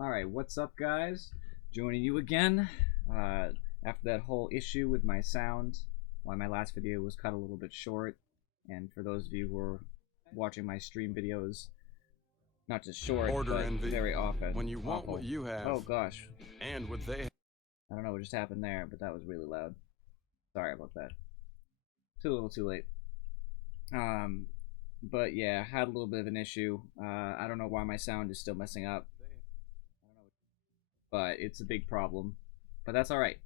Alright, what's up, guys? Joining you again. Uh, After that whole issue with my sound, why my last video was cut a little bit short, and for those of you who are watching my stream videos, not just short, Order but envy very often. when you want Awful. what you have Oh gosh. and what they have. I don't know what just happened there, but that was really loud. Sorry about that. Too little too late. Um, but yeah, had a little bit of an issue. I don't know why my sound is still messing up, but it's a big problem. But that's alright.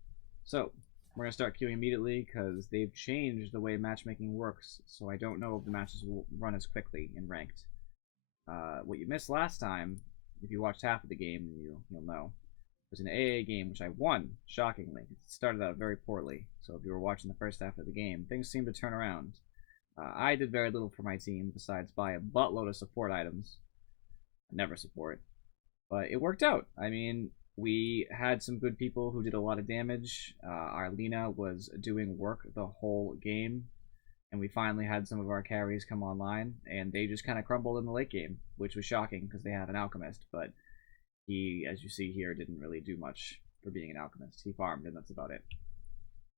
So, we're going to start queuing immediately because they've changed the way matchmaking works, so I don't know if the matches will run as quickly in ranked. What you missed last time, if you watched half of the game, you'll know, was an AA game which I won, shockingly. It started out very poorly, so if you were watching the first half of the game, things seemed to turn around. I did very little for my team besides buy a buttload of support items. I never support. But it worked out. I mean, we had some good people who did a lot of damage. Our Lina was doing work the whole game, and we finally had some of our carries come online, and they just kind of crumbled in the late game, which was shocking because they have an alchemist, but he, as you see here, didn't really do much for being an alchemist. He farmed, and that's about it.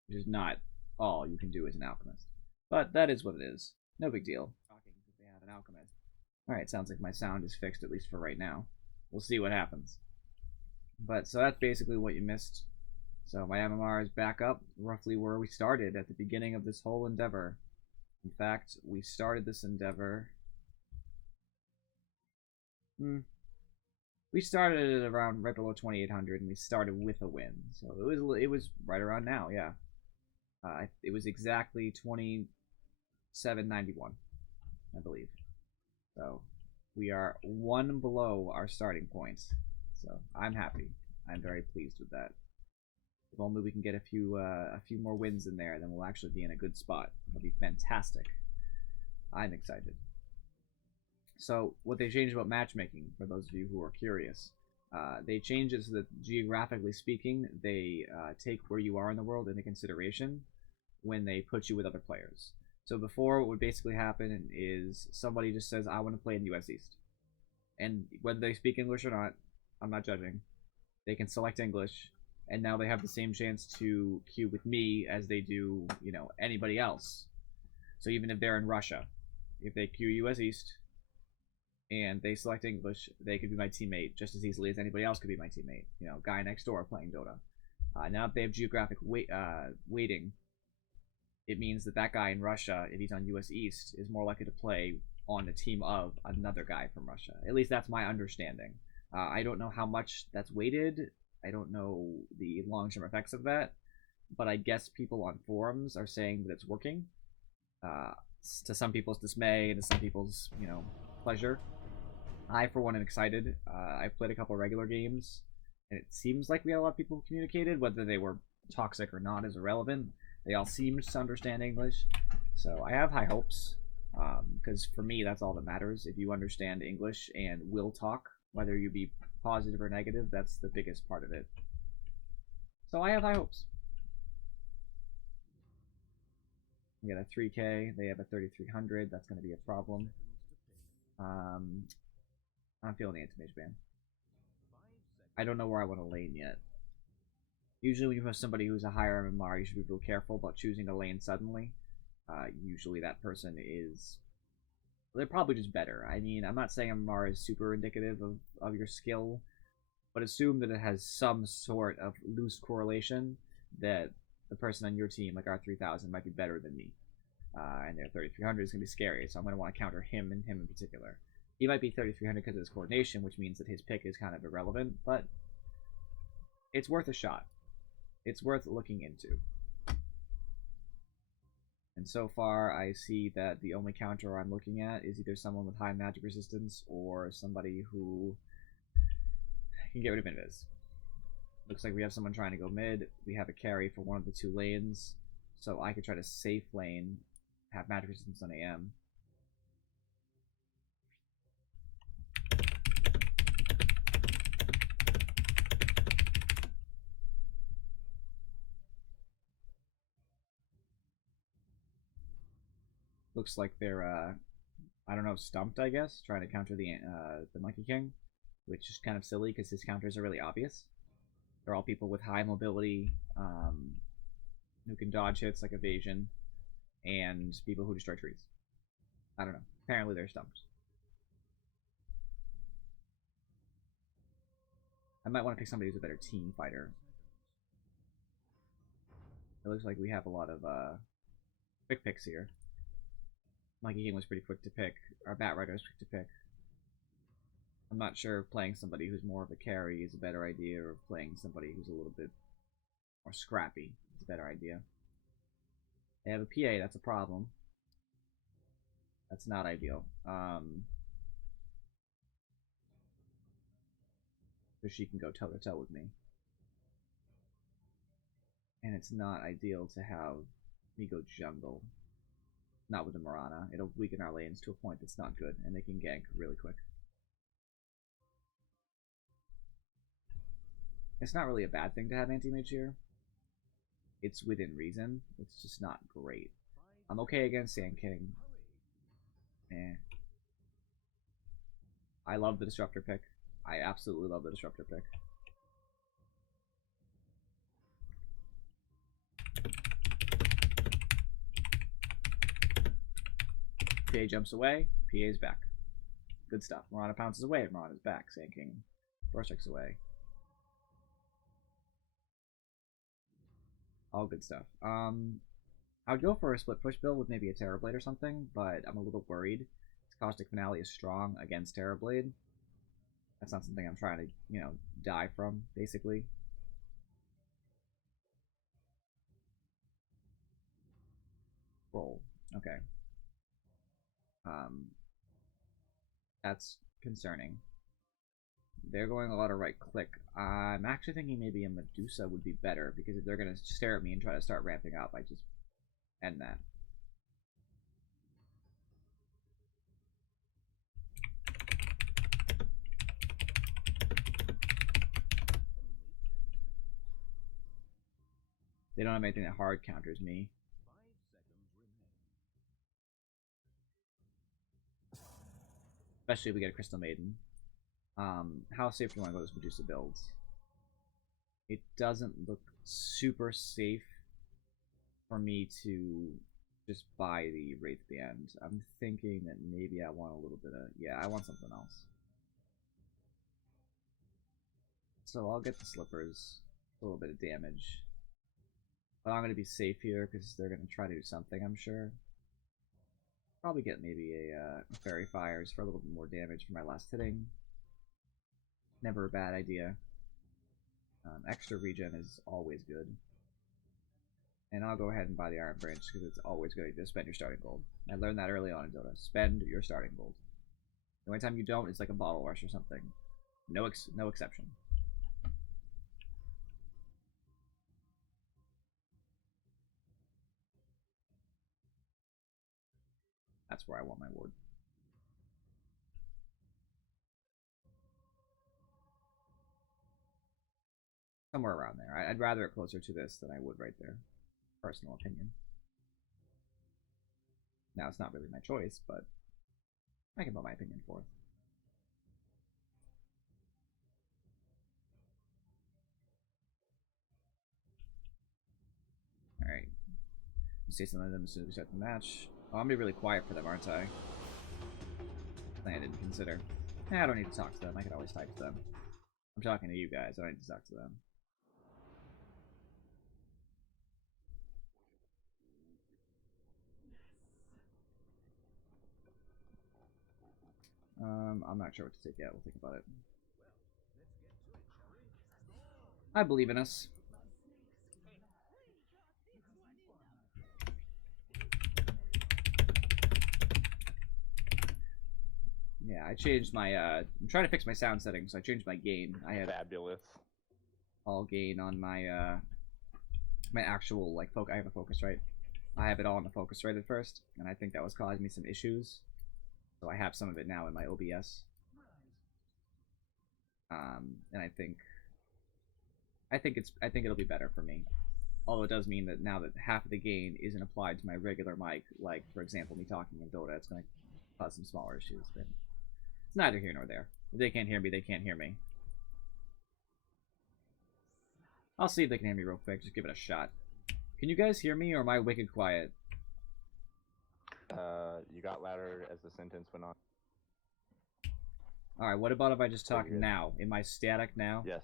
Which is not all you can do as an alchemist. But that is what it is. No big deal. Shocking because they have an alchemist. Alright, sounds like my sound is fixed, at least for right now. We'll see what happens. But so that's basically what you missed. So my MMR is back up roughly where we started at the beginning of this whole endeavor. In fact, we started this endeavor. We started at around right below 2,800, and we started with a win. So it was right around now, yeah. It was exactly 2791, I believe. So we are one below our starting point. So I'm happy. I'm very pleased with that. If only we can get a few more wins in there, then we'll actually be in a good spot. It'll be fantastic. I'm excited. So what they changed about matchmaking, for those of you who are curious, they changed it so that geographically speaking, they take where you are in the world into consideration when they put you with other players. So before, what would basically happen is somebody just says, I want to play in US East. And whether they speak English or not, I'm not judging. They can select English, and now they have the same chance to queue with me as they do, anybody else. So even if they're in Russia, if they queue US East and they select English, they could be my teammate just as easily as anybody else could be my teammate. Guy next door playing Dota. Now if they have geographic weighting, it means that guy in Russia, if he's on US East, is more likely to play on the team of another guy from Russia. At least that's my understanding. I don't know how much that's weighted. I don't know the long-term effects of that, but I guess people on forums are saying that it's working. To some people's dismay and to some people's, pleasure. I, for one, am excited. I've played a couple regular games, and it seems like we had a lot of people who communicated. Whether they were toxic or not is irrelevant. They all seemed to understand English, so I have high hopes. Because for me, that's all that matters. If you understand English and will talk, whether you be positive or negative, that's the biggest part of it. So I have high hopes. We got a 3K. They have a 3,300. That's going to be a problem. I'm feeling the anti-mage ban. I don't know where I want to lane yet. Usually when you have somebody who's a higher MMR, you should be real careful about choosing a lane suddenly. Usually that person is... They're probably just better. I mean, I'm not saying MMR is super indicative of your skill, but assume that it has some sort of loose correlation that the person on your team, like R3000, might be better than me. And their 3,300 is going to be scary, so I'm going to want to counter him and him in particular. He might be 3,300 because of his coordination, which means that his pick is kind of irrelevant, but it's worth a shot. It's worth looking into. And so far, I see that the only counter I'm looking at is either someone with high magic resistance or somebody who can get rid of invis. Looks like we have someone trying to go mid. We have a carry for one of the two lanes, so I could try to safe lane, have magic resistance on AM. Looks like they're, I don't know, stumped, I guess, trying to counter the Monkey King, which is kind of silly because his counters are really obvious. They're all people with high mobility, who can dodge hits like evasion, and people who destroy trees. I don't know. Apparently they're stumped. I might want to pick somebody who's a better team fighter. It looks like we have a lot of quick picks here. Monkey King was pretty quick to pick. Our Bat Rider was quick to pick. I'm not sure if playing somebody who's more of a carry is a better idea, or playing somebody who's a little bit more scrappy is a better idea. They have a PA, that's a problem. That's not ideal. Because she can go toe-to-toe with me. And it's not ideal to have me go jungle. Not with the Mirana. It'll weaken our lanes to a point that's not good, and they can gank really quick. It's not really a bad thing to have anti-mage here. It's within reason. It's just not great. I'm okay against Sand King. Eh. I love the Disruptor pick. I absolutely love the Disruptor pick. PA jumps away. PA's back. Good stuff. Mirana pounces away. Mirana's back. Sand King strikes away. All good stuff. I would go for a split push build with maybe a Terrorblade or something, but I'm a little worried. Caustic Finale is strong against Terrorblade. That's not something I'm trying to, you know, die from, basically. Roll. Okay. That's concerning. They're going a lot of right click. I'm actually thinking maybe a Medusa would be better, because if they're going to stare at me and try to start ramping up, I just end that. They don't have anything that hard counters me. Especially if we get a Crystal Maiden. How safe do you want to go with this Medusa build? It doesn't look super safe for me to just buy the Wraith Band. I'm thinking that maybe I want a little bit of... Yeah, I want something else. So I'll get the Slippers. A little bit of damage. But I'm going to be safe here because they're going to try to do something, I'm sure. Probably get maybe a Fairy Fires for a little bit more damage for my last hitting. Never a bad idea. Extra regen is always good. And I'll go ahead and buy the Iron Branch because it's always good to spend your starting gold. I learned that early on in Dota. Spend your starting gold. The only time you don't is like a Bottle Rush or something. No exception. That's where I want my ward. Somewhere around there. I'd rather it closer to this than I would right there. Personal opinion. Now, it's not really my choice, but I can put my opinion forth. Alright. Say something to them as soon as we start the match. Oh, I'm gonna be really quiet for them, aren't I? I didn't consider. I don't need to talk to them. I can always type to them. I'm talking to you guys. I don't need to talk to them. I'm not sure what to take yet. We'll think about it. I believe in us. Yeah, I changed my, I'm trying to fix my sound settings, so I changed my gain. I have Fabulous. all gain on my, my actual, like, I have a focus rate. I have it all on the focus rate at first, and I think that was causing me some issues. So I have some of it now in my OBS. And I think it'll be better for me. Although it does mean that now that half of the gain isn't applied to my regular mic, like, for example, me talking in Dota, it's going to cause some smaller issues, but it's neither here nor there. If they can't hear me, they can't hear me. I'll see if they can hear me real quick. Just give it a shot. Can you guys hear me, or am I wicked quiet? You got louder as the sentence went on. Alright, what about if I just talk You're good. now? Am I static now? Yes.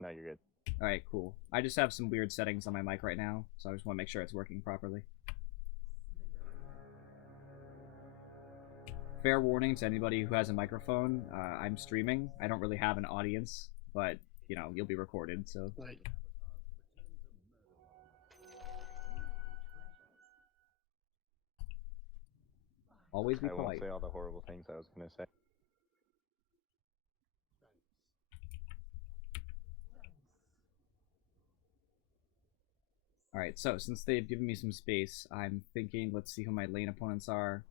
No, you're good. Alright, cool. I just have some weird settings on my mic right now, so I just want to make sure it's working properly. Fair warning to anybody who has a microphone, I'm streaming. I don't really have an audience, but, you know, you'll be recorded, so... Like, Always be I won't polite. say all the horrible things I was gonna say. Alright, so since they've given me some space, I'm thinking, let's see who my lane opponents are.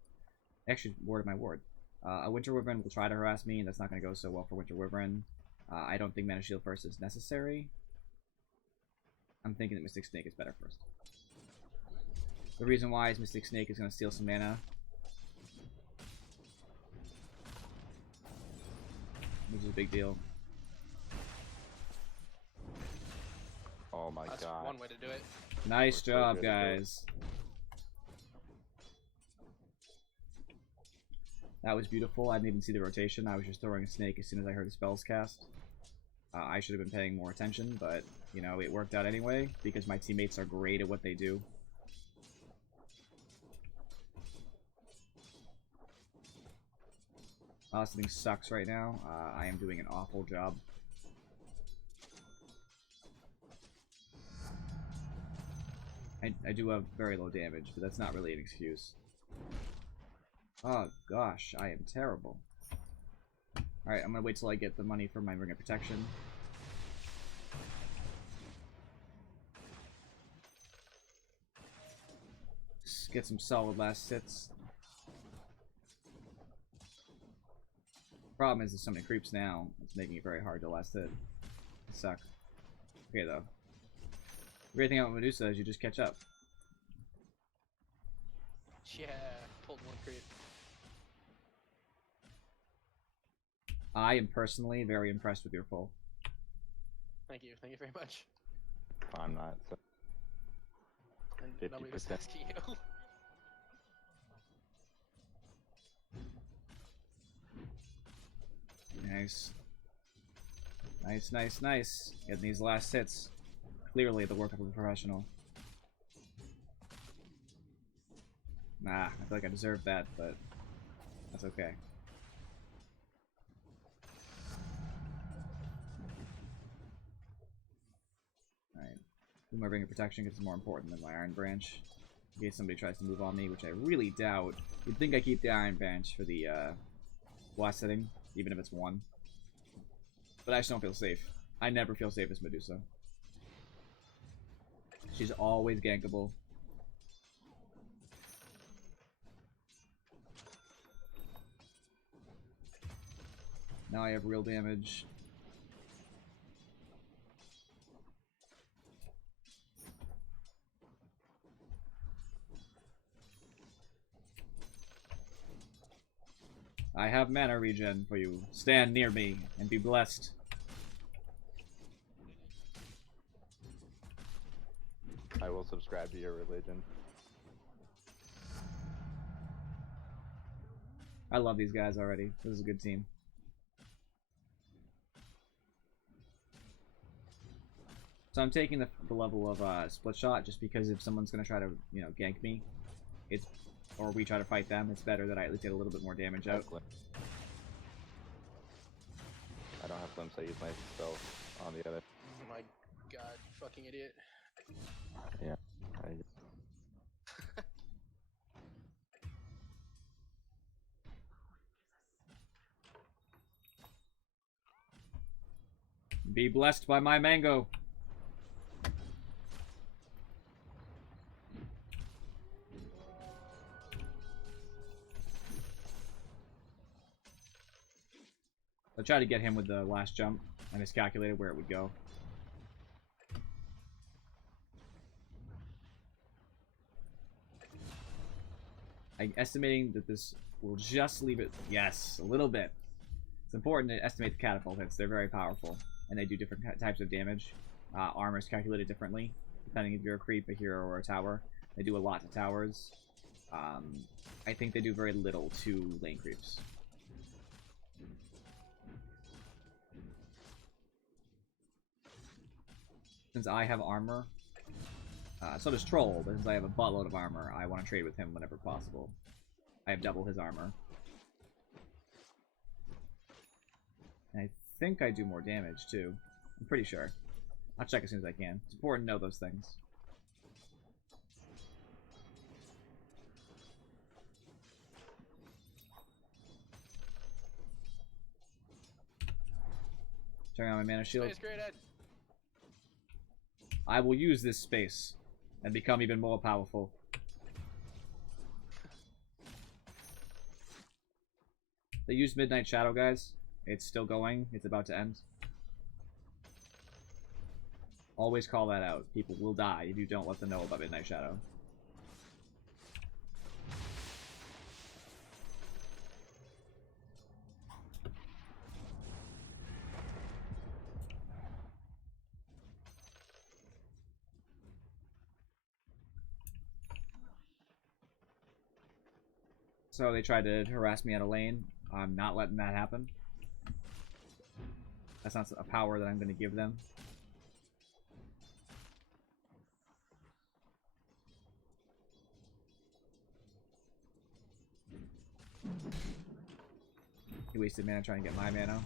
Actually, word of my word. A Winter Wyvern will try to harass me, and that's not going to go so well for Winter Wyvern. I don't think Mana Shield first is necessary. I'm thinking that Mystic Snake is better first. The reason why is Mystic Snake is going to steal some mana. Which is a big deal. Oh my that's god. one way to do it. Nice We're so job, good at it. guys. That was beautiful. I didn't even see the rotation. I was just throwing a snake as soon as I heard the spells cast. I should have been paying more attention, but, you know, it worked out anyway, because my teammates are great at what they do. Something sucks right now. I am doing an awful job. I do have very low damage, but that's not really an excuse. Oh gosh, I am terrible. Alright, I'm gonna wait till I get the money for my Ring of Protection. Just get some solid last hits. Problem is there's so many creeps now, it's making it very hard to last hit. They suck. Okay though. The great thing about Medusa is you just catch up. Yeah, pulled one creep. I am personally very impressed with your pull. Thank you very much. I'm not. So And nobody was 50%. asking you. Nice. Nice, nice, nice. Getting these last hits. Clearly the work of a professional. Nah, I feel like I deserved that, but that's okay. Alright. My Ring of Protection because it's more important than my Iron Branch. In case somebody tries to move on me, which I really doubt. You'd think I keep the Iron Branch for the last setting, even if it's one. But I just don't feel safe. I never feel safe as Medusa. She's always gankable. Now I have real damage. I have mana regen for you. Stand near me and be blessed. I will subscribe to your religion. I love these guys already. This is a good team. So I'm taking the level of split shot just because if someone's gonna try to, you know, gank me, it's or we try to fight them, it's better that I at least get a little bit more damage out. I don't have glimpse. I use my spell on the other. Oh my god, you fucking idiot. Yeah. Be blessed by my mango. I tried to get him with the last jump. I miscalculated where it would go. I'm estimating that this will just leave it. Yes, a little bit. It's important to estimate the catapult hits. They're very powerful, and they do different types of damage. Armor is calculated differently, depending if you're a creep, a hero, or a tower. They do a lot to towers. I think they do very little to lane creeps. Since I have armor, so does Troll, but since I have a buttload of armor, I want to trade with him whenever possible. I have double his armor. And I think I do more damage, too. I'm pretty sure. I'll check as soon as I can. It's important to know those things. Turning on my mana shield. Space graded. I will use this space and become even more powerful. They used Midnight Shadow, guys. It's still going. It's about to end. Always call that out. People will die if you don't let them know about Midnight Shadow. So they tried to harass me out of lane. I'm not letting that happen. That's not a power that I'm going to give them. He wasted mana trying to get my mana.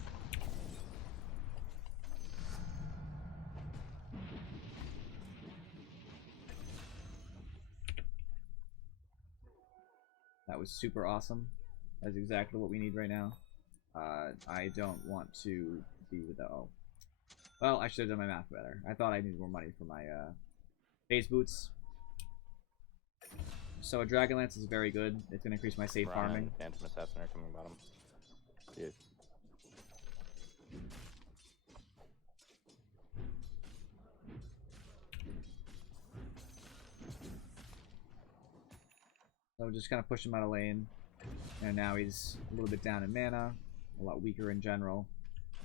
That was super awesome. That's exactly what we need right now. I don't want to be with the... Oh. Well, I should have done my math better. I thought I needed more money for my phase boots. So a Dragon Lance is very good. It's going to increase my safe farming. Phantom Assassin are coming bottom. Dude. So just kind of push him out of lane. And now he's a little bit down in mana. A lot weaker in general.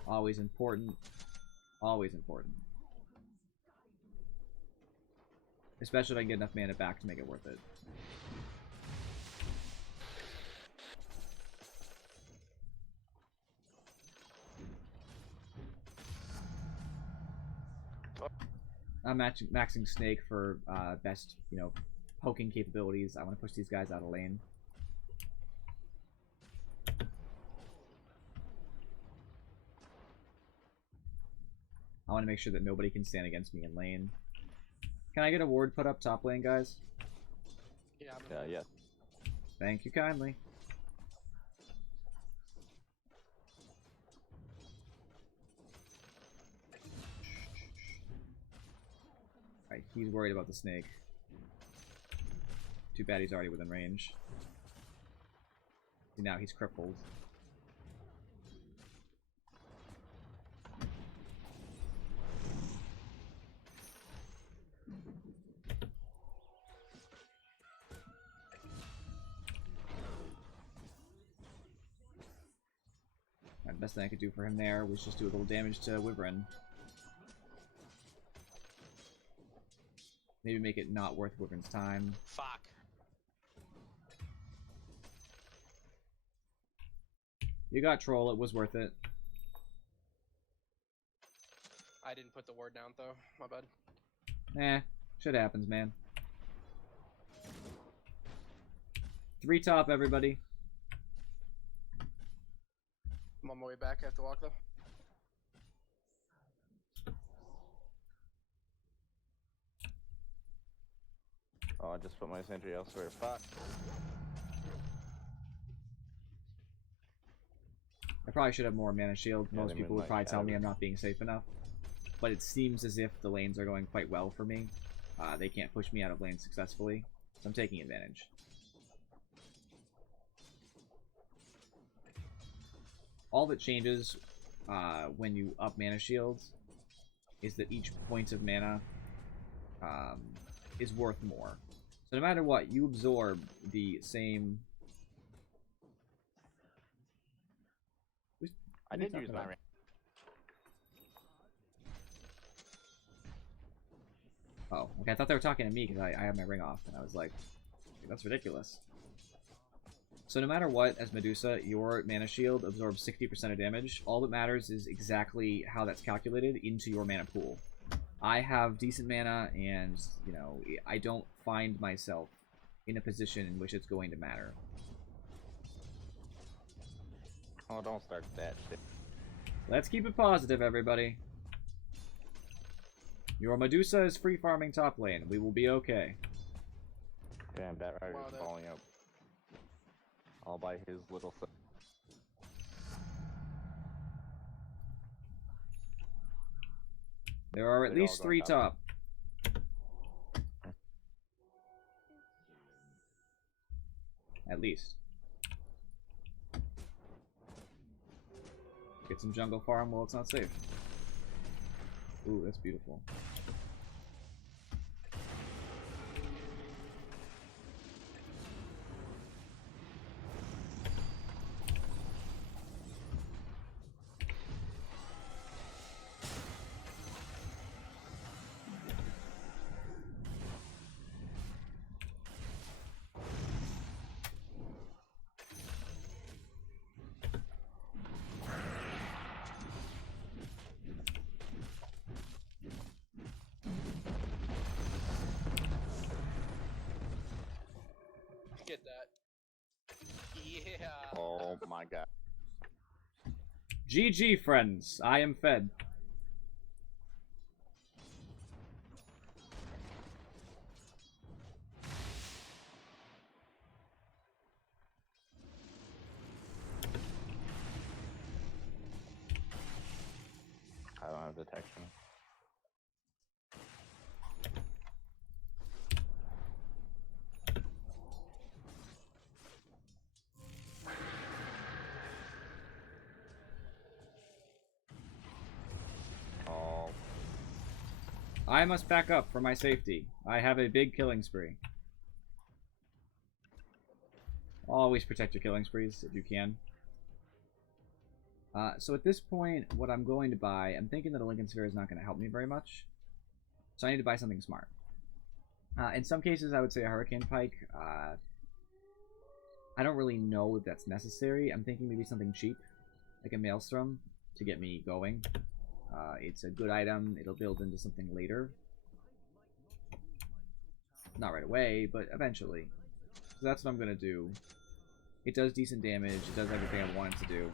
Always important. Always important. Especially if I can get enough mana back to make it worth it. I'm maxing Snake for best, you know, poking capabilities. I want to push these guys out of lane. I want to make sure that nobody can stand against me in lane. Can I get a ward put up top lane, guys? Yeah. Yeah. Thank you kindly. Alright, he's worried about the snake. Too bad he's already within range. See, now he's crippled. The best thing I could do for him there was just do a little damage to Wyvern. Maybe make it not worth Wyvern's time. Fuck. You got Troll, it was worth it. I didn't put the ward down though. My bad. Eh, shit happens, man. 3 top, everybody. I'm on my way back. I have to walk though. Oh, I just put my sentry elsewhere. Fuck. I probably should have more mana shield. Yeah, Most they people went would probably like tell out. me I'm not being safe enough. But it seems as if the lanes are going quite well for me. They can't push me out of lane successfully, so I'm taking advantage. All that changes when you up mana shields is that each point of mana is worth more. So no matter what, you absorb the same... I What are you did use talking my about? ring. Oh, okay. I thought they were talking to me because I had my ring off, and I was like, that's ridiculous. So no matter what, as Medusa, your mana shield absorbs 60% of damage. All that matters is exactly how that's calculated into your mana pool. I have decent mana, and, you know, I don't find myself in a position in which it's going to matter. Oh, don't start that shit. Let's keep it positive, everybody. Your Medusa is free farming top lane. We will be okay. Damn, that rider Wow, is that- falling up. All by his little self. There are at They're all least going 3 top. top. At least. Get some jungle farm while it's not safe. Ooh, that's beautiful. Get that. Yeah. Oh my god. GG, friends. I am fed. I don't have detection. Oh, I must back up for my safety. I have a big killing spree. Always protect your killing sprees if you can. So at this point, what I'm going to buy, I'm thinking that a Lincoln Sphere is not going to help me very much. So I need to buy something smart. In some cases, I would say a Hurricane Pike. I don't really know if that's necessary. I'm thinking maybe something cheap, like a Maelstrom, to get me going. It's a good item. It'll build into something later. Not right away, but eventually. So that's what I'm going to do. It does decent damage. It does everything I want it to do.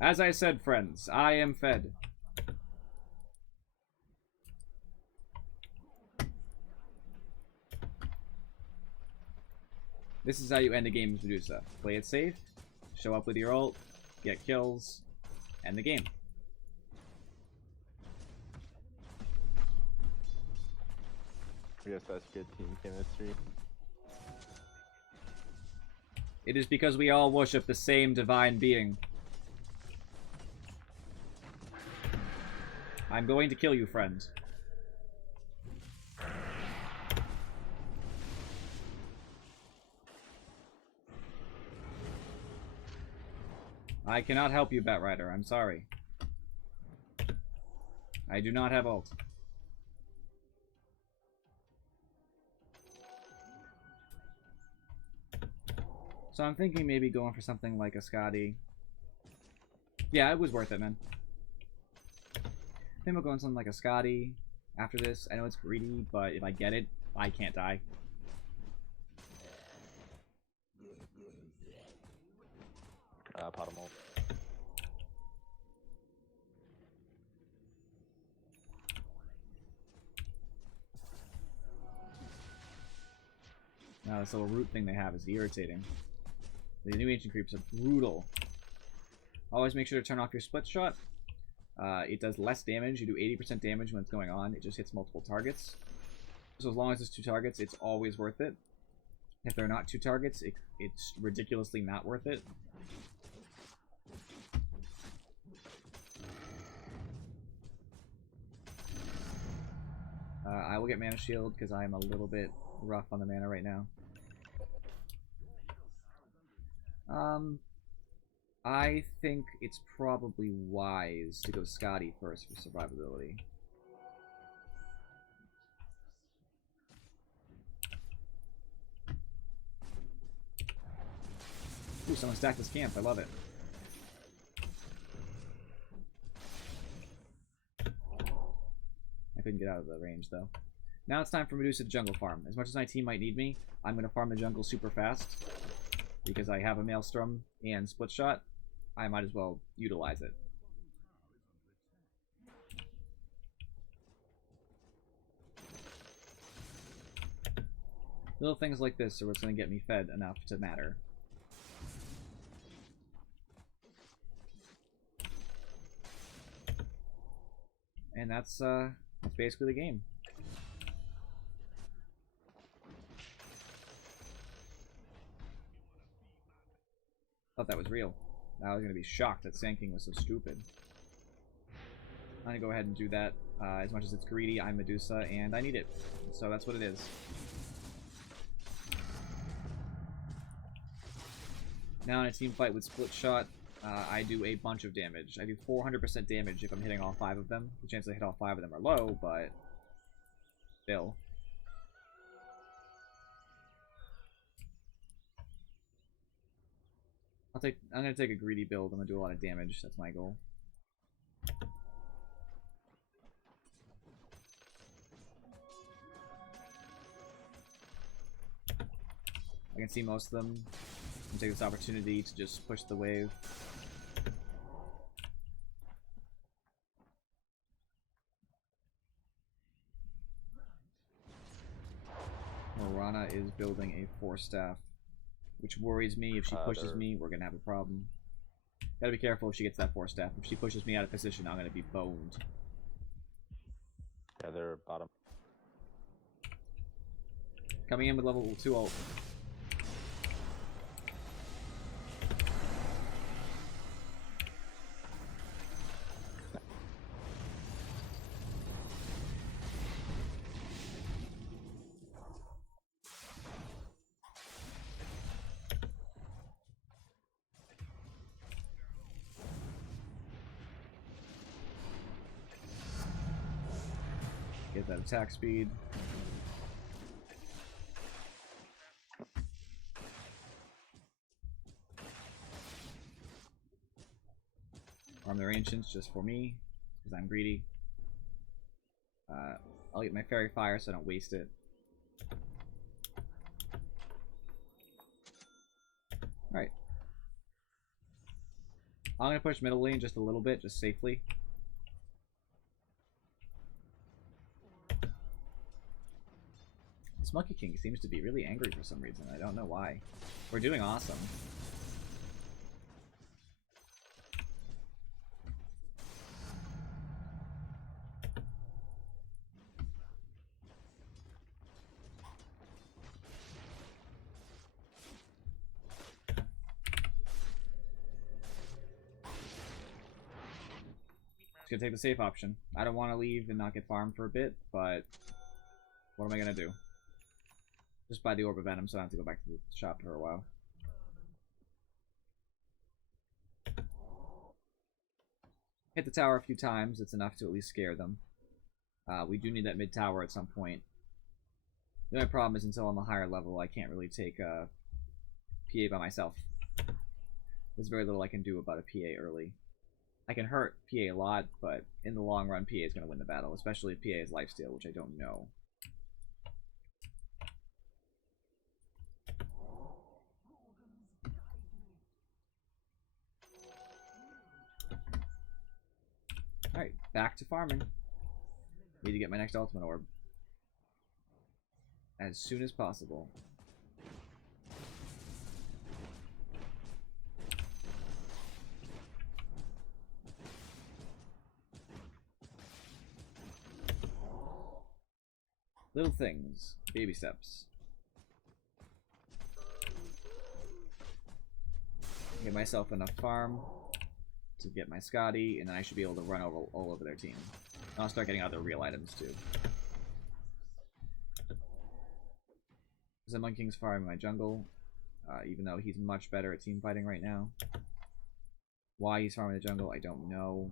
As I said, friends, I am fed. This is how you end a game with Medusa. Play it safe, show up with your ult, get kills, end the game. we have such good team chemistry. It is because we all worship the same divine being. I'm going to kill you, friend. I cannot help you, Batrider. I'm sorry. I do not have ult. So I'm thinking maybe going for something like a Scotty. Yeah, it was worth it, man. I think we'll go on something like a Scotty after this. I know it's greedy, but if I get it, I can't die. Potamol. Now this little root thing they have is irritating. The new ancient creeps are brutal. Always make sure to turn off your split shot. It does less damage. You do 80% damage when it's going on. It just hits multiple targets. So as long as it's 2 targets, it's always worth it. If there are not 2 targets, it's ridiculously not worth it. I will get Mana Shield because I'm a little bit rough on the mana right now. I think it's probably wise to go Scotty first for survivability. Ooh, someone stacked this camp. I love it. I couldn't get out of the range, though. Now it's time for Medusa to jungle farm. As much as my team might need me, I'm going to farm the jungle super fast. Because I have a Maelstrom and Split Shot, I might as well utilize it. Little things like this are what's going to get me fed enough to matter. And that's basically the game. Thought that was real. I was gonna be shocked that Sand King was so stupid. I'm gonna go ahead and do that. As much as it's greedy, I'm Medusa, and I need it. So that's what it is. Now in a team fight with Split Shot, I do a bunch of damage. I do 400% damage if I'm hitting all 5 of them. The chance I hit all 5 of them are low, but still. I'm gonna take a greedy build. I'm gonna do a lot of damage. That's my goal. I can see most of them. I'm gonna take this opportunity to just push the wave. Morana is building a 4-staff, which worries me. If she pushes me, we're gonna have a problem. Gotta be careful if she gets that 4-staff. If she pushes me out of position, I'm gonna be boned. Yeah, they're bottom. Coming in with level 2 ult. Get that attack speed. Farm their ancients just for me, because I'm greedy. I'll get my fairy fire so I don't waste it. Alright. I'm gonna push middle lane just a little bit, just safely. This Monkey King seems to be really angry for some reason. I don't know why. We're doing awesome. Just gonna take the safe option. I don't want to leave and not get farmed for a bit, but what am I gonna do? Just buy the Orb of Venom so I don't have to go back to the shop for a while. Hit the tower a few times. It's enough to at least scare them. We do need that mid tower at some point. The only problem is until I'm a higher level, I can't really take PA by myself. There's very little I can do about a PA early. I can hurt PA a lot, but in the long run, PA is going to win the battle, especially if PA is lifesteal, which I don't know. Alright, back to farming. Need to get my next ultimate orb as soon as possible. Little things, baby steps. Get myself enough farm to get my Scotty, and then I should be able to run all over their team. And I'll start getting other real items too. Monkey King's farming my jungle, even though he's much better at team fighting right now. Why he's farming the jungle, I don't know.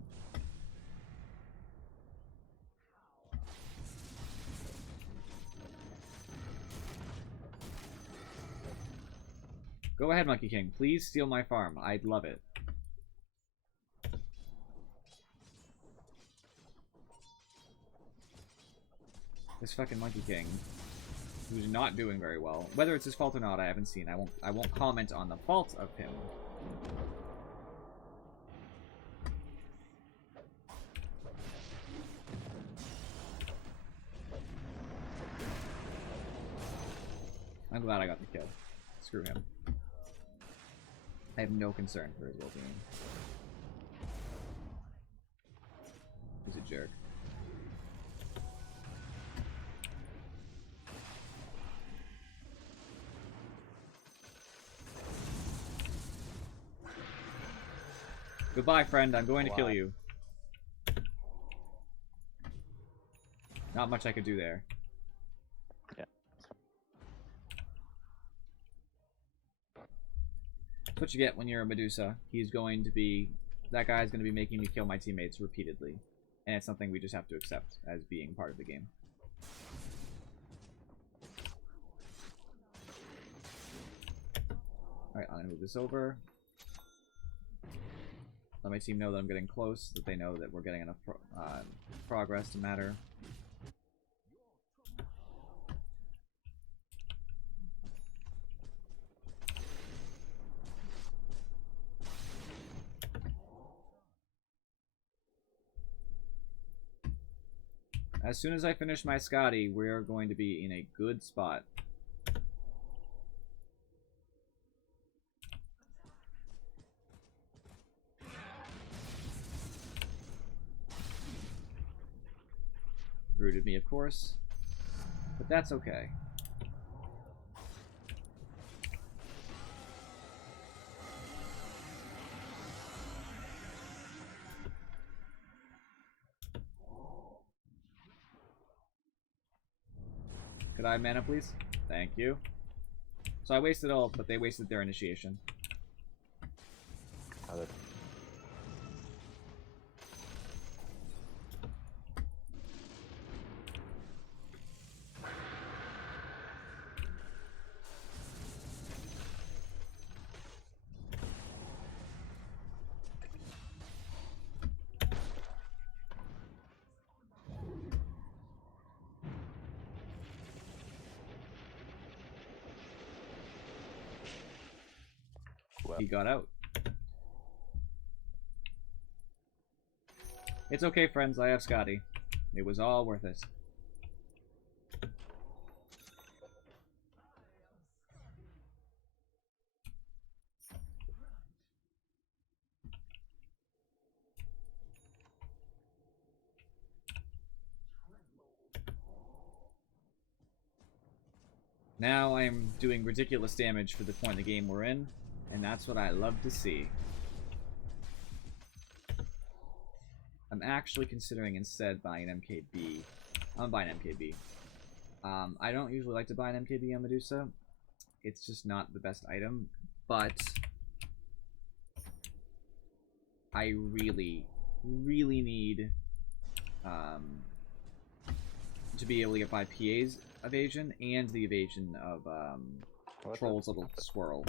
Go ahead, Monkey King. Please steal my farm. I'd love it. This fucking Monkey King, who's not doing very well. Whether it's his fault or not, I haven't seen. I won't comment on the fault of him. I'm glad I got the kill. Screw him. I have no concern for his well-being. He's a jerk. Goodbye, friend. I'm going to kill you. Not much I could do there. Yeah. That's what you get when you're a Medusa. He's going to be... That guy's going to be making me kill my teammates repeatedly. And it's something we just have to accept as being part of the game. Alright, I'm going to move this over. Let my team know that I'm getting close, that they know that we're getting enough progress to matter. As soon as I finish my Scotty, we're going to be in a good spot. Rooted me, of course, but that's okay. Could I have mana, please? Thank you. So I wasted ult, but they wasted their initiation. He got out. It's okay, friends. I have Scotty. It was all worth it. Now I'm doing ridiculous damage for the point in the game we're in, and that's what I love to see. I'm actually considering instead buying an MKB. I'm buying MKB. I don't usually like to buy an MKB on Medusa. It's just not the best item, but I really, really need to be able to get by PA's evasion and the evasion of Troll's little swirl.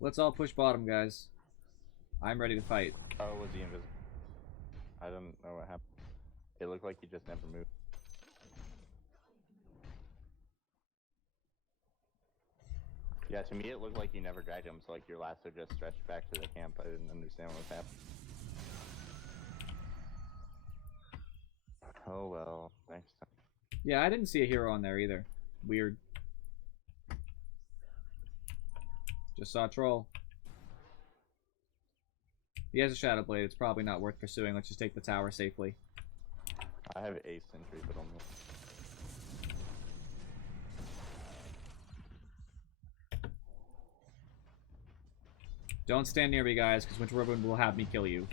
Let's all push bottom, guys. I'm ready to fight. Oh, was he invisible? I don't know what happened. It looked like he just never moved. Yeah, to me it looked like you never dragged him, so like your lasso just stretched back to the camp. I didn't understand what was happening. Oh well, thanks. Yeah, I didn't see a hero on there either. Weird. Just saw a troll. He has a Shadow Blade. It's probably not worth pursuing. Let's just take the tower safely. I have a sentry, but I'm Don't stand near me, guys, because Winter Ribbon will have me kill you.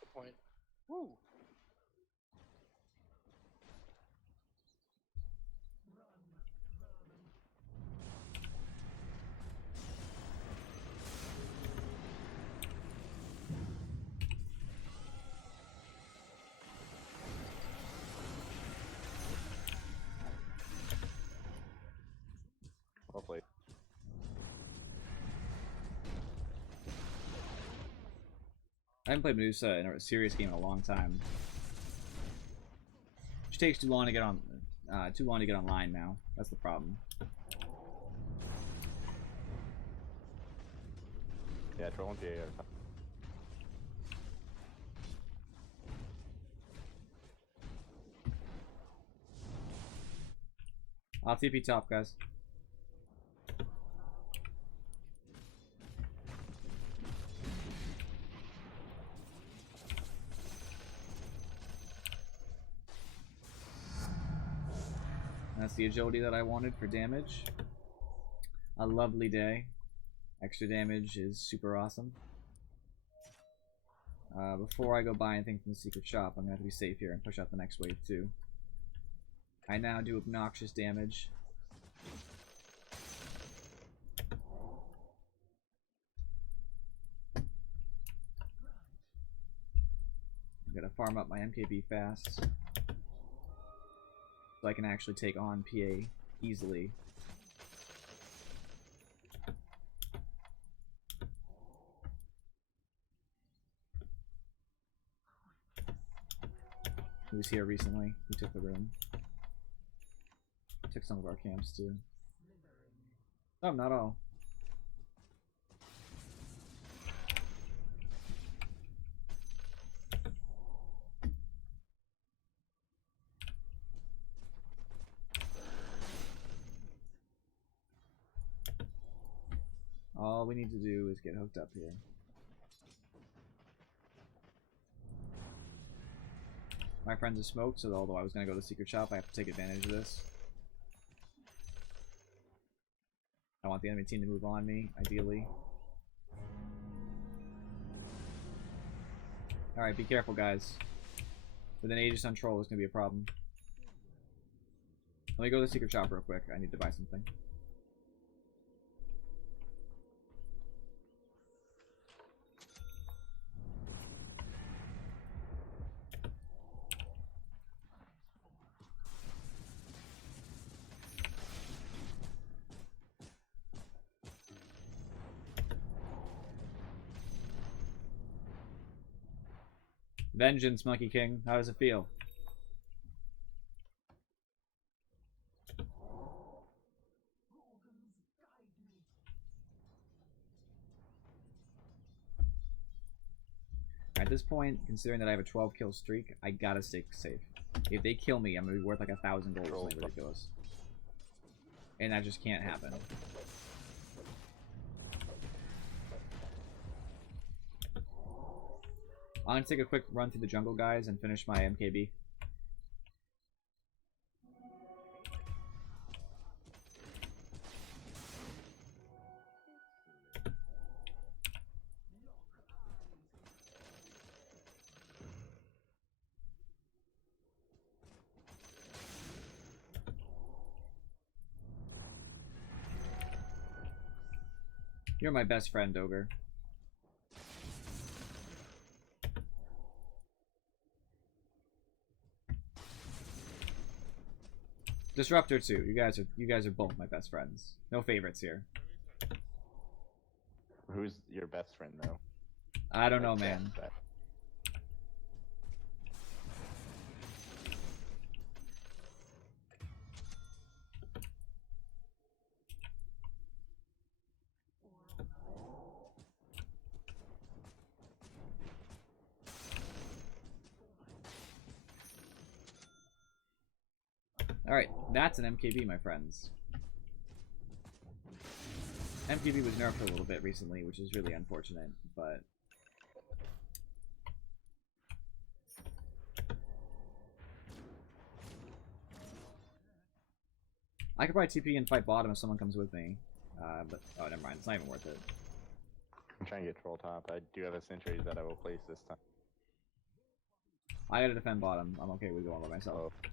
Good point. Woo. Well played. I haven't played Medusa in a serious game in a long time. It takes too long to get online now. That's the problem. Yeah, trolling PA are tough. I'll TP top, guys. That's the agility that I wanted for damage. A lovely day. Extra damage is super awesome. Before I go buy anything from the secret shop, I'm gonna have to be safe here and push out the next wave too. I now do obnoxious damage. I'm gonna farm up my MKB fast, so I can actually take on PA easily. He was here recently. He took the room. Took some of our camps too. Oh, not all. All we need to do is get hooked up here. My friends are smoked, so although I was going to go to the secret shop, I have to take advantage of this. I want the enemy team to move on me, ideally. Alright, be careful, guys. With an Aegis on troll, it's going to be a problem. Let me go to the secret shop real quick. I need to buy something. Vengeance, Monkey King. How does it feel? At this point, considering that I have a 12 kill streak, I gotta stay safe. If they kill me, I'm gonna be worth like 1,000 gold or something ridiculous. And that just can't happen. I'm gonna take a quick run through the jungle, guys, and finish my MKB. You're my best friend, Ogre. Disruptor too. You guys are both my best friends. No favorites here. Who's your best friend, though? I don't know, man. Alright, that's an MKB, my friends. MKB was nerfed a little bit recently, which is really unfortunate, but... I could probably TP and fight bottom if someone comes with me. But oh, never mind. It's not even worth it. I'm trying to get troll top. I do have a sentry that I will place this time. I gotta defend bottom. I'm okay with going by myself. Oh.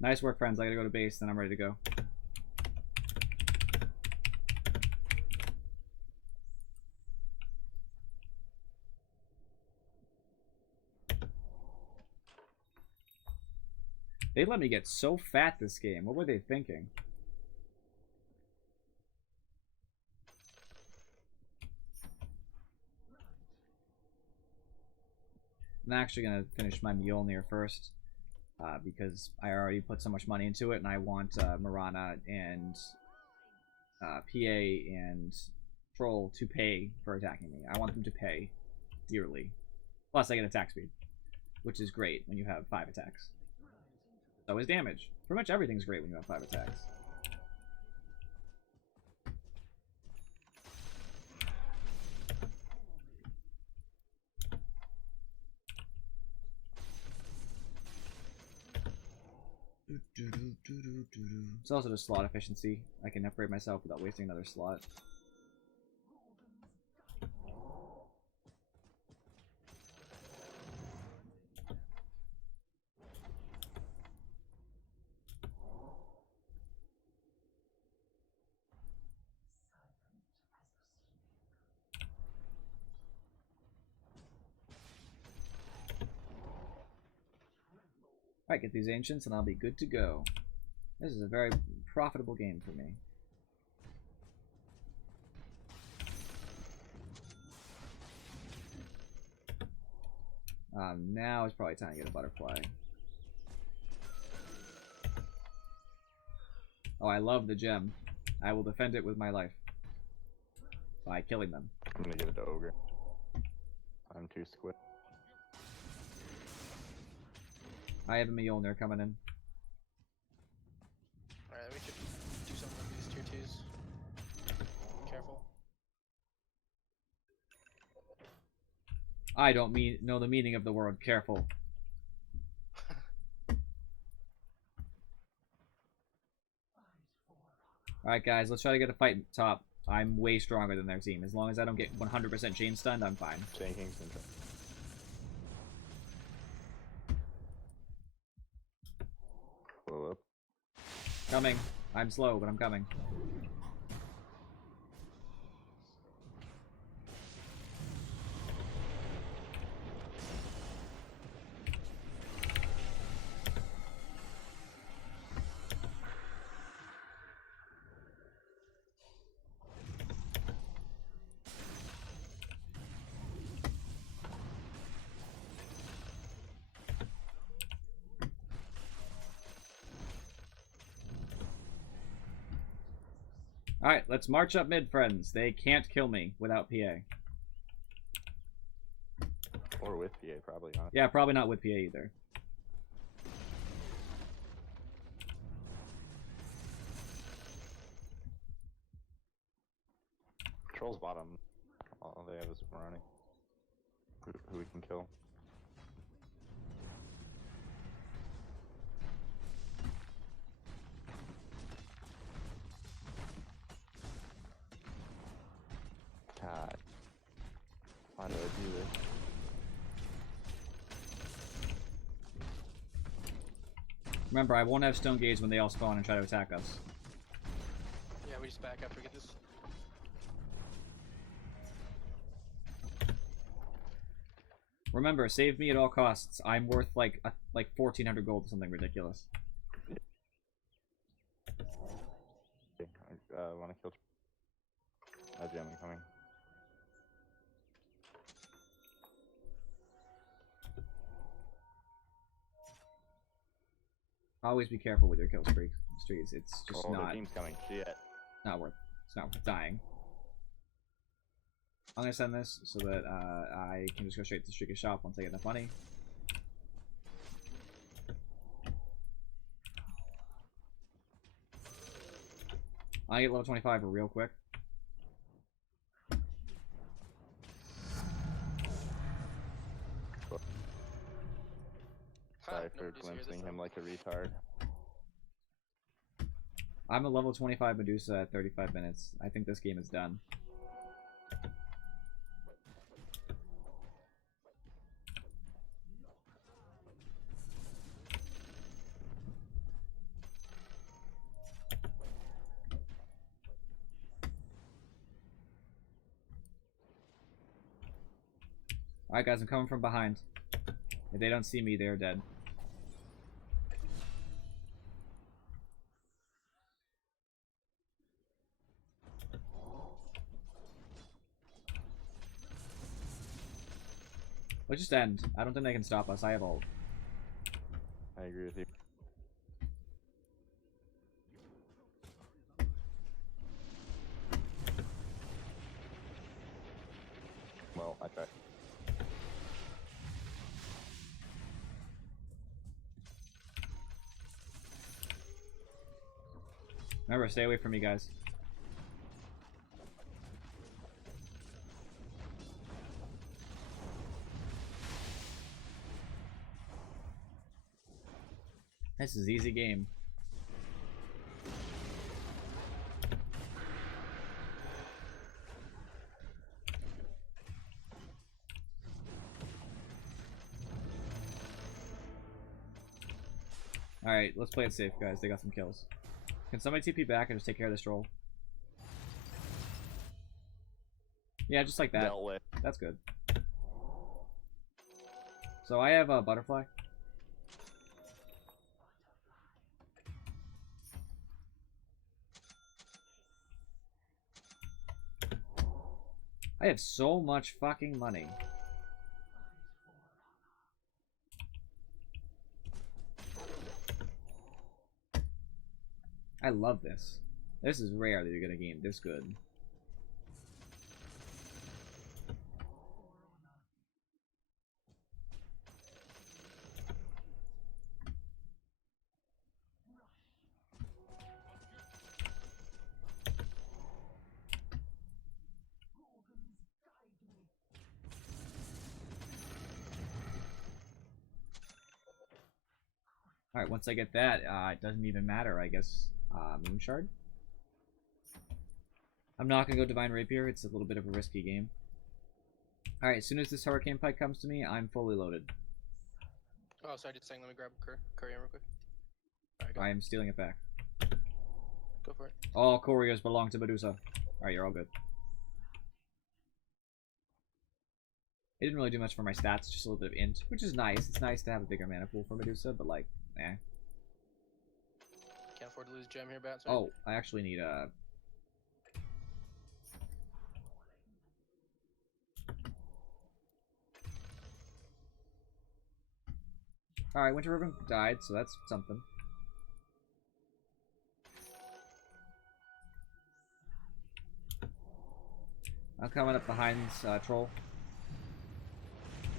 Nice work, friends. I gotta go to base, then I'm ready to go. They let me get so fat this game. What were they thinking? I'm actually going to finish my Mjolnir first. Because I already put so much money into it, and I want Marana and PA and Troll to pay for attacking me. I want them to pay dearly. Plus, I get attack speed, which is great when you have 5 attacks. So is damage. Pretty much everything's great when you have 5 attacks. It's also just slot efficiency. I can upgrade myself without wasting another slot. Alright, get these ancients and I'll be good to go. This is a very profitable game for me. Now it's probably time to get a butterfly. Oh, I love the gem. I will defend it with my life. By killing them. I'm gonna give it to Ogre. I'm too squid. I have a Mjolnir coming in. Alright, we could do something with these tier 2s. Careful. I don't know the meaning of the word careful. Alright guys, let's try to get a fight top. I'm way stronger than their team. As long as I don't get 100% chain stunned, I'm fine. Chain King Syndrome. Blow up. Coming. I'm slow, but I'm coming. Alright, let's march up mid, friends. They can't kill me without PA. Or with PA, probably not. Yeah, probably not with PA either. Troll's bottom. All they have is Marani. Who we can kill. God. Why do I do this? Remember, I won't have stone gaze when they all spawn and try to attack us. Yeah, we just back after we get this. Remember, save me at all costs. I'm worth like 1,400 gold or something ridiculous. Okay, I want to kill. Gem coming. Always be careful with your kill streaks. It's just Oh, their not team's coming. Shit. not worth. It's not worth dying. I'm gonna send this so that I can just go straight to the Streaker shop once I get enough money. I get level 25 real quick. Sorry for Nobody's here this glimpsing him time. like a retard. I'm a level 25 Medusa at 35 minutes. I think this game is done. Alright guys, I'm coming from behind. If they don't see me, they're dead. Let's just end. I don't think they can stop us. I have ult. I agree with you. Well, I tried. Remember, stay away from me, guys. This is easy game. Alright, let's play it safe, guys. They got some kills. Can somebody TP back and just take care of this troll? Yeah, just like that. Dealt with. That's good. So I have a butterfly. I have so much fucking money. I love this. This is rare that you're gonna game this good. Alright, once I get that, it doesn't even matter, I guess. Moon Shard? I'm not gonna go Divine Rapier, it's a little bit of a risky game. Alright, as soon as this Hurricane Pike comes to me, I'm fully loaded. Oh, sorry, just saying, let me grab a courier real quick. Alright, I am stealing it back. go for it. All couriers belong to Medusa. Alright, you're all good. It didn't really do much for my stats, just a little bit of int, which is nice. It's nice to have a bigger mana pool for Medusa, but like, eh. Can't afford to lose gem here, Bat. Sorry. Oh, I actually need a... Alright, Winter Ribbon died, so that's something. I'm coming up behind Troll.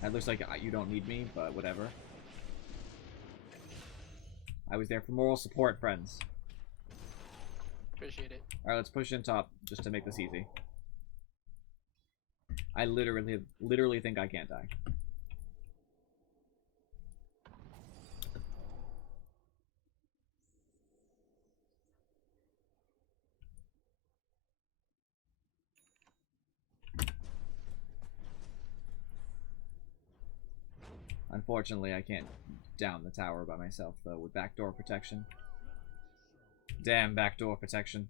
That looks like you don't need me, but whatever. I was there for moral support, friends. Appreciate it. Alright, let's push in top, just to make this easy. I literally think I can't die. Unfortunately, I can't down the tower by myself, though, with backdoor protection. Damn backdoor protection.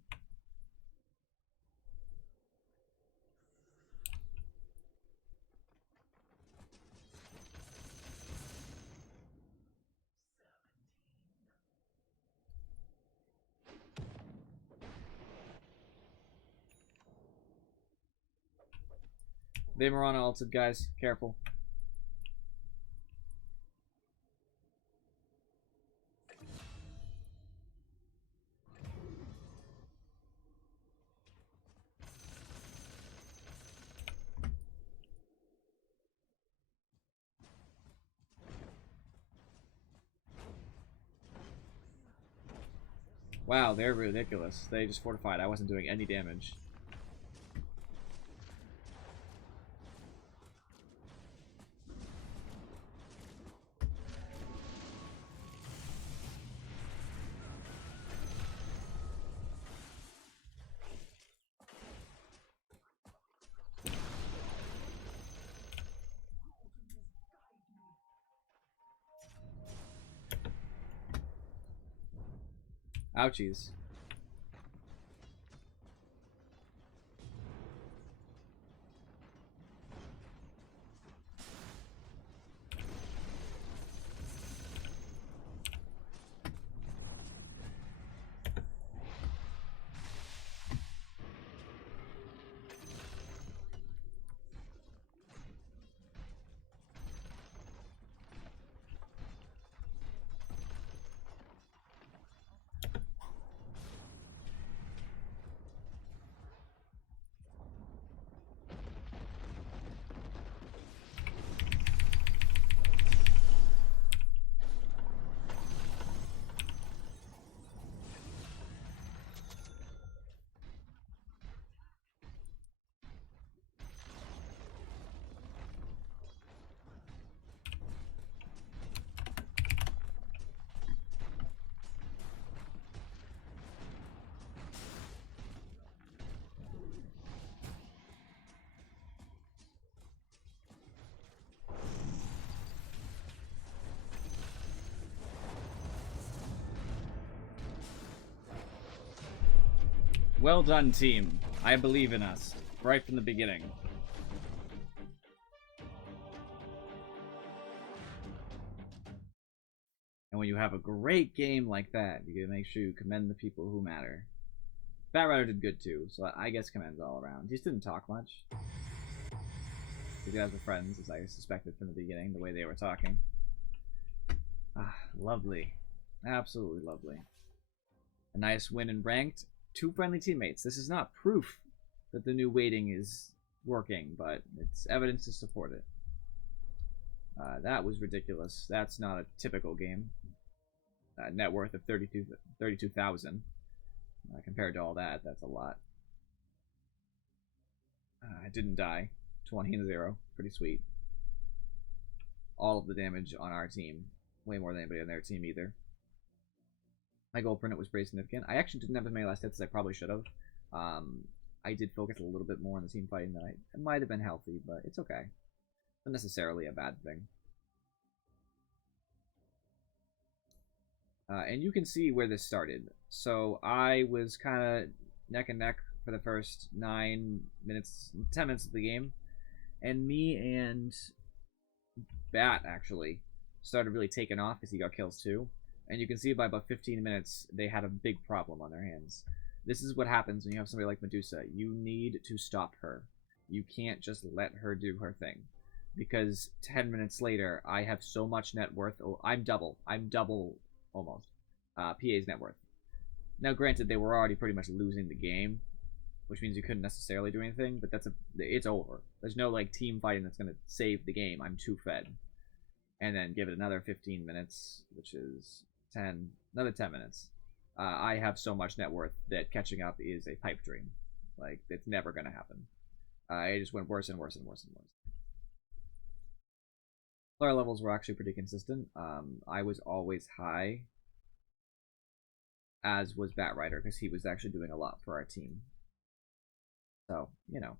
They Mirana ulted, guys. Careful. Wow, they're ridiculous. They just fortified. I wasn't doing any damage. Ouchies. Well done, team. I believe in us. Right from the beginning. And when you have a great game like that, you gotta make sure you commend the people who matter. Batrider did good too, so I guess commends all around. He just didn't talk much. You guys were friends, as I suspected from the beginning, the way they were talking. Ah, lovely. Absolutely lovely. A nice win in ranked. 2 friendly teammates. This is not proof that the new weighting is working, but it's evidence to support it. That was ridiculous. That's not a typical game. Net worth of 32,000. Compared to all that, that's a lot. I didn't die. 20-0. Pretty sweet. All of the damage on our team. Way more than anybody on their team either. My goal per minute was pretty significant. I actually didn't have as many last hits as I probably should have. I did focus a little bit more on the team fighting than it might have been healthy, but it's okay. Not necessarily a bad thing. And you can see where this started. So I was kind of neck and neck for the first 10 minutes of the game. And me and Bat, actually, started really taking off because he got kills too. And you can see by about 15 minutes, they had a big problem on their hands. This is what happens when you have somebody like Medusa. You need to stop her. You can't just let her do her thing. Because 10 minutes later, I have so much net worth. Oh, I'm double almost. PA's net worth. Now, granted, they were already pretty much losing the game, which means you couldn't necessarily do anything, but it's over. There's no, like, team fighting that's going to save the game. I'm too fed. And then give it another 15 minutes, which is another 10 minutes. I have so much net worth that catching up is a pipe dream. Like, it's never going to happen. It just went worse and worse and worse and worse. Player levels were actually pretty consistent. I was always high, as was Batrider, because he was actually doing a lot for our team. So, you know.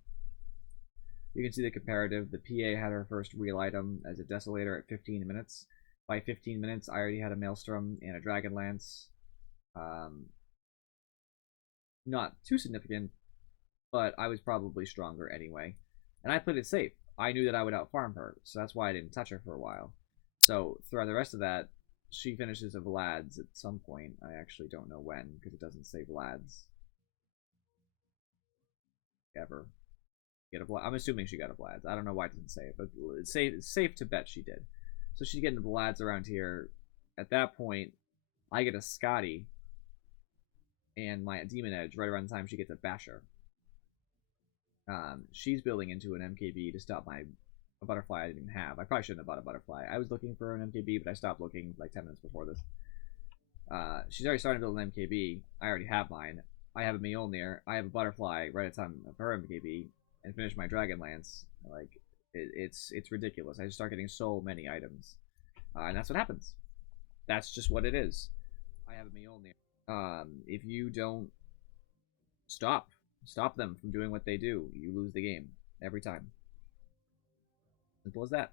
You can see the comparative. The PA had her first real item as a Desolator at 15 minutes. By 15 minutes, I already had a Maelstrom and a Dragonlance. Not too significant, but I was probably stronger anyway. And I played it safe. I knew that I would outfarm her, so that's why I didn't touch her for a while. So throughout the rest of that, she finishes a Vlad's at some point. I actually don't know when, because it doesn't say Vlad's. Ever. I'm assuming she got a Vlad's. I don't know why it doesn't say it, but it's safe to bet she did. So she's getting the Vlad's around here. At that point, I get a Scotty and my Demon Edge right around the time she gets a Basher. She's building into an MKB to stop a butterfly I didn't even have. I probably shouldn't have bought a butterfly. I was looking for an MKB, but I stopped looking like 10 minutes before this. She's already starting to build an MKB. I already have mine. I have a Mjolnir. I have a Butterfly right at the time of her MKB, and finish my Dragonlance. Like, it's ridiculous. I just start getting so many items, and that's what happens. That's just what it is. I have a Mjolnir. If you don't stop them from doing what they do, you lose the game every time. Simple as that.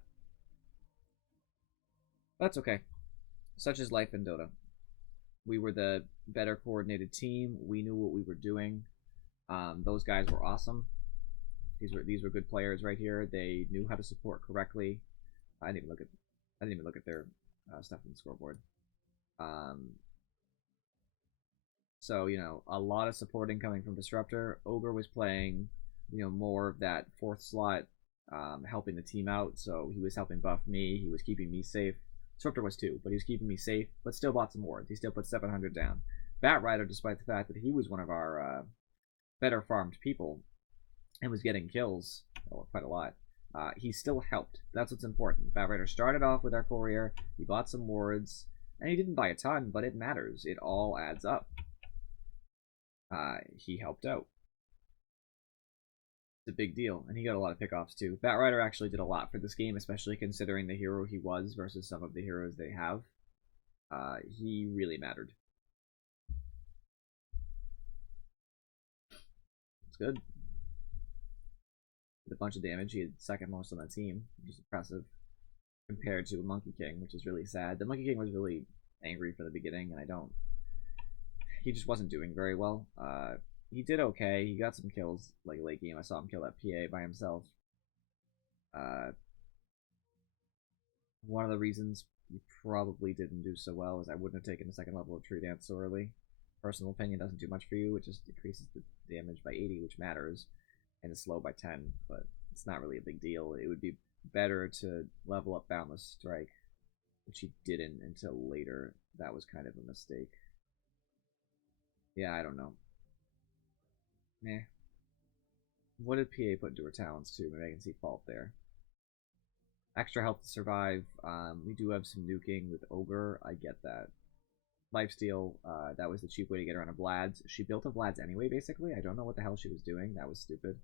That's okay. Such is life in Dota. We were the better coordinated team. We knew what we were doing. Those guys were awesome. These were good players right here. They knew how to support correctly. I didn't even look at their stuff in the scoreboard. So a lot of supporting coming from Disruptor. Ogre was playing more of that fourth slot, helping the team out. So he was helping buff me. He was keeping me safe. Disruptor was too, but he was keeping me safe, but still bought some wards. He still put 700 down. Batrider, despite the fact that he was one of our better farmed people and was getting kills quite a lot, he still helped. That's what's important. Batrider started off with our courier. He bought some wards, and he didn't buy a ton, but it matters. It all adds up. He helped out. It's a big deal, and he got a lot of pickoffs too. Batrider actually did a lot for this game, especially considering the hero he was versus some of the heroes they have. He really mattered. It's good. Did a bunch of damage. He had second most on the team, which is impressive compared to a Monkey King, which is really sad. The Monkey King was really angry for the beginning, and he just wasn't doing very well. He did okay. He got some kills like late game. I saw him kill that PA by himself. One of the reasons he probably didn't do so well is I wouldn't have taken the second level of Tree Dance so early. Personal opinion, doesn't do much for you. It just decreases the damage by 80, which matters, and is slow by 10, but it's not really a big deal. It would be better to level up Boundless Strike, which he didn't until later. That was kind of a mistake. Yeah, I don't know. Meh. What did PA put into her talents too? Maybe I can see fault there. Extra health to survive. We do have some nuking with Ogre. I get that. Lifesteal. That was the cheap way to get her on a Vlad's. She built a Vlad's anyway, basically. I don't know what the hell she was doing. That was stupid.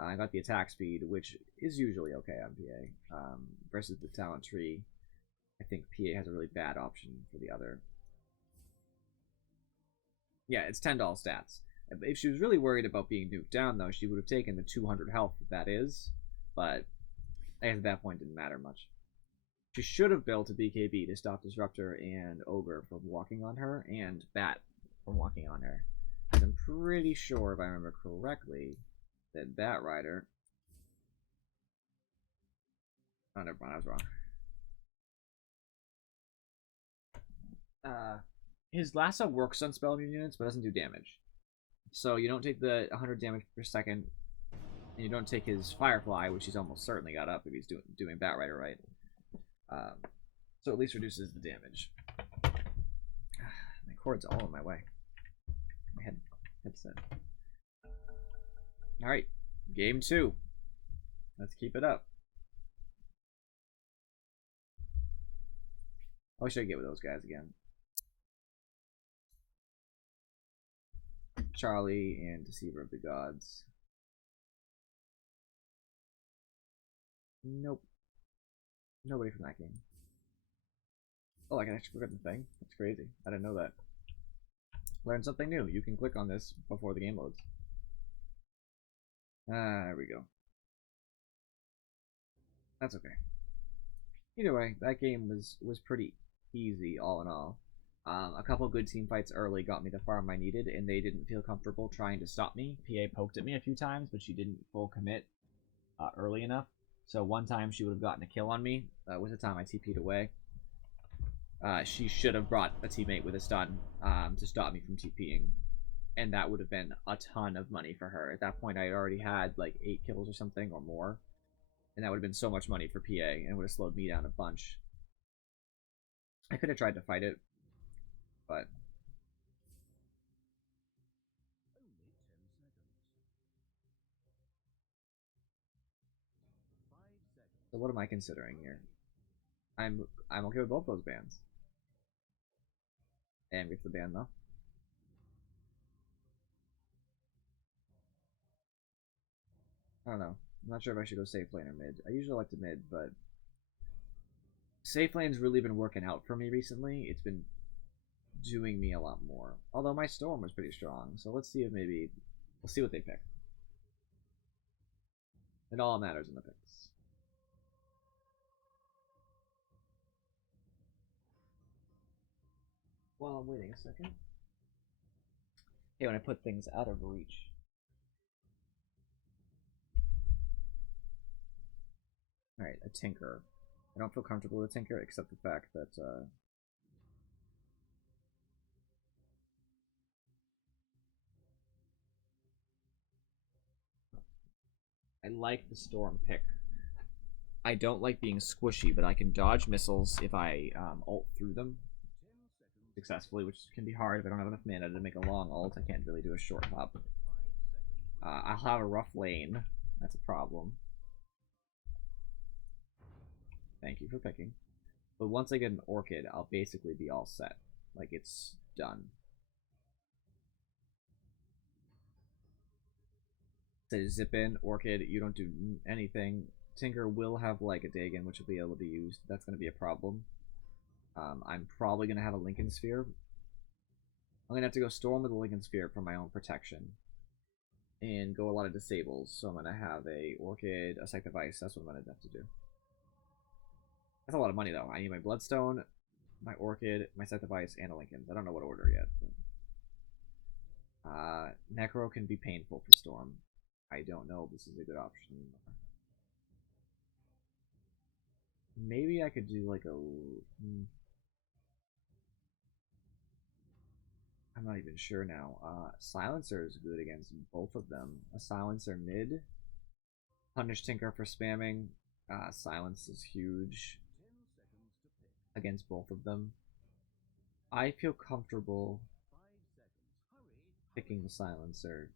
I got the attack speed, which is usually okay on PA. Versus the talent tree, I think PA has a really bad option for the other. Yeah, it's $10 stats. If she was really worried about being nuked down, though, she would have taken the 200 health that is, but I guess at that point it didn't matter much. She should have built a BKB to stop Disruptor and Ogre from walking on her, and Bat from walking on her. I'm pretty sure, if I remember correctly, that Batrider... Oh, never mind, I was wrong. His lasso works on spell immune units, but doesn't do damage. So you don't take the 100 damage per second, and you don't take his Firefly, which he's almost certainly got up if he's doing Batrider right. So at least reduces the damage. My cord's all in my way. My headset. Alright, game 2. Let's keep it up. What should I get with those guys again? Charlie and Deceiver of the Gods. Nope. Nobody from that game. Oh, I can actually click on the thing? That's crazy. I didn't know that. Learn something new. You can click on this before the game loads. There we go. That's okay. Either way, that game was pretty easy all in all. A couple good team fights early got me the farm I needed, and they didn't feel comfortable trying to stop me. PA poked at me a few times, but she didn't full commit early enough. So one time she would have gotten a kill on me. Was the time I TP'd away. She should have brought a teammate with a stun to stop me from TPing. And that would have been a ton of money for her. At that point, I already had like 8 kills or something or more. And that would have been so much money for PA, and it would have slowed me down a bunch. I could have tried to fight it, but... So what am I considering here? I'm okay with both those bans. And gets the ban though. I don't know. I'm not sure if I should go safe lane or mid. I usually like to mid, but safe lane's really been working out for me recently. It's been doing me a lot more. Although my storm was pretty strong, so let's see if maybe we'll see what they pick. It all matters in the picks. While I'm waiting a second. Hey, when I put things out of reach. Alright, a Tinker. I don't feel comfortable with a Tinker, except the fact that, I like the Storm pick. I don't like being squishy, but I can dodge missiles if I ult through them successfully, which can be hard if I don't have enough mana to make a long ult. I can't really do a short hop. I'll have a rough lane. That's a problem. Thank you for picking. But once I get an Orchid, I'll basically be all set. Like, it's done. Say zip in, Orchid, you don't do anything. Tinker will have like a Dagon, which will be able to be used. That's going to be a problem. I'm probably going to have a Lincoln Sphere. I'm going to have to go Storm with a Lincoln Sphere for my own protection. And go a lot of disables. So I'm going to have a Orchid, a Scythe of Ice. That's what I'm going to have to do. That's a lot of money, though. I need my Bloodstone, my Orchid, my Scythe of Ice, and a Lincoln. I don't know what order yet. But... Necro can be painful for Storm. I don't know if this is a good option anymore. Maybe I could do like a... I'm not even sure now. Silencer is good against both of them. A Silencer mid. Punish Tinker for spamming. Silence is huge against both of them. I feel comfortable picking the Silencer.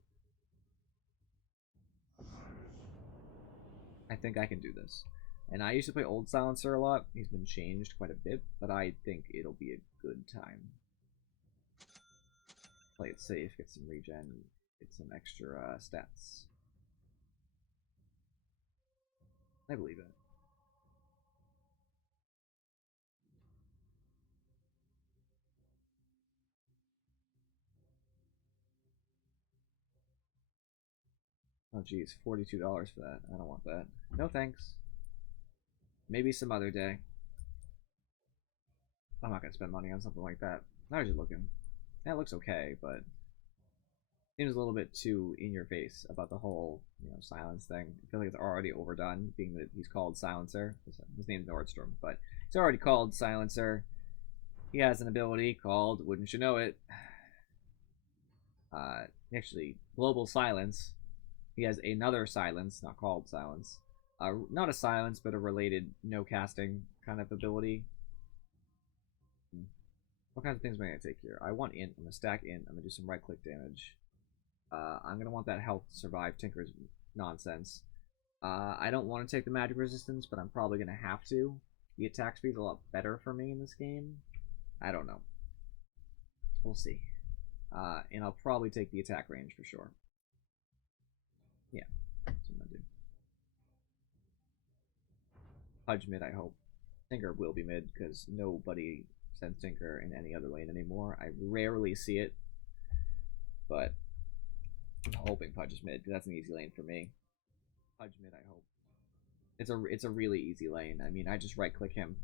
I think I can do this. And I used to play old Silencer a lot. He's been changed quite a bit, but I think it'll be a good time. Play it safe, get some regen, get some extra stats. I believe it. Oh geez, $42 for that. I don't want that. No thanks. Maybe some other day. I'm not gonna spend money on something like that. I was just looking. That looks okay, but seems a little bit too in your face about the whole, silence thing. I feel like it's already overdone, being that he's called Silencer. His name's Nordstrom, but it's already called Silencer. He has an ability called, wouldn't you know it, actually, Global Silence. He has another Silence, not called Silence. Not a Silence, but a related no casting kind of ability. What kinds of things am I going to take here? I want Int. I'm going to stack Int. I'm going to do some right-click damage. I'm going to want that health to survive Tinker's nonsense. I don't want to take the magic resistance, but I'm probably going to have to. The attack speed's a lot better for me in this game. I don't know. We'll see. And I'll probably take the attack range for sure. Yeah, that's what I'm going to do. Pudge mid, I hope. Tinker will be mid, because nobody sends Tinker in any other lane anymore. I rarely see it, but I'm hoping Pudge is mid, because that's an easy lane for me. Pudge mid, I hope. It's a really easy lane. I mean, I just right-click him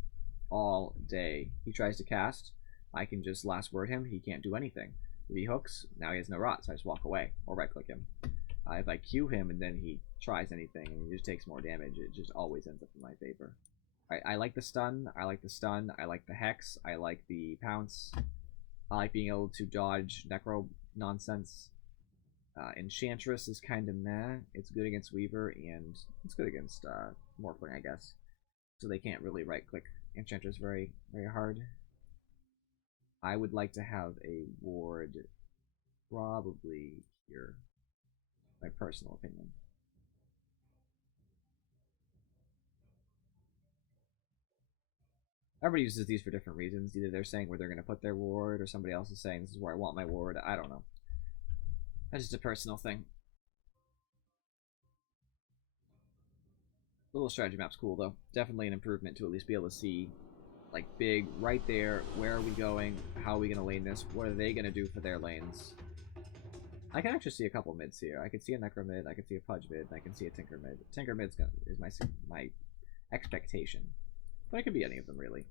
all day. He tries to cast, I can just last word him. He can't do anything. If he hooks, now he has no rot, so I just walk away or right-click him. If I Q him and then he tries anything and he just takes more damage, it just always ends up in my favor. I like the stun. I like the stun. I like the hex. I like the pounce. I like being able to dodge necro nonsense. Enchantress is kind of meh. It's good against Weaver and it's good against Morphling, I guess. So they can't really right-click Enchantress very hard. I would like to have a ward probably here. My personal opinion. Everybody uses these for different reasons. Either they're saying where they're going to put their ward, or somebody else is saying this is where I want my ward. I don't know. That's just a personal thing. The little strategy map's cool, though. Definitely an improvement to at least be able to see, like, big, right there, where are we going, how are we going to lane this, what are they going to do for their lanes. I can actually see a couple mids here. I can see a Necro mid, I can see a Pudge mid, and I can see a Tinker mid. Tinker mid is my expectation. But it could be any of them, really.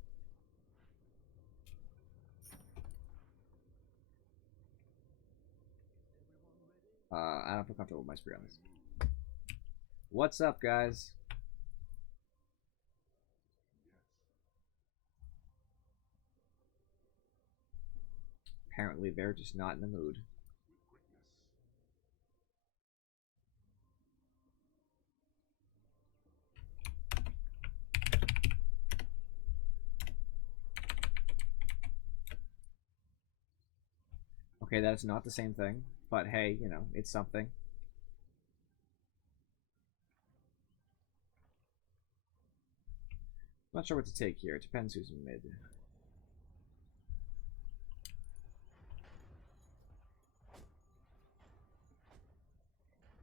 I don't feel comfortable with my spree on this. What's up, guys? Apparently, they're just not in the mood. Okay, that's not the same thing, but hey, you know, it's something. Not sure what to take here. It depends who's in mid.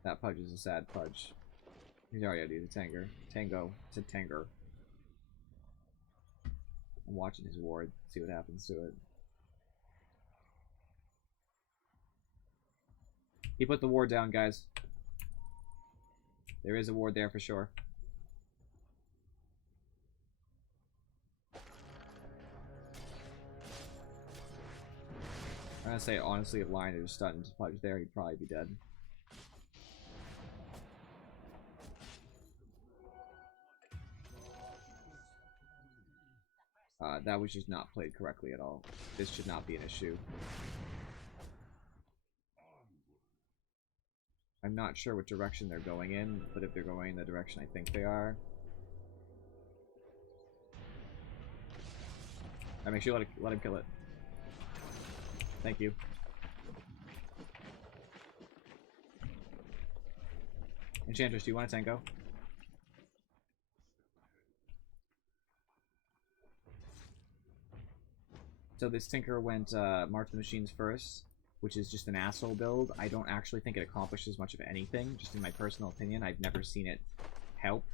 That Pudge is a sad Pudge. He's already out of the Tanger. Tango. It's a Tanger. I'm watching his ward, see what happens to it. He put the ward down, guys. There is a ward there for sure. I'm gonna say, honestly, if Lion had just stunned Pudge there, he'd probably be dead. That was just not played correctly at all. This should not be an issue. I'm not sure what direction they're going in, but if they're going in the direction I think they are... I make sure you let him kill it. Thank you. Enchantress, do you want a tango? So this Tinker went Mark the Machines first, which is just an asshole build. I don't actually think it accomplishes much of anything, just in my personal opinion. I've never seen it help.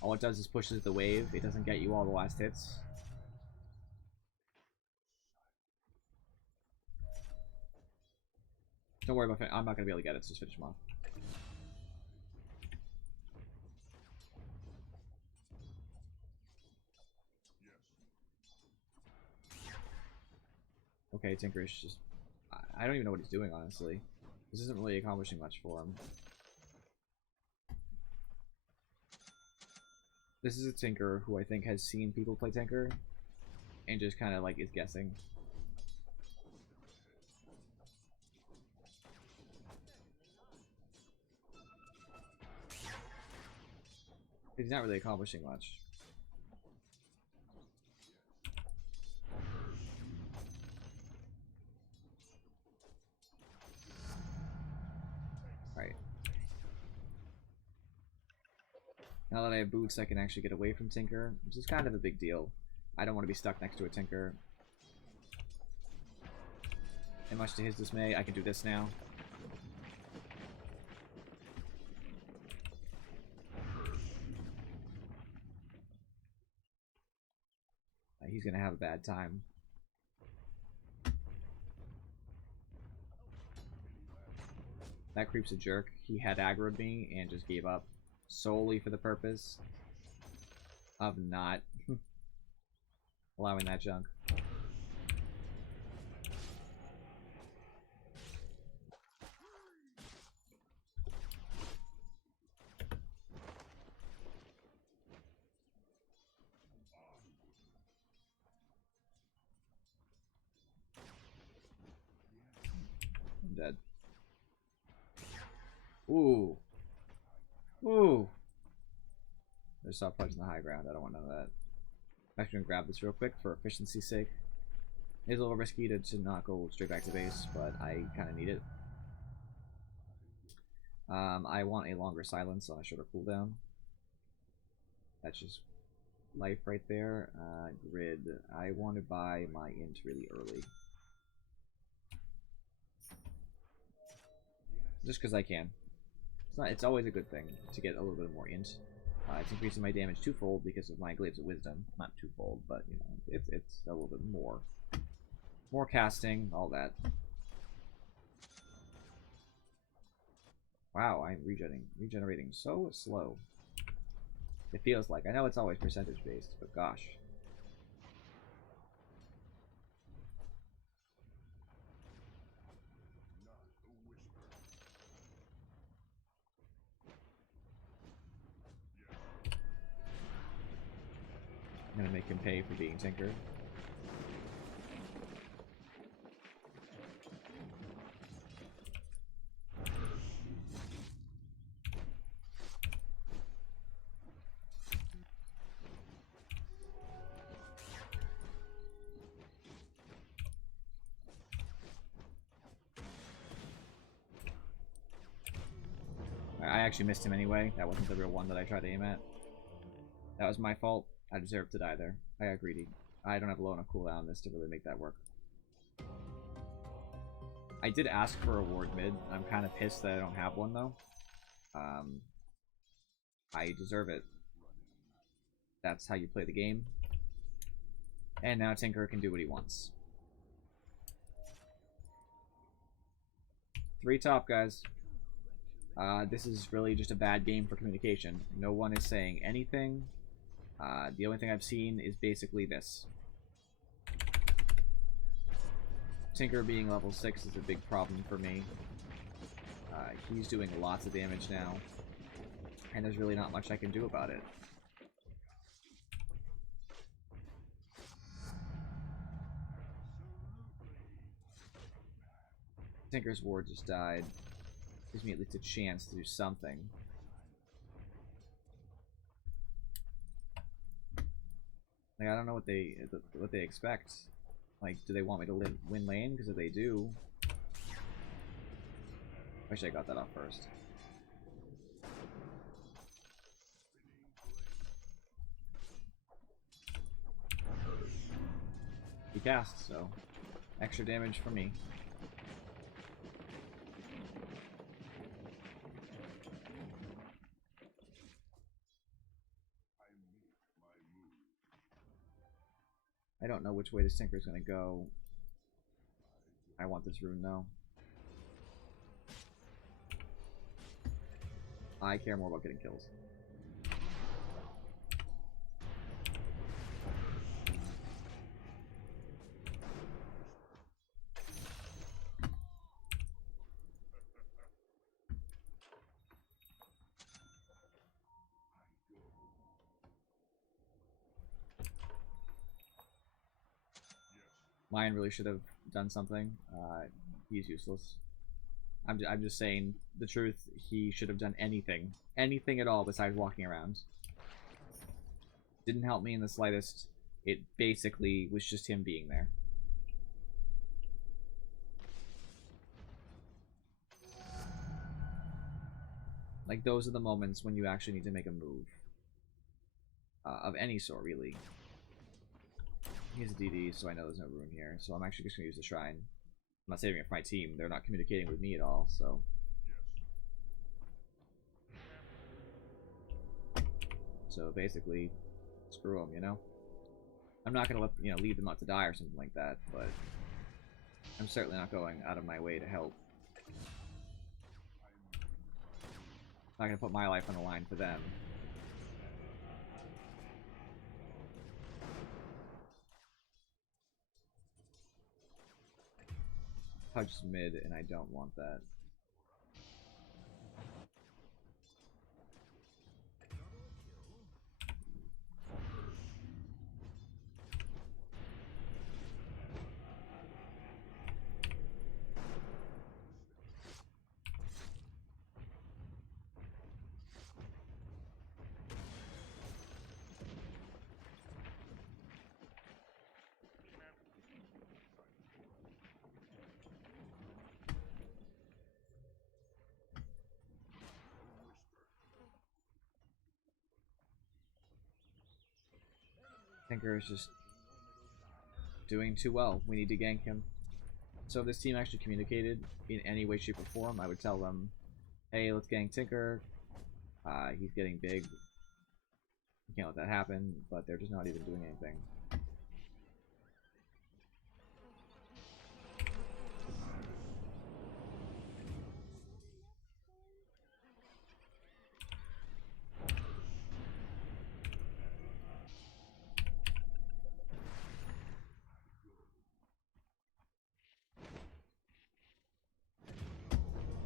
All it does is pushes the wave. It doesn't get you all the last hits. Don't worry about it. I'm not going to be able to get it, so just finish him off. Okay, Tinker's just... I don't even know what he's doing, honestly. This isn't really accomplishing much for him. This is a Tinker who I think has seen people play Tinker, and just kind of, like, is guessing. He's not really accomplishing much. Right. Now that I have boots, I can actually get away from Tinker, which is kind of a big deal. I don't want to be stuck next to a Tinker. And much to his dismay, I can do this now. He's gonna have a bad time. That creep's a jerk. He had aggroed me and just gave up solely for the purpose of not allowing that junk. I'm dead. Ooh. Ooh. There's stop punching the high ground. I don't want none of that. I'm actually gonna grab this real quick for efficiency's sake. It's a little risky to not go straight back to base, but I kind of need it. I want a longer silence on a shorter cooldown. That's just life right there. Grid. I want to buy my int really early. Just because I can. It's always a good thing to get a little bit more int. It's increasing my damage twofold because of my Glaives of Wisdom. Not twofold, but you know, it's a little bit more. More casting, all that. Wow, I'm regenerating so slow. It feels like. I know it's always percentage based, but gosh. I'm gonna make him pay for being Tinker. I actually missed him anyway. That wasn't the real one that I tried to aim at. That was my fault. I deserved to die there. I got greedy. I don't have low enough cooldown on this to really make that work. I did ask for a ward mid. I'm kind of pissed that I don't have one, though. I deserve it. That's how you play the game. And now Tinker can do what he wants. 3 top, guys. This is really just a bad game for communication. No one is saying anything. The only thing I've seen is basically this. Tinker being level 6 is a big problem for me. He's doing lots of damage now. And there's really not much I can do about it. Tinker's ward just died. Gives me at least a chance to do something. Like, I don't know what they expect. Like, do they want me to win lane? Because if they do... Wish I got that off first. He cast, so... Extra damage for me. I don't know which way this Tinker is going to go. I want this rune, though. I care more about getting kills. Lion really should have done something. He's useless. I'm just saying the truth. He should have done anything. Anything at all besides walking around. Didn't help me in the slightest. It basically was just him being there. Like, those are the moments when you actually need to make a move. Of any sort, really. He's a DD, so I know there's no rune here. So I'm actually just going to use the shrine. I'm not saving it for my team. They're not communicating with me at all, so... So basically, screw them, you know? I'm not going to leave them out to die or something like that, but... I'm certainly not going out of my way to help. I'm not going to put my life on the line for them. Pudge's mid, and I don't want that. Tinker is just doing too well. We need to gank him. So if this team actually communicated in any way, shape, or form, I would tell them, hey, let's gank Tinker. He's getting big. You can't let that happen, but they're just not even doing anything.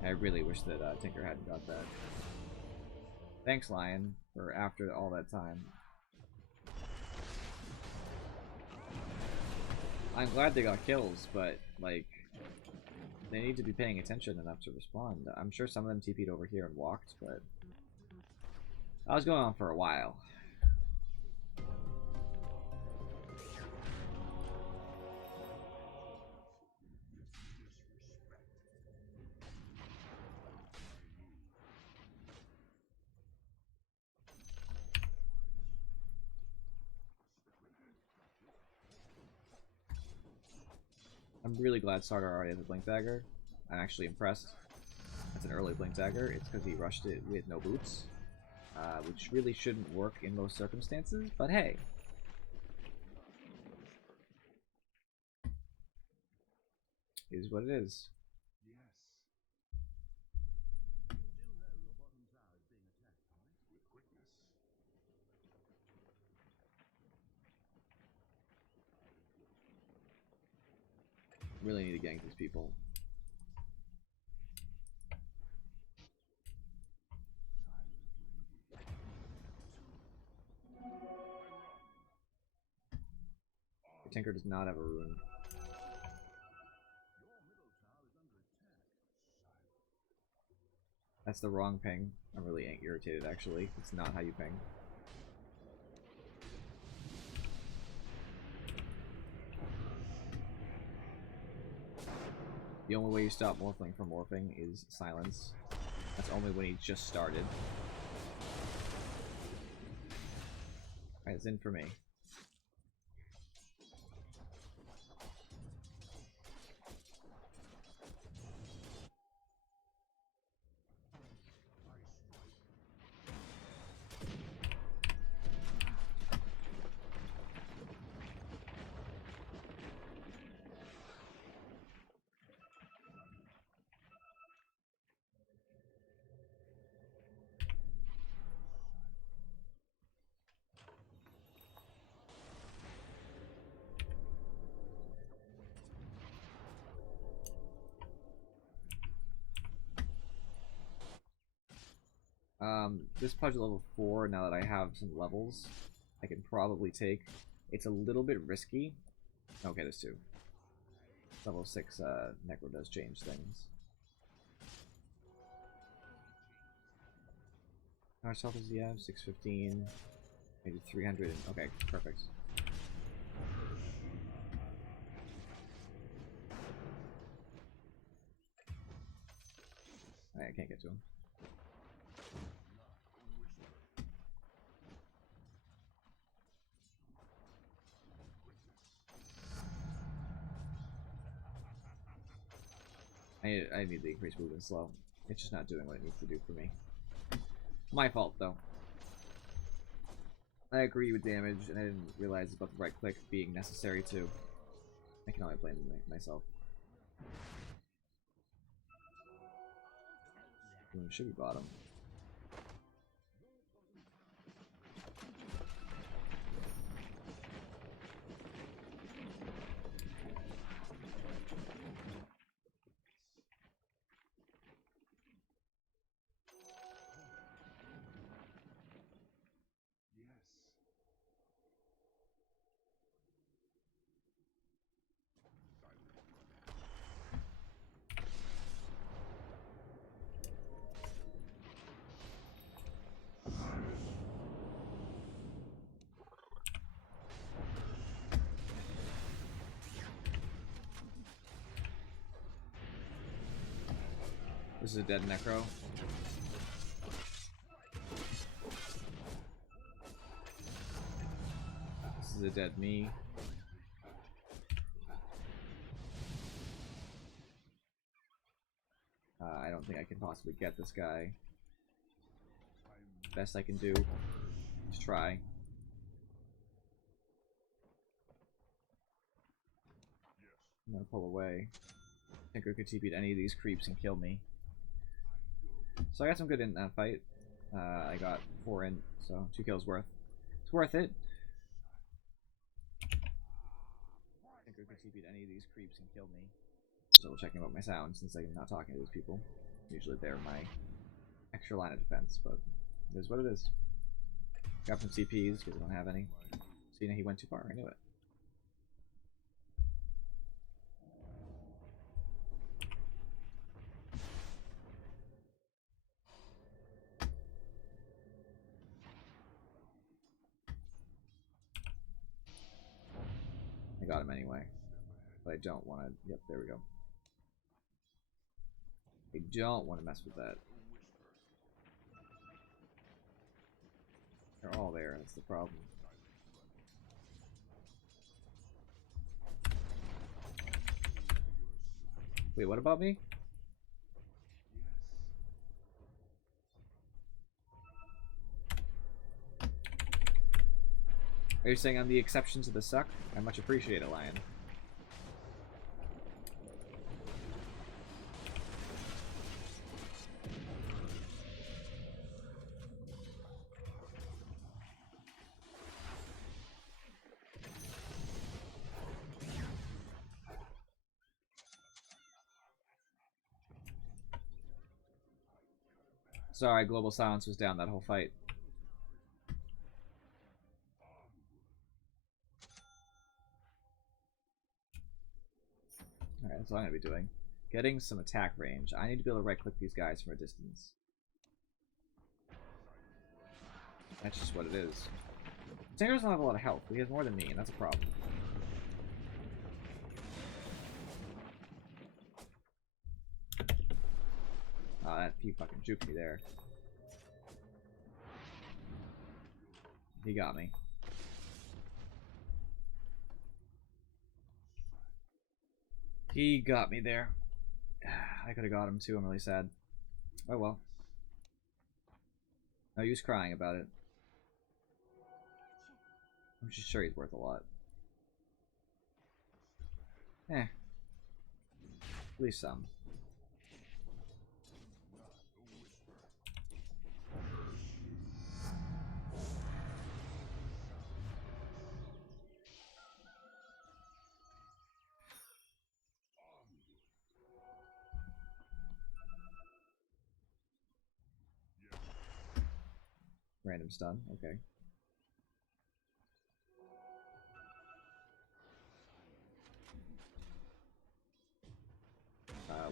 I really wish that Tinker hadn't got that. Thanks, Lion, for after all that time. I'm glad they got kills, but, like, they need to be paying attention enough to respond. I'm sure some of them TP'd over here and walked, but that was going on for a while. I'm really glad Starter already has a Blink Dagger. I'm actually impressed. That's an early Blink Dagger. It's because he rushed it with no boots. Which really shouldn't work in most circumstances, but hey. It is what it is. Really need to gank these people. The Tinker does not have a rune. That's the wrong ping. I'm really irritated, actually. It's not how you ping. The only way you stop Morphling from morphing is silence. That's only when he just started. Alright, it's in for me. This pudge level 4, now that I have some levels, I can probably take. It's a little bit risky. Okay, there's 2. Level 6 Necro does change things. How much health does he have? 615. Maybe 300. Okay, perfect. I can't get to him. I need the increased movement slow. It's just not doing what it needs to do for me. My fault, though. I agree with damage, and I didn't realize about the right click being necessary too. I can only blame myself. Should be bottom. This is a dead Necro. This is a dead me. I don't think I can possibly get this guy. Best I can do is try. I'm gonna pull away. I think I could TP any of these creeps and kill me. So I got some good in that fight. I got 4 in, so 2 kills worth. It's worth it. I think I could TP any of these creeps and kill me. So we'll check out my sound since I'm not talking to these people. Usually they're my extra line of defense, but it is what it is. Got some CPs because I don't have any. So you know he went too far. I knew it. I got him anyway. But I don't want to... Yep, there we go. I don't want to mess with that. They're all there, that's the problem. Wait, what about me? Are you saying I'm the exception to the suck? I much appreciate it, Lion. Sorry, Global Silence was down that whole fight. Alright, that's all I'm gonna be doing. Getting some attack range. I need to be able to right-click these guys from a distance. That's just what it is. Stinger doesn't have a lot of health, but he has more than me, and that's a problem. He fucking juked me there. He got me. He got me there. I could have got him too, I'm really sad. Oh well. No use crying about it. I'm just sure he's worth a lot. Eh. At least some. Random stun, okay.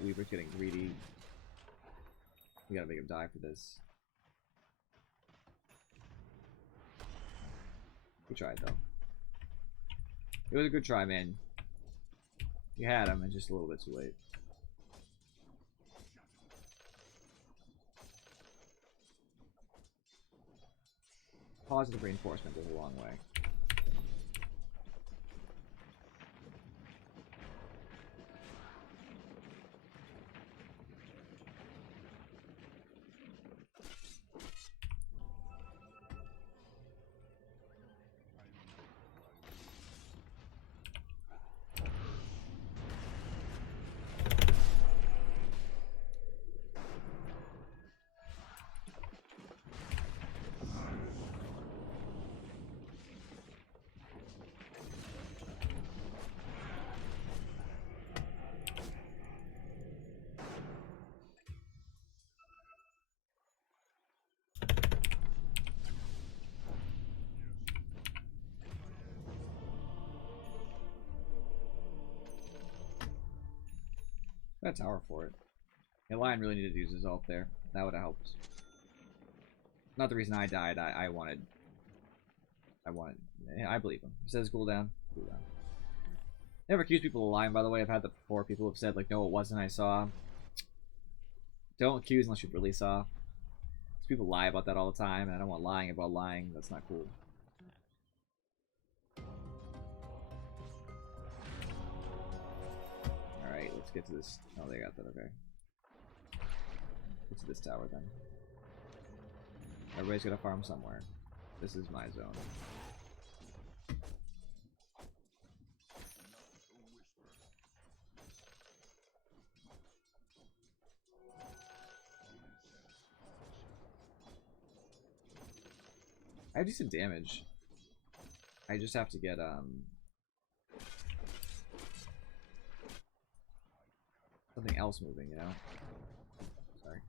Weaver's getting greedy. We gotta make him die for this. We tried though. It was a good try, man. You had him, it's just a little bit too late. Positive reinforcement goes a long way. Got a tower for it. Yeah, Lion really needed to use his ult there. That would have helped. Not the reason I died. I wanted. Yeah, I believe him. He says cooldown. Cooldown. Never accuse people of lying, by the way. I've had that before. People have said, like, no, it wasn't. I saw. Don't accuse unless you really saw. People lie about that all the time, and I don't want lying about lying. That's not cool. get to this. Oh, they got that. Okay. Get to this tower then. Everybody's gonna farm somewhere. This is my zone. I have decent damage. I just have to get something else moving, you know? Sorry.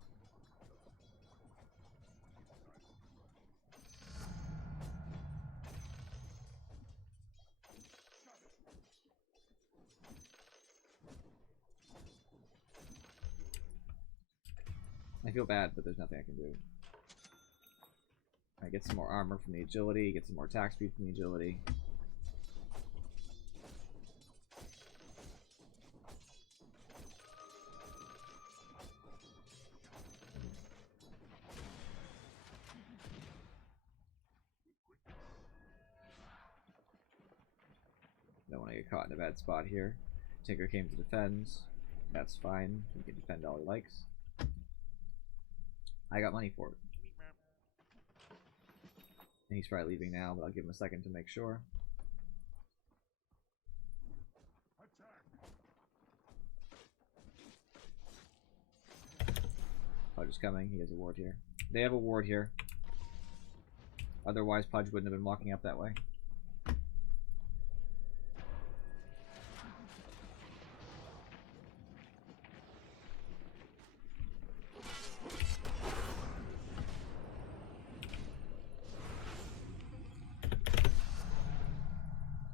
I feel bad, but there's nothing I can do. I get some more armor from the agility, get some more attack speed from the agility. Don't want to get caught in a bad spot here. Tinker came to defend. That's fine. He can defend all he likes. I got money for it. And he's probably leaving now, but I'll give him a second to make sure. Pudge is coming. He has a ward here. They have a ward here. Otherwise, Pudge wouldn't have been walking up that way.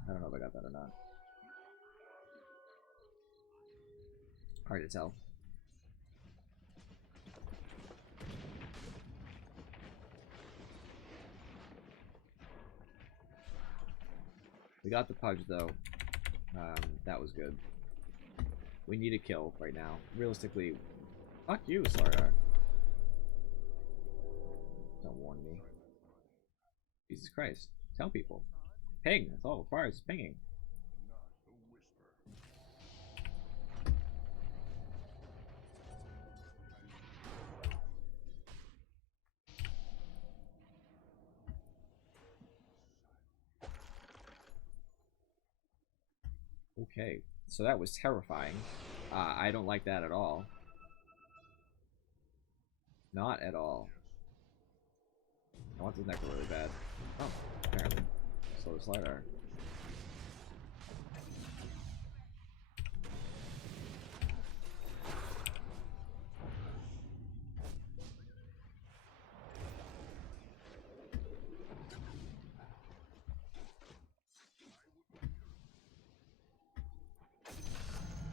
I don't know if I got that or not. Hard to tell. We got the Pudge though. That was good. We need a kill right now. Realistically, fuck you, Slardar. Don't warn me. Jesus Christ. Tell people. Ping. That's all it requires is pinging. Okay, so that was terrifying. I don't like that at all. Not at all. I want this Necro really bad. Oh, apparently. So does Slardar.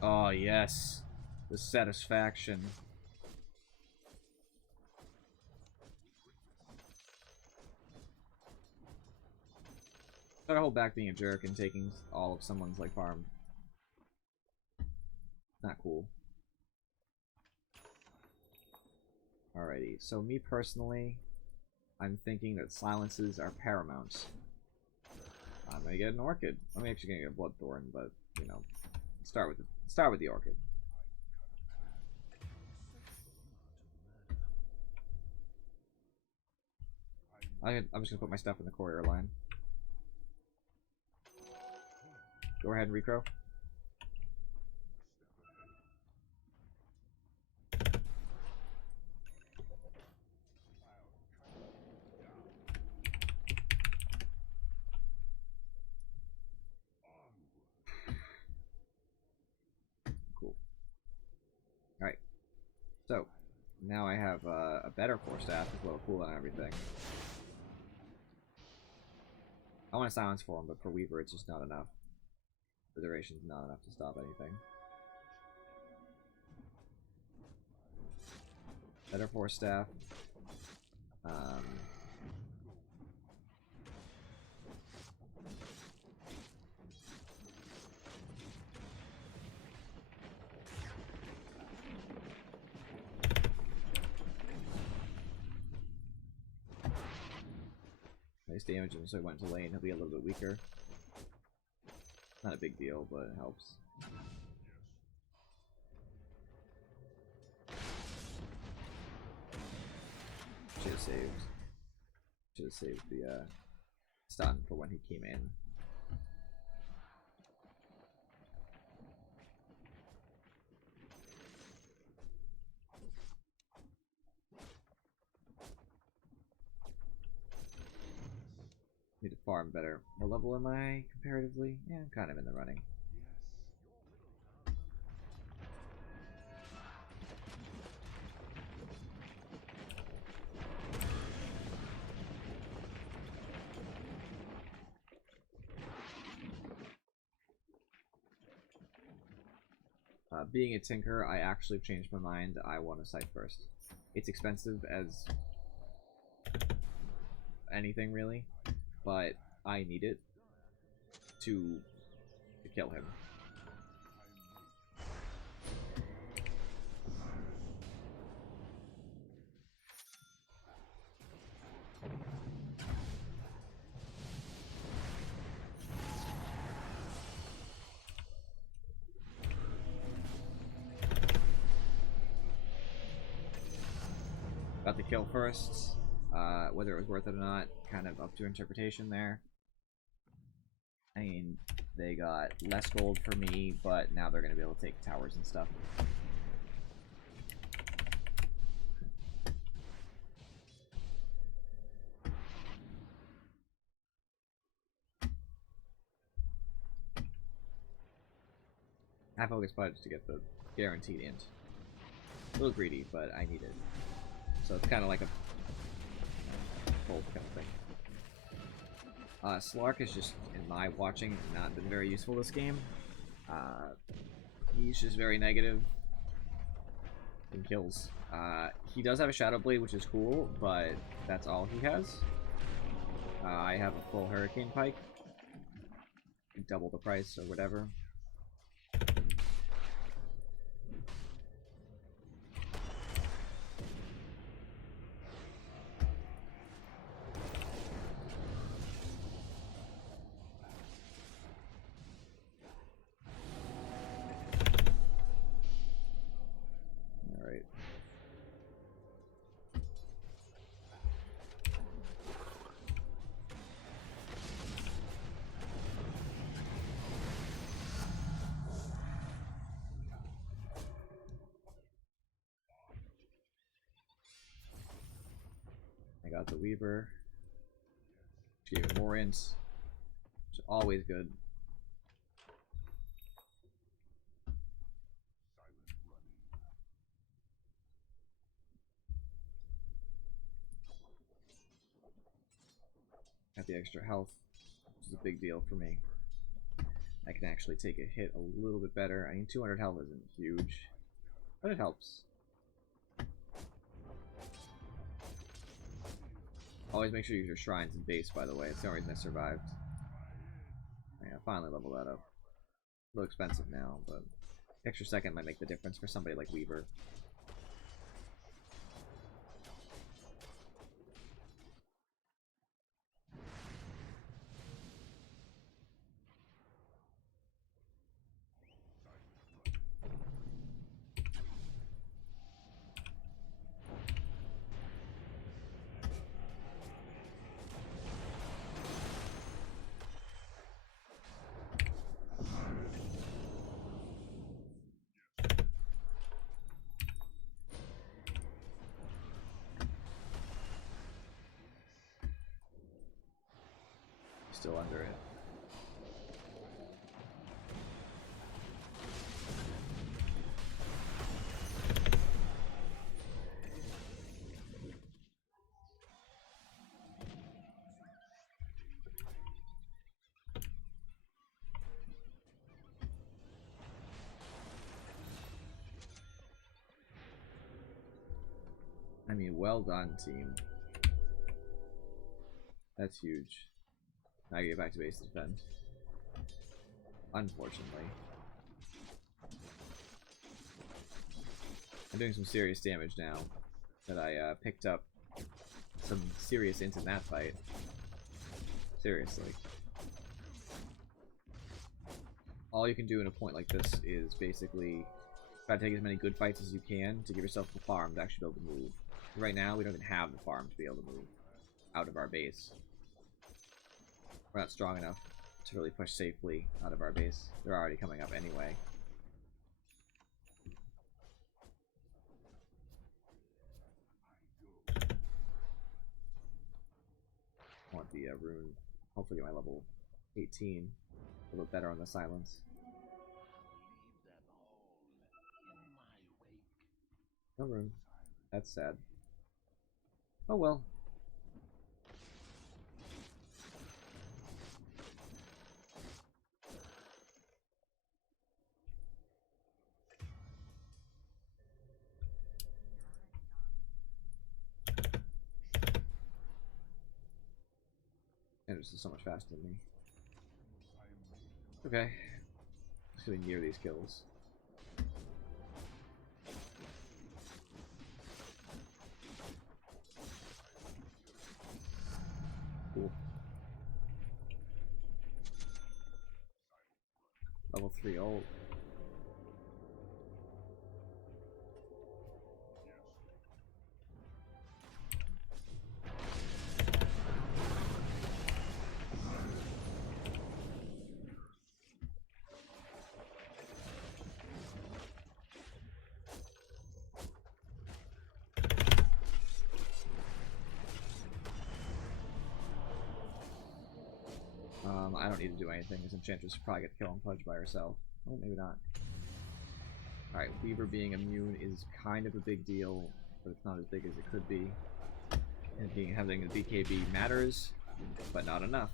Oh, yes. The satisfaction. Gotta hold back being a jerk and taking all of someone's, like, farm. Not cool. Alrighty, so me personally, I'm thinking that silences are paramount. I'm gonna get an Orchid. I'm actually gonna get a Bloodthorn, but, you know, start with the Orchid. I'm just gonna put my stuff in the courier line. Go ahead and recrow. Cool. Alright. So, now I have a better core staff with lower cooldown and everything. I want to silence for him, but for Weaver it's just not enough. The duration's not enough to stop anything. Better force staff. Nice damage him, so he went to lane. He'll be a little bit weaker. Not a big deal, but it helps. saved. Should have saved the stun for when he came in. Need to farm better. What level am I comparatively? Yeah, I'm kind of in the running. Being a tinker, I actually have changed my mind. I want to site first. It's expensive as anything, really, but I need it to kill him. Got the kill first. Whether it was worth it or not, kind of up to interpretation there. I mean, they got less gold for me, but now they're going to be able to take towers and stuff. I focus budget to get the guaranteed int. A little greedy, but I need it. So it's kind of like a both kind of thing. Slark is just, in my watching, not been very useful this game. He's just very negative in kills. He does have a Shadow Blade, which is cool, but that's all he has. I have a full Hurricane Pike. Double the price or whatever. I got the Weaver. She gave more ints, which is always good. Got the extra health, which is a big deal for me. I can actually take a hit a little bit better. I mean, 200 health isn't huge, but it helps. Always make sure you use your shrines and base, by the way. It's the only reason I survived. Yeah, finally level that up. A little expensive now, but extra second might make the difference for somebody like Weaver. Still under it. I mean, well done, team. That's huge. Now I get back to base to defend. Unfortunately. I'm doing some serious damage now that I picked up some serious int in that fight. Seriously. All you can do in a point like this is basically try to take as many good fights as you can to give yourself the farm to actually be able to move. Right now, we don't even have the farm to be able to move out of our base. We're not strong enough to really push safely out of our base. They're already coming up anyway. I want the rune. Hopefully get my level 18. A little better on the silence. No rune. That's sad. Oh well. And this is so much faster than me. Okay. Just getting near these kills. Cool. Level 3 ult. I don't need to do anything. This Enchantress will probably get kill and pudge by herself. Oh, maybe not. Alright, Weaver being immune is kind of a big deal, but it's not as big as it could be. And having a BKB matters, but not enough.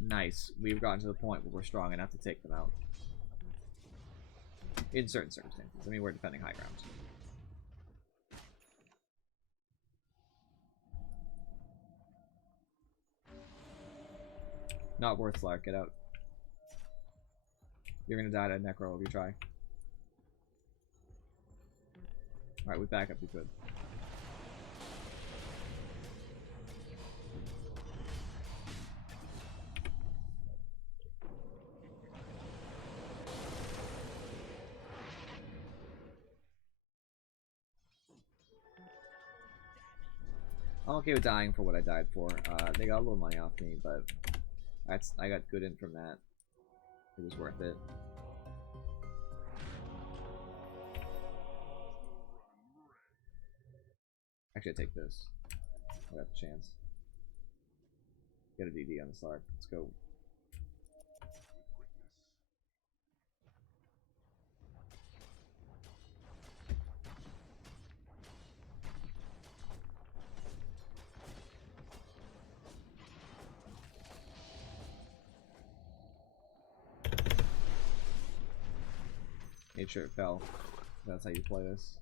Nice. We've gotten to the point where we're strong enough to take them out. In certain circumstances. I mean, we're defending high ground. Not worth Slark, get out. You're gonna die to Necro if you try. Alright, with backup you could. I'm okay with dying for what I died for. They got a little money off me, but I got good in from that. It was worth it. Actually, I take this. I got the chance. Get a DD on the Slark. Let's go. Made sure it fell. That's how you play this.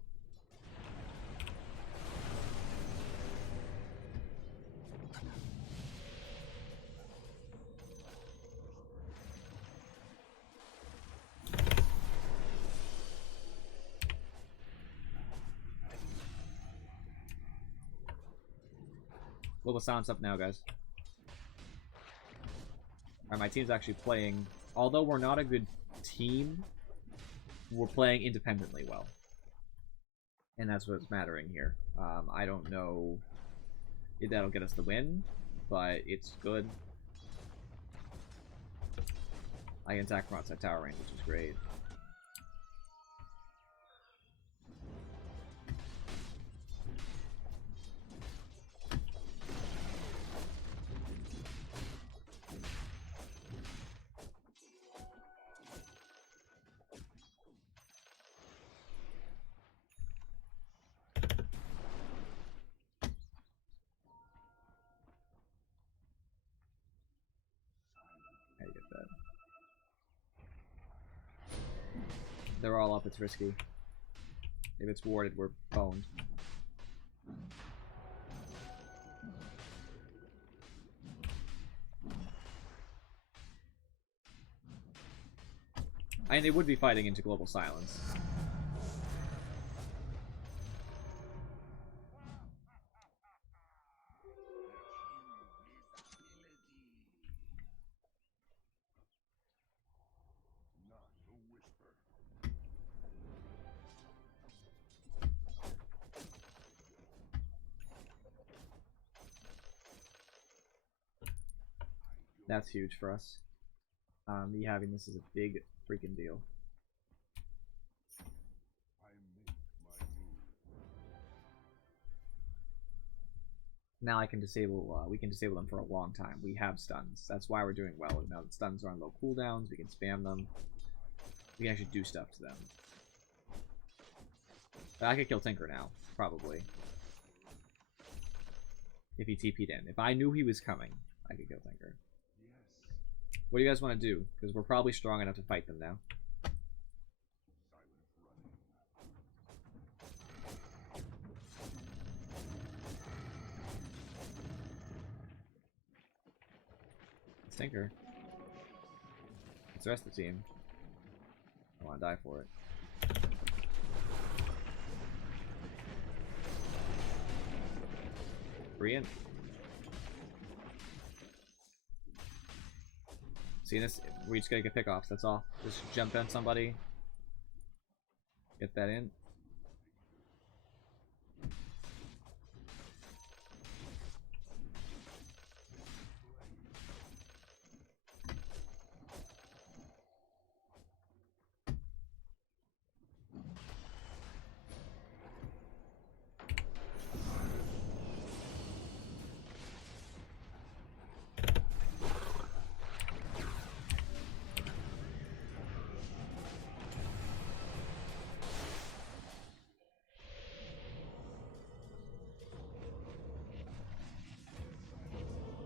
Global silence up now, guys. Alright, my team's actually playing. Although we're not a good team, we're playing independently well. And that's what's mattering here. I don't know if that'll get us the win, but it's good. I can attack from outside tower range, which is great. They're all up, it's risky. If it's warded, we're boned. And they would be fighting into global silence. That's huge for us. Me having this is a big freaking deal. Now I can disable. We can disable them for a long time. We have stuns. That's why we're doing well. Now that stuns are on low cooldowns, we can spam them. We can actually do stuff to them. But I could kill Tinker now, probably. If he TP'd in. If I knew he was coming, I could kill Tinker. What do you guys want to do? Because we're probably strong enough to fight them now. Tinker. It's the rest of the team. I want to die for it. Brilliant. See this? We just gotta get pickoffs, that's all. Just jump on somebody. Get that in.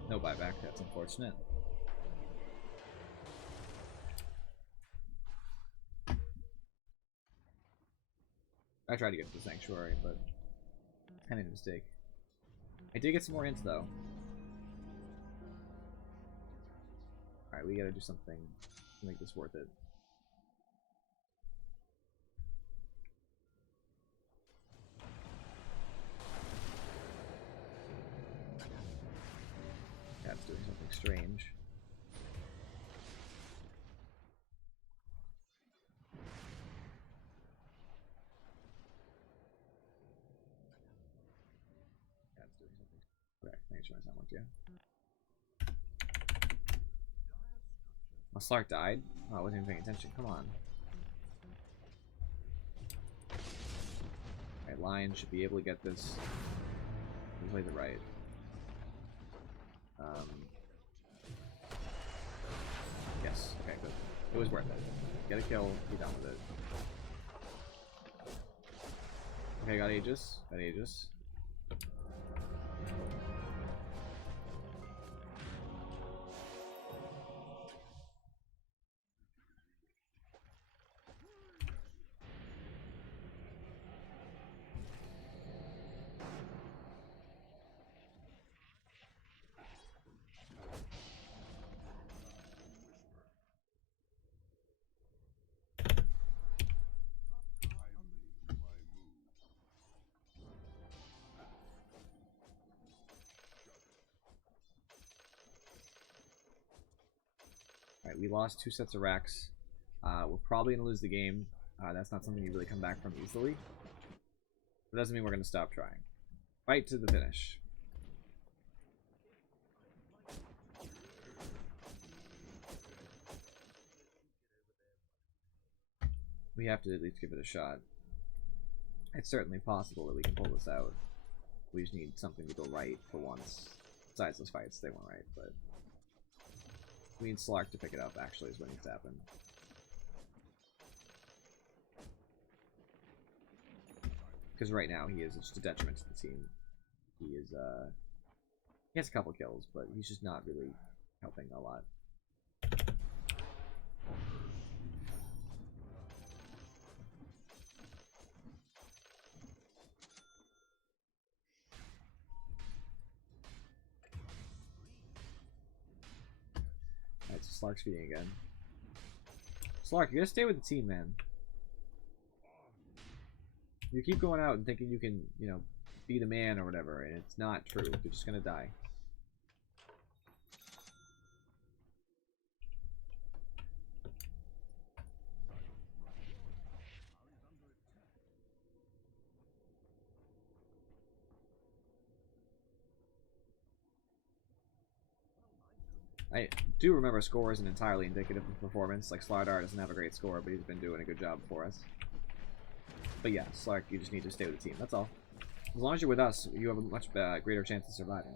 No buyback, that's unfortunate. I tried to get to the sanctuary, but I made a mistake. I did get some more hints though. Alright, we gotta do something to make this worth it. That's doing something strange. That's doing something. Okay, make sure that's not worked, yeah. My Slark died? Oh, I wasn't even paying attention. Come on. Alright, Lion should be able to get this. We played it right. Yes, okay, good. It was worth it. Get a kill, be done with it. Okay, got Aegis. Got Aegis. Alright, we lost 2 sets of racks. We're probably going to lose the game. That's not something you really come back from easily. That doesn't mean we're going to stop trying. Fight to the finish. We have to at least give it a shot. It's certainly possible that we can pull this out. We just need something to go right for once. Besides those fights, they went right, but... we need Slark to pick it up, actually, is what needs to happen. Because right now, he is just a detriment to the team. He is, he has a couple kills, but he's just not really helping a lot. Alright, so Slark's feeding again. Slark, you gotta stay with the team, man. You keep going out and thinking you can, you know, be the man or whatever, and it's not true. You're just gonna die. I do remember score isn't entirely indicative of performance. Like, Slardar doesn't have a great score, but he's been doing a good job for us. But yeah, Slark, you just need to stay with the team. That's all. As long as you're with us, you have a much greater chance of surviving.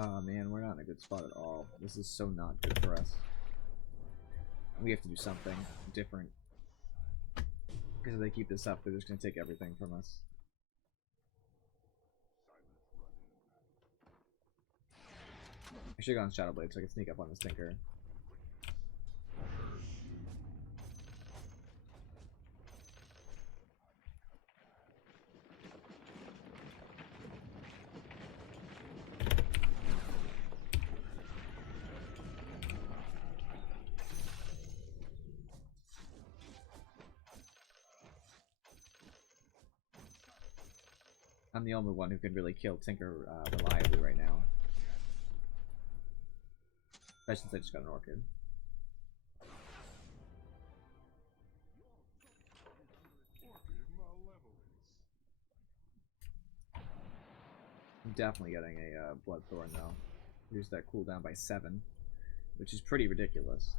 Oh man, we're not in a good spot at all. This is so not good for us. We have to do something different. Because if they keep this up, they're just going to take everything from us. I should have gone Shadow Blade so I could sneak up on this Tinker. I'm the only one who can really kill Tinker reliably right now. Especially since I just got an Orchid. I'm definitely getting a Bloodthorn though. Reduce that cooldown by 7, which is pretty ridiculous.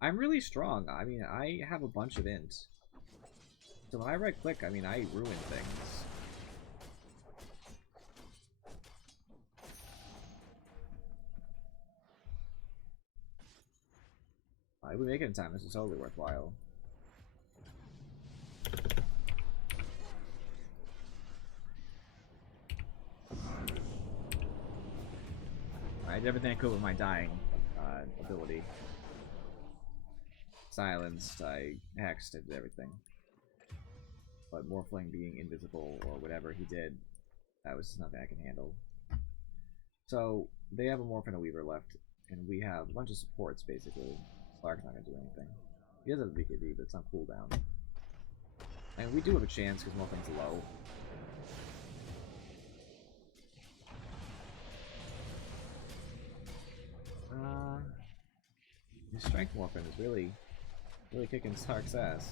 I'm really strong. I mean, I have a bunch of int. So when I right click, I mean, I ruin things. If we make it in time, this is totally worthwhile. I did everything I could with my dying ability. Silenced, I hexed, I did everything. But Morphling being invisible or whatever he did, that was just nothing I can handle. So, they have a Morph and a Weaver left, and we have a bunch of supports basically. Slark's not going to do anything. He does have a BKB, but it's on cooldown. And we do have a chance because Morphling's low. His Strength Morphin is really kicking Slark's ass.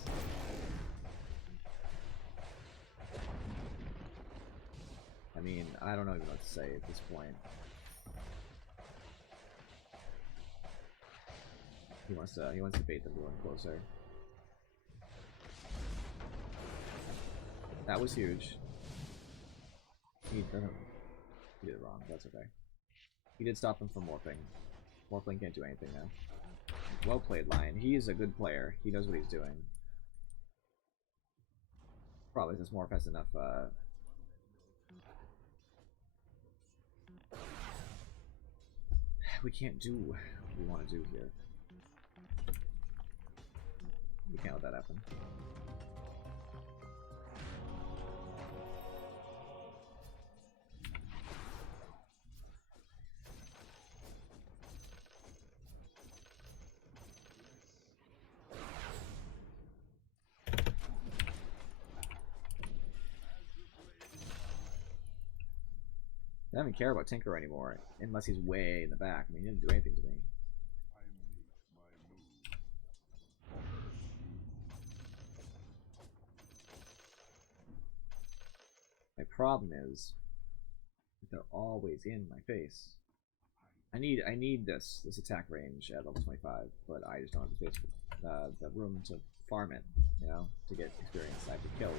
I mean, I don't know even what to say at this point. He wants to bait the Ruin closer. That was huge. He did it wrong. That's okay. He did stop him from morphing. Morphling can't do anything now. Well played, Lion. He is a good player. He knows what he's doing. Probably this morph has enough. We can't do what we want to do here. We can't let that happen. I don't even care about Tinker anymore, unless he's way in the back. I mean, he didn't do anything to me. My problem is they're always in my face. I need this attack range at level 25, but I just don't have the space, the room to farm it, you know, to get experience. I have to kill.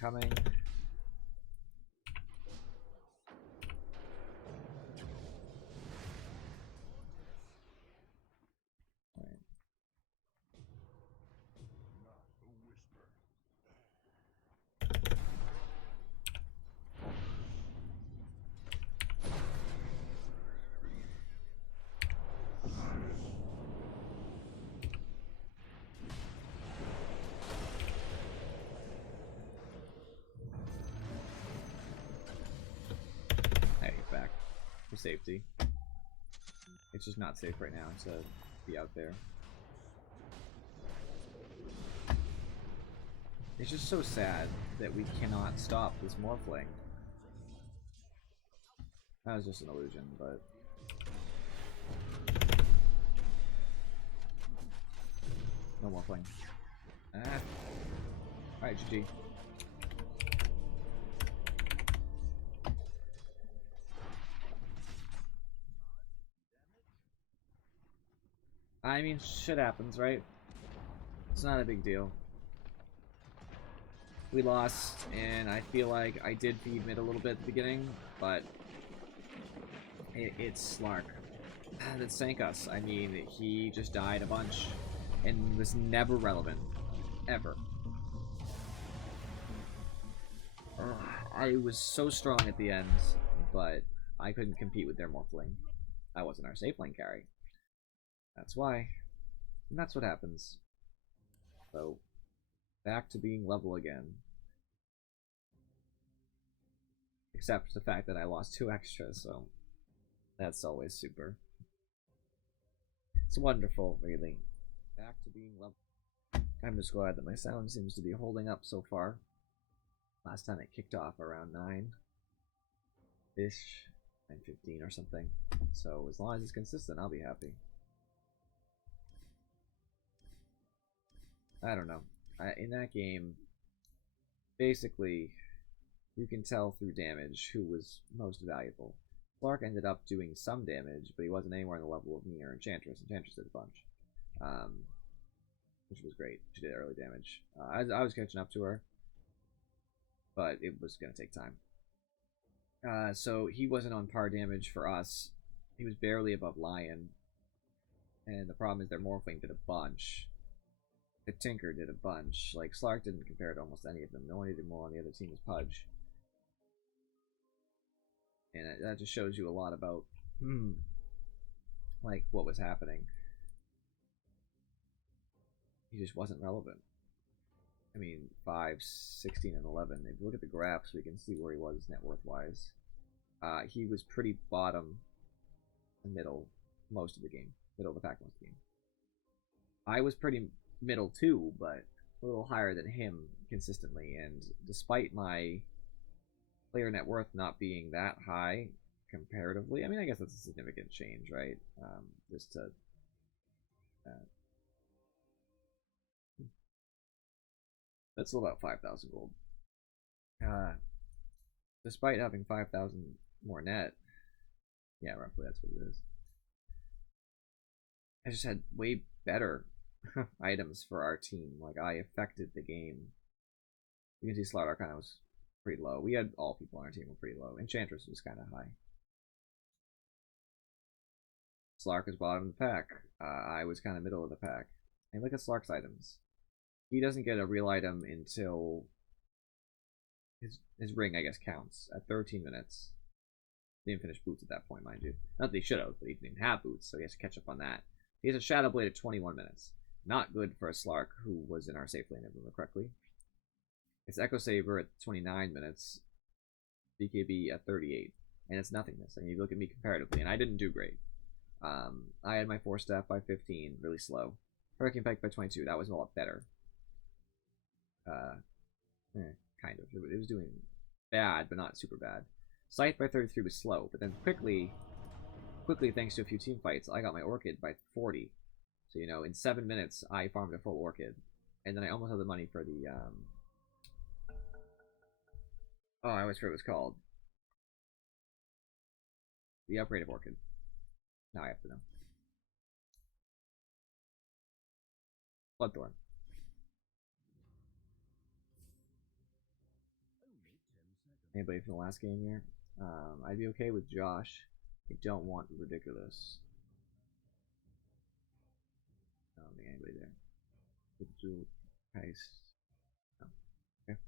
coming. Hey, back for safety. It's just not safe right now to be out there. It's just so sad that we cannot stop this Morphling. That was just an illusion, but... No Morphling. Ah. Alright, GG. I mean, shit happens, right? It's not a big deal. We lost, and I feel like I did feed mid a little bit at the beginning, but it's Slark that sank us. I mean, he just died a bunch and was never relevant. Ever. I was so strong at the end, but I couldn't compete with their Morphling. I wasn't our safe lane carry. That's why. And that's what happens. So, back to being level again. Except the fact that I lost 2 extras, so that's always super. It's wonderful, really. Back to being level. I'm just glad that my sound seems to be holding up so far. Last time it kicked off around 9-ish, 9:15 or something. So as long as it's consistent, I'll be happy. I don't know. In that game, basically, you can tell through damage who was most valuable. Clark ended up doing some damage, but he wasn't anywhere on the level of me or Enchantress. Enchantress did a bunch, which was great. She did early damage. I was catching up to her, but it was going to take time. So he wasn't on par damage for us. He was barely above Lion, and the problem is their Morphling did a bunch. The Tinker did a bunch. Like, Slark didn't compare to almost any of them. The only did more on the other team was Pudge. And that just shows you a lot about, like, what was happening. He just wasn't relevant. I mean, 5, 16, and 11. If you look at the graphs, we can see where he was net worth-wise. He was pretty bottom and middle most of the game. Middle of the pack most of the game. I was pretty middle too, but a little higher than him consistently. And despite my player net worth not being that high comparatively, I mean, I guess that's a significant change, right? Just to... that's still about 5,000 gold. Despite having 5,000 more net, yeah, roughly that's what it is. I just had way better items for our team. Like, I affected the game. You can see Slaughter Arcana was pretty low. We had all people on our team were pretty low. Enchantress was kind of high. Slark was bottom of the pack. I was kind of middle of the pack. And look at Slark's items. He doesn't get a real item until his ring, I guess, counts at 13 minutes. He didn't finish boots at that point, mind you. Not that he should have, but he didn't have boots, so he has to catch up on that. He has a Shadow Blade at 21 minutes. Not good for a Slark who was in our safe lane, if I remember correctly. It's Echo Saber at 29 minutes. BKB at 38. And it's nothingness. I mean, you look at me comparatively, and I didn't do great. I had my 4-step by 15, really slow. Hurricane Pike by 22, that was a lot better. Kind of. It was doing bad, but not super bad. Scythe by 33 was slow, but then quickly, thanks to a few team fights, I got my Orchid by 40. So, you know, in 7 minutes, I farmed a full Orchid. And then I almost had the money for the, oh, I always forget what it's called. The upgrade of Orchid. Now I have to know. Bloodthorn. Anybody from the last game here? I'd be okay with Josh. I don't want ridiculous. I don't think anybody there. With Jewel Price. No. Okay.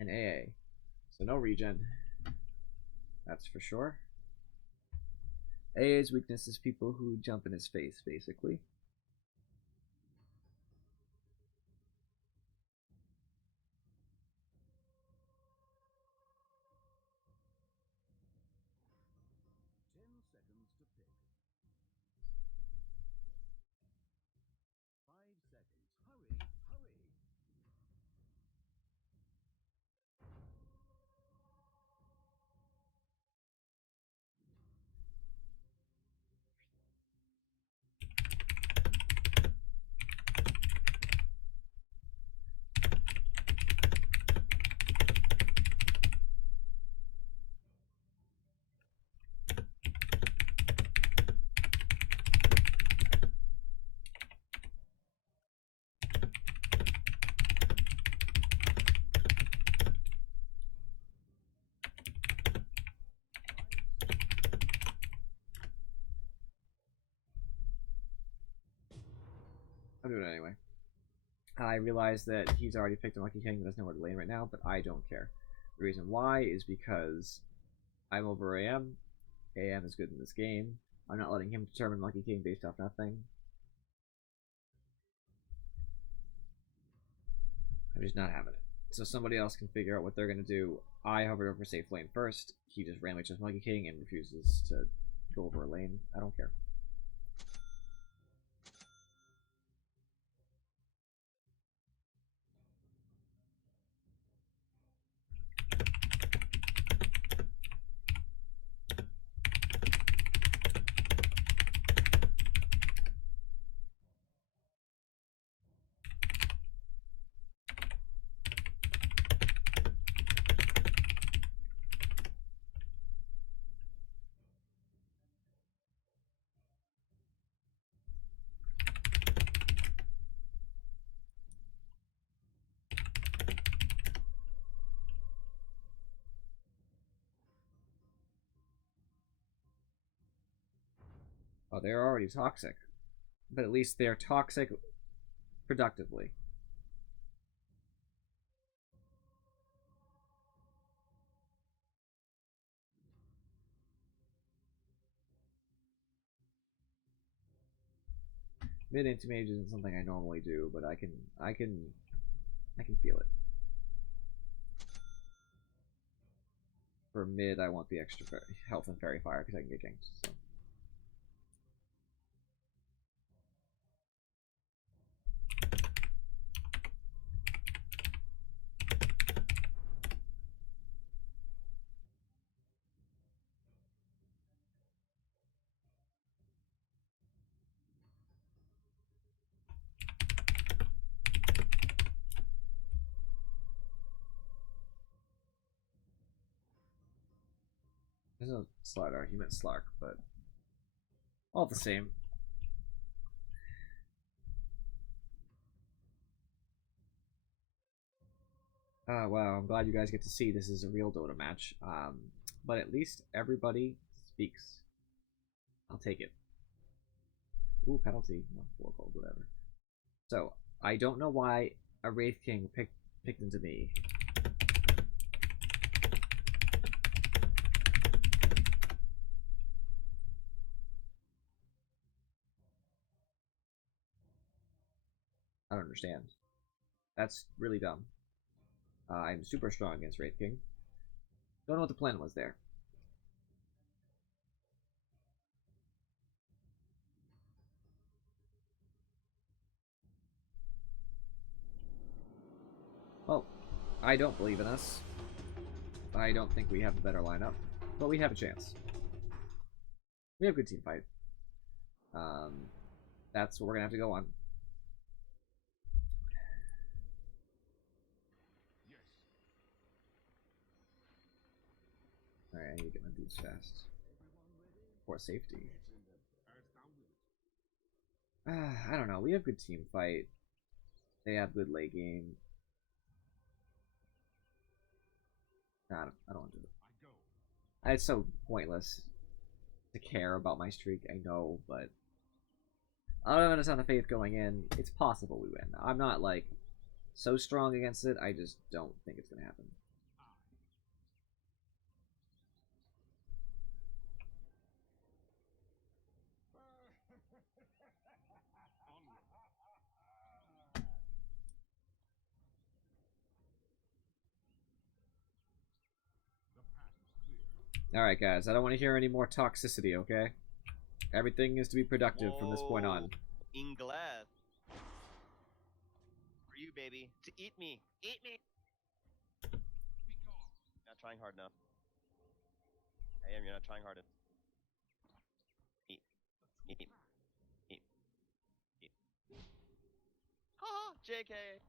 And AA. So no regen. That's for sure. AA's weakness is people who jump in his face, basically. I'll do it anyway. I realize that he's already picked a Lucky King and doesn't know where to lane right now, but I don't care. The reason why is because I'm over AM. AM is good in this game. I'm not letting him determine Lucky King based off nothing. I'm just not having it. So somebody else can figure out what they're going to do. I hovered over safe lane first. He just randomly chose Monkey King and refuses to go over a lane. I don't care. Oh, they're already toxic. But at least they're toxic productively. Mid into mage isn't something I normally do, but I can feel it. For mid, I want the extra health and fairy fire because I can get ganked. So. There's no Slardar, he meant Slark, but all the same. Wow, I'm glad you guys get to see this is a real Dota match. But at least everybody speaks. I'll take it. Ooh, penalty. No, 4 gold, whatever. So, I don't know why a Wraith King picked into me. I don't understand. That's really dumb. I'm super strong against Wraith King. Don't know what the plan was there. Well, I don't believe in us. I don't think we have a better lineup, but we have a chance. We have good team fight. That's what we're gonna have to go on. Alright, I need to get my boots fast. For safety. I don't know. We have good team fight. They have good late game. Nah, I don't want to do it. It's so pointless to care about my streak, I know, but I don't have a ton of faith going in. It's possible we win. I'm not, like, so strong against it, I just don't think it's going to happen. Alright, guys, I don't want to hear any more toxicity, okay? Everything is to be productive from this point on. Inglass. For you, baby. To eat me. Eat me! Not trying hard enough. I am, you're not trying hard enough. Eat. Eat. Eat. Eat. Ha! JK!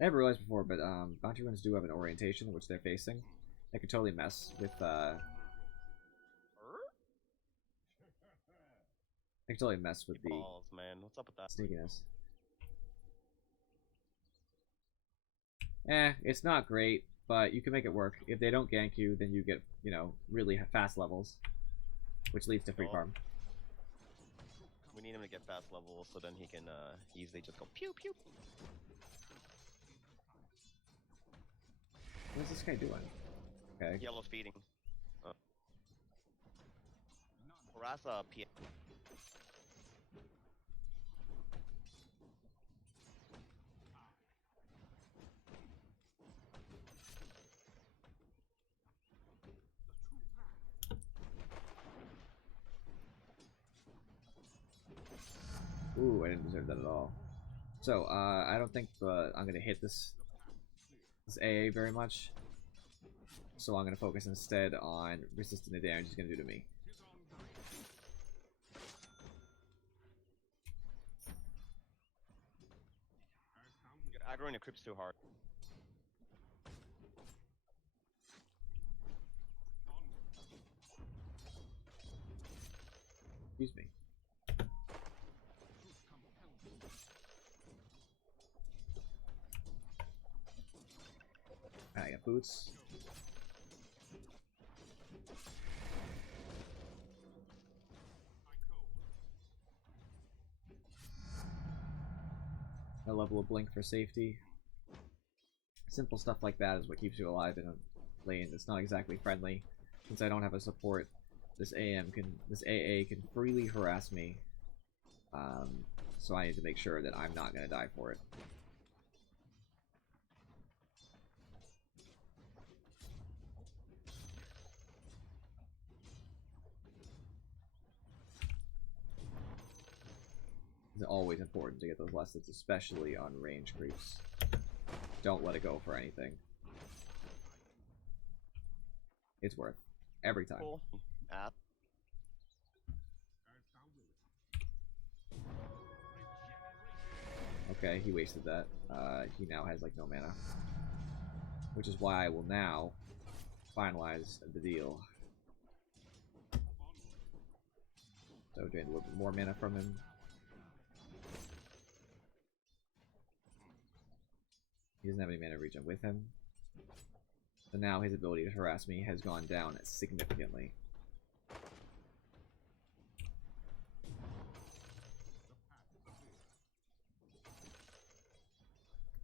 I never realized before, but bounty runs do have an orientation which they're facing. They could totally mess with they could totally mess with the balls, man. What's up with that? sneakiness. It's not great, but you can make it work. If they don't gank you, then you get, you know, really fast levels, which leads to free farm. We need him to get fast levels so then he can easily just go pew pew. What is this guy doing? Okay. Yellow speeding. Harass P. Ooh, I didn't deserve that at all. So, I don't think I'm gonna hit this AA very much. So I'm gonna focus instead on resisting the damage he's gonna do to me. You're aggroing the creeps too hard. Excuse me. I got boots. A level of blink for safety. Simple stuff like that is what keeps you alive in a lane that's not exactly friendly. Since I don't have a support, this AA can freely harass me. So I need to make sure that I'm not gonna die for it. It's always important to get those lessons, especially on range creeps. Don't let it go for anything. It's worth every time. Cool. Okay, he wasted that. He now has like no mana, which is why I will now finalize the deal. So drain a little bit more mana from him. He doesn't have any mana regen with him. So now his ability to harass me has gone down significantly.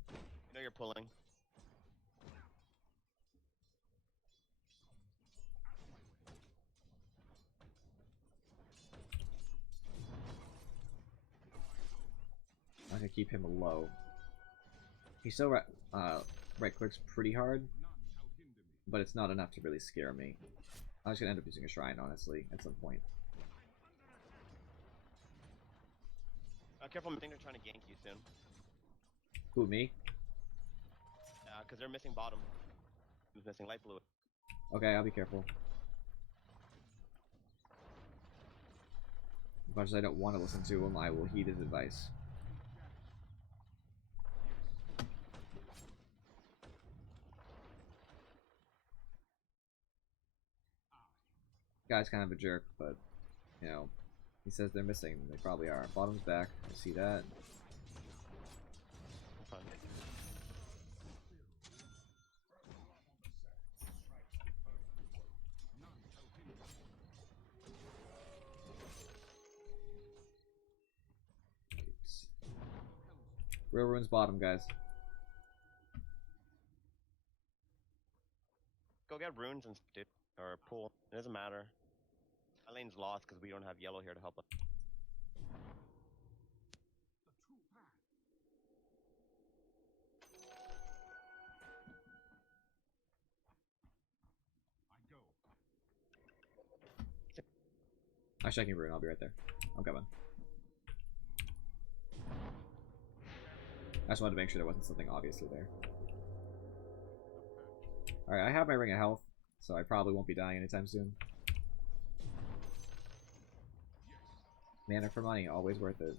You know you're pulling. I'm gonna keep him low. He still right clicks pretty hard, but it's not enough to really scare me. I'm just gonna end up using a shrine, honestly, at some point. Careful, I think they're trying to gank you soon. Who, me? Because they're missing bottom. Who's missing light fluid? Okay, I'll be careful. As much as I don't want to listen to him, I will heed his advice. guy's kind of a jerk, but, you know, he says they're missing. They probably are. Bottom's back. I see that. Fine. Real ruins bottom, guys. Go get runes and dude, or pool. It doesn't matter. Our lane's lost because we don't have yellow here to help us. I'm checking rune. I'll be right there. I'm coming. I just wanted to make sure there wasn't something obviously there. Alright, I have my ring of health, so I probably won't be dying anytime soon. Mana for money, always worth it.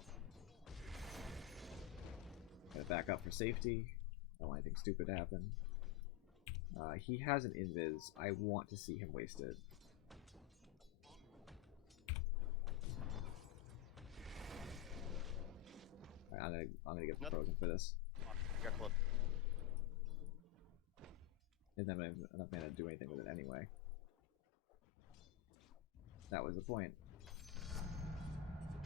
Gotta back up for safety. Don't want anything stupid to happen. He has an invis. I want to see him waste it. Alright, I'm gonna get frozen for this. Got close. And then I'm not gonna do anything with it anyway. That was the point.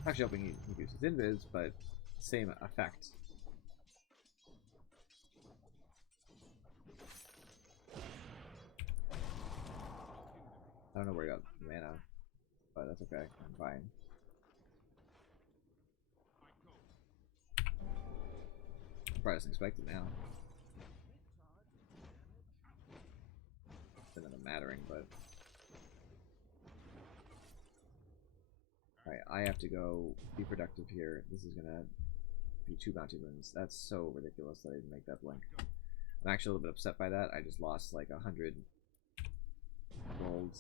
Actually hoping he uses invis, but same effect. I don't know where he got mana, but that's okay. I'm fine. Probably doesn't expect it now. Doesn't end up mattering, but alright, I have to go be productive here. This is gonna be 2 bounty runes. That's so ridiculous that I didn't make that blink. I'm actually a little bit upset by that. I just lost like 100 gold.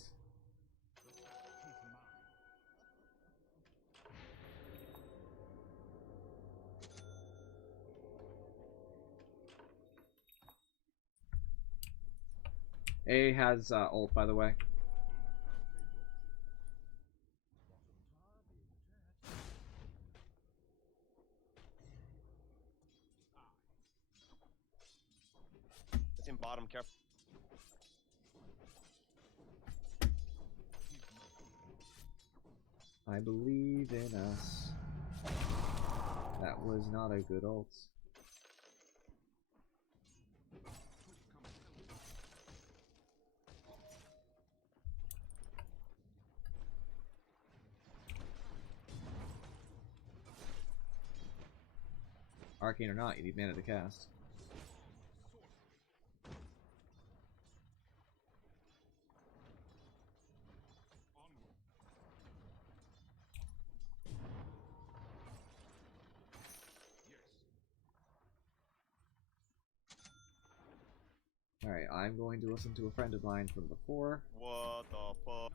A has ult, by the way. It's in bottom, careful. I believe in us. That was not a good ult. Arcane or not, you need mana to cast. Alright, I'm going to listen to a friend of mine from before. What the fuck?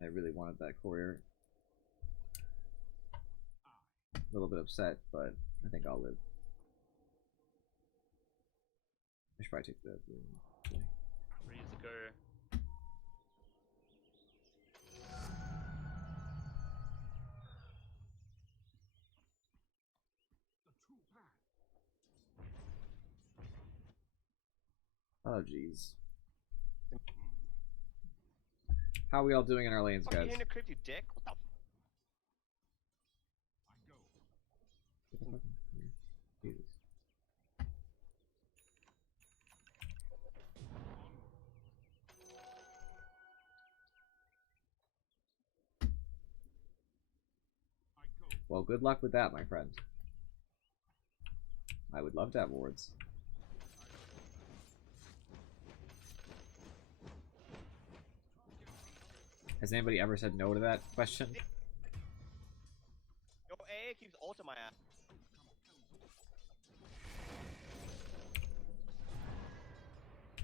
I really wanted that courier. A little bit upset, but I think I'll live. I should probably take the blue. Freeze the courier. Oh jeez. How are we all doing in our lanes, Fucking guys? in the crypt, you dick. What the Jesus. Well, good luck with that, my friend. I would love to have wards. Has anybody ever said no to that question? Yo, AA keeps ulting my ass.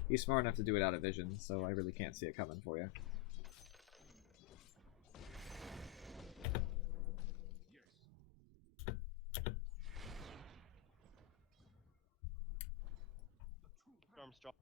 He's smart enough to do it out of vision, so I really can't see it coming for you. Storm strong.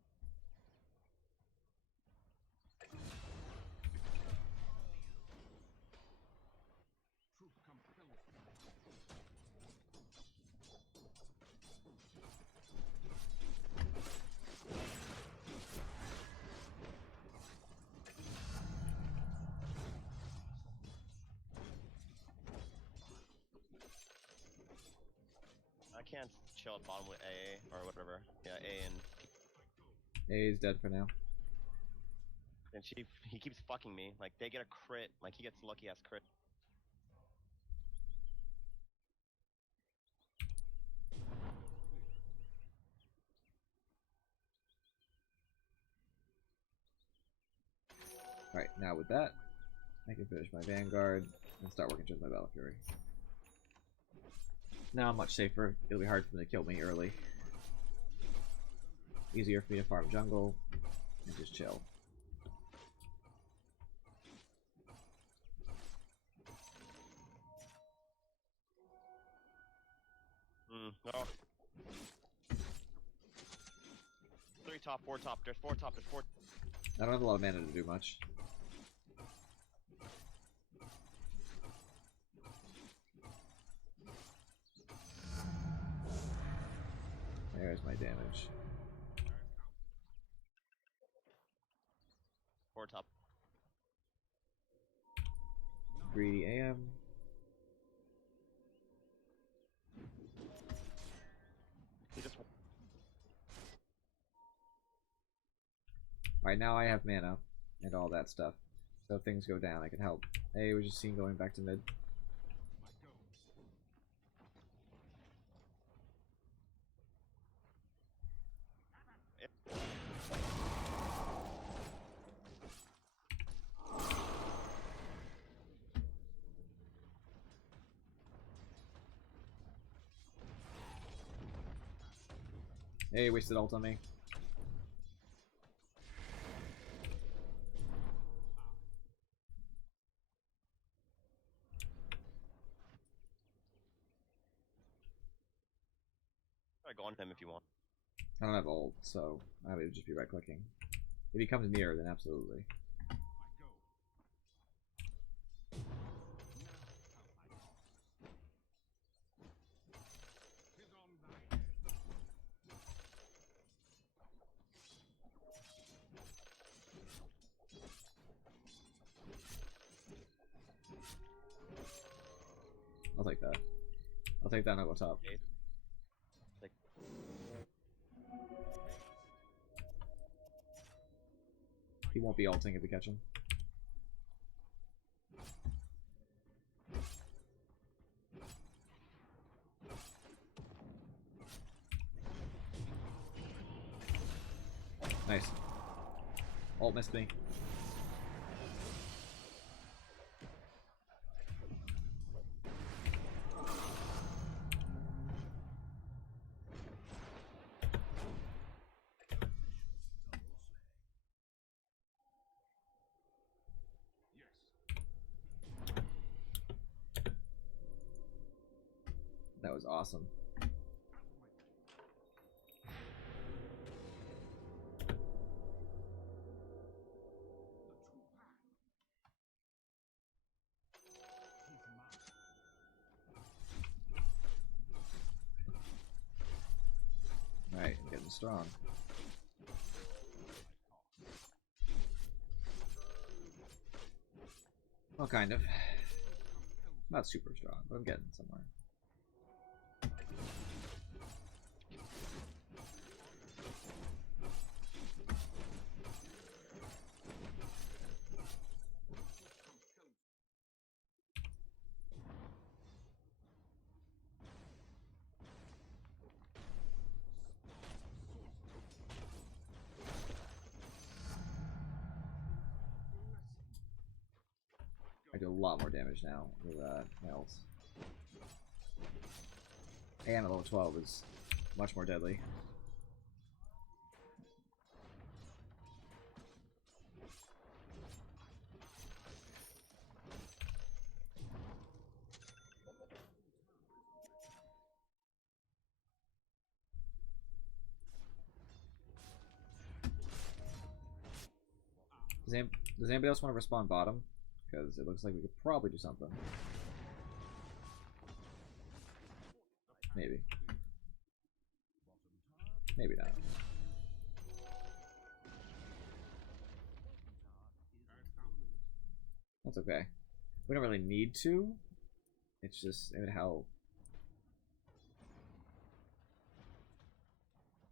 I can't chill at bottom with AA or whatever. Yeah, A and A is dead for now. and he keeps fucking me. Like they get a crit. Like he gets lucky ass crit. Alright, now with that, I can finish my Vanguard and start working towards my Battle Fury. Now I'm much safer. It'll be hard for them to kill me early. Easier for me to farm jungle and just chill. No. 3 top, 4 top. There's 4 top. There's 4. I don't have a lot of mana to do much. There's my damage. 4 top. Greedy AM. He just Right now I have mana and all that stuff. So if things go down, I can help. Hey, we're just seeing going back to mid. Hey, wasted ult on me. try go on him if you want. I don't have ult, so I would just be right clicking. If he comes near, then absolutely. I'll take that. I'll take that and I'll go top. Okay. Like, He won't be ulting if we catch him. Nice. Ult missed me. That was awesome. Alright, I'm getting strong. Well, kind of. Not super strong, but I'm getting somewhere. do a lot more damage now with my ults. AM at level 12 is much more deadly. Does anybody else want to respawn bottom? Because it looks like we could probably do something. Maybe. Maybe not. That's okay. We don't really need to. It's just, it would help.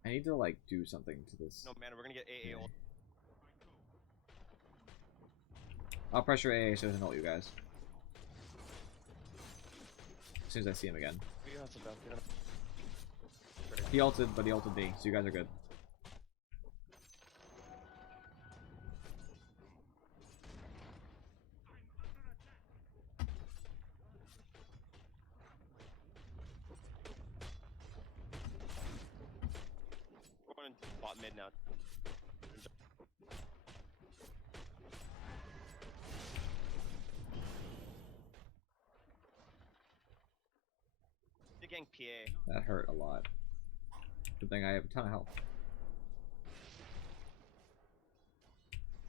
I need to, like, do something to this. No, man, we're gonna get AA ult. I'll pressure AA so it doesn't ult you guys. As soon as I see him again. He ulted, but he ulted me, so you guys are good. We're going bot mid now. They're getting PA. That hurt a lot. Good thing I have a ton of health.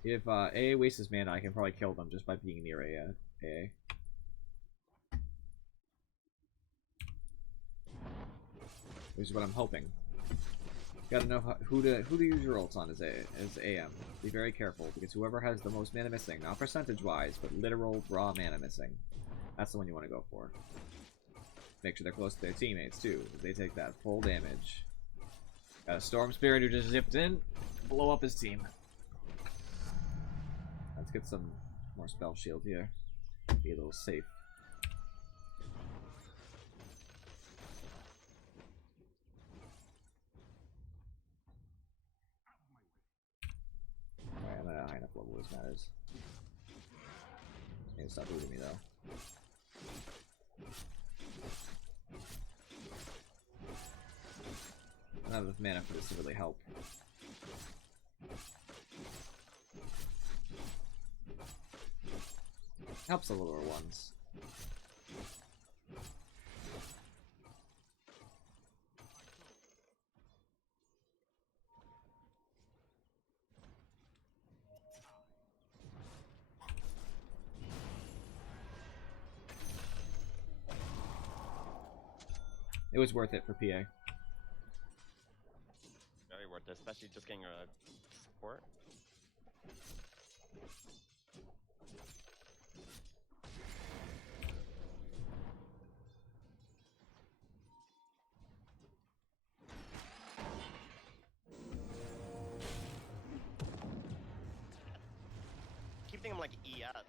If AA wastes his mana, I can probably kill them just by being near AA. Which is what I'm hoping. You gotta know who to use your ults on as AM. Be very careful, because whoever has the most mana missing, not percentage-wise, but literal raw mana missing, that's the one you want to go for. Make sure they're close to their teammates too, because they take that full damage. Got a Storm Spirit who just zipped in, blow up his team. Let's get some more spell shield here. Be a little safe. Alright, I'm at a high enough level, this matters. Need to stop losing me though. I don't have enough mana for this to really help. Helps the lower ones. It was worth it for PA. Very worth it, especially just getting a support. Keep thinking I'm like ES.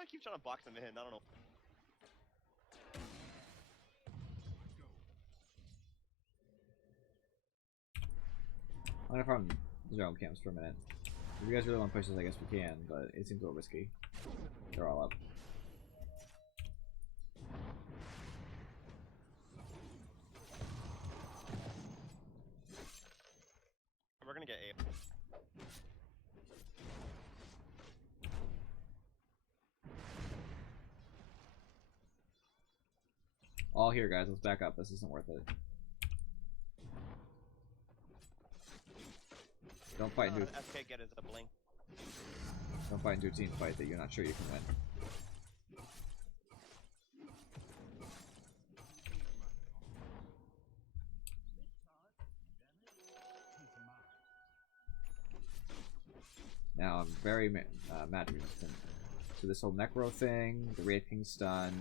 I keep trying to box him in, I don't know. I'm gonna farm zone camps for a minute. If you guys really want to push this, I guess we can, but it seems a little risky. They're all up. We're gonna get A. All here, guys. Let's back up. This isn't worth it. Don't fight into SK get his blink. don't fight into a team fight that you're not sure you can win. Now I'm very magic resistant. So this whole Necro thing, the Wraith King stun,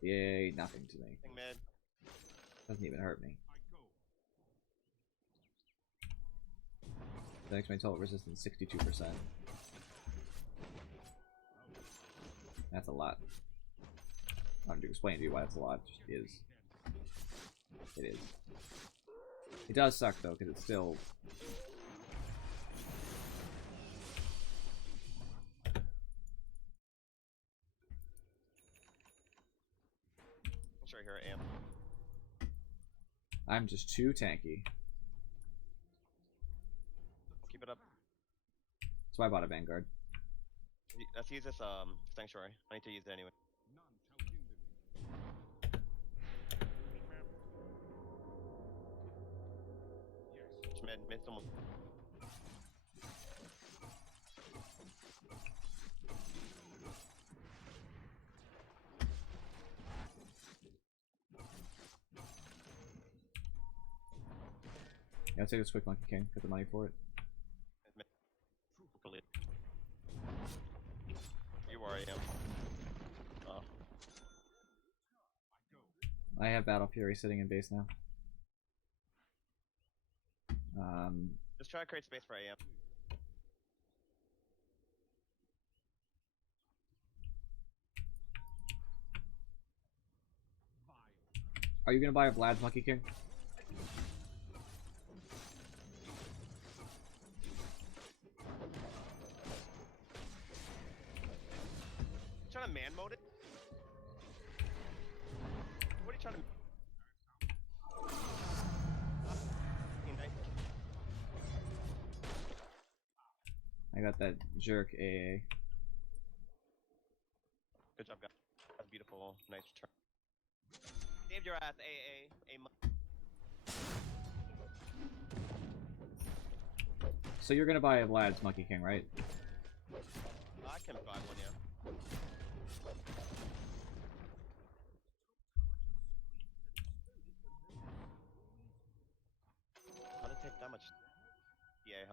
yay, nothing to me. Mid. Doesn't even hurt me. That makes my total resistance 62%. That's a lot. I don't have to explain to you why that's a lot. It just is. It is. It does suck though, because it's still. I'm just too tanky. Keep it up. So I bought a Vanguard. Let's use this sanctuary. I need to use it anyway. Mid someone. Yeah, I'll take this quick Monkey King. Get the money for it. You are, yeah. Oh. I have Battle Fury sitting in base now. Just try to create space for AM. Are you gonna buy a Vlad's Monkey King? Trying to man mode it? What are you trying to? I got that jerk AA. Good job, guys. That's beautiful. Nice return. Saved your ass, AA. So you're gonna buy a Vlad's Monkey King, right? I can buy one, yeah. How did it take that much? Yeah.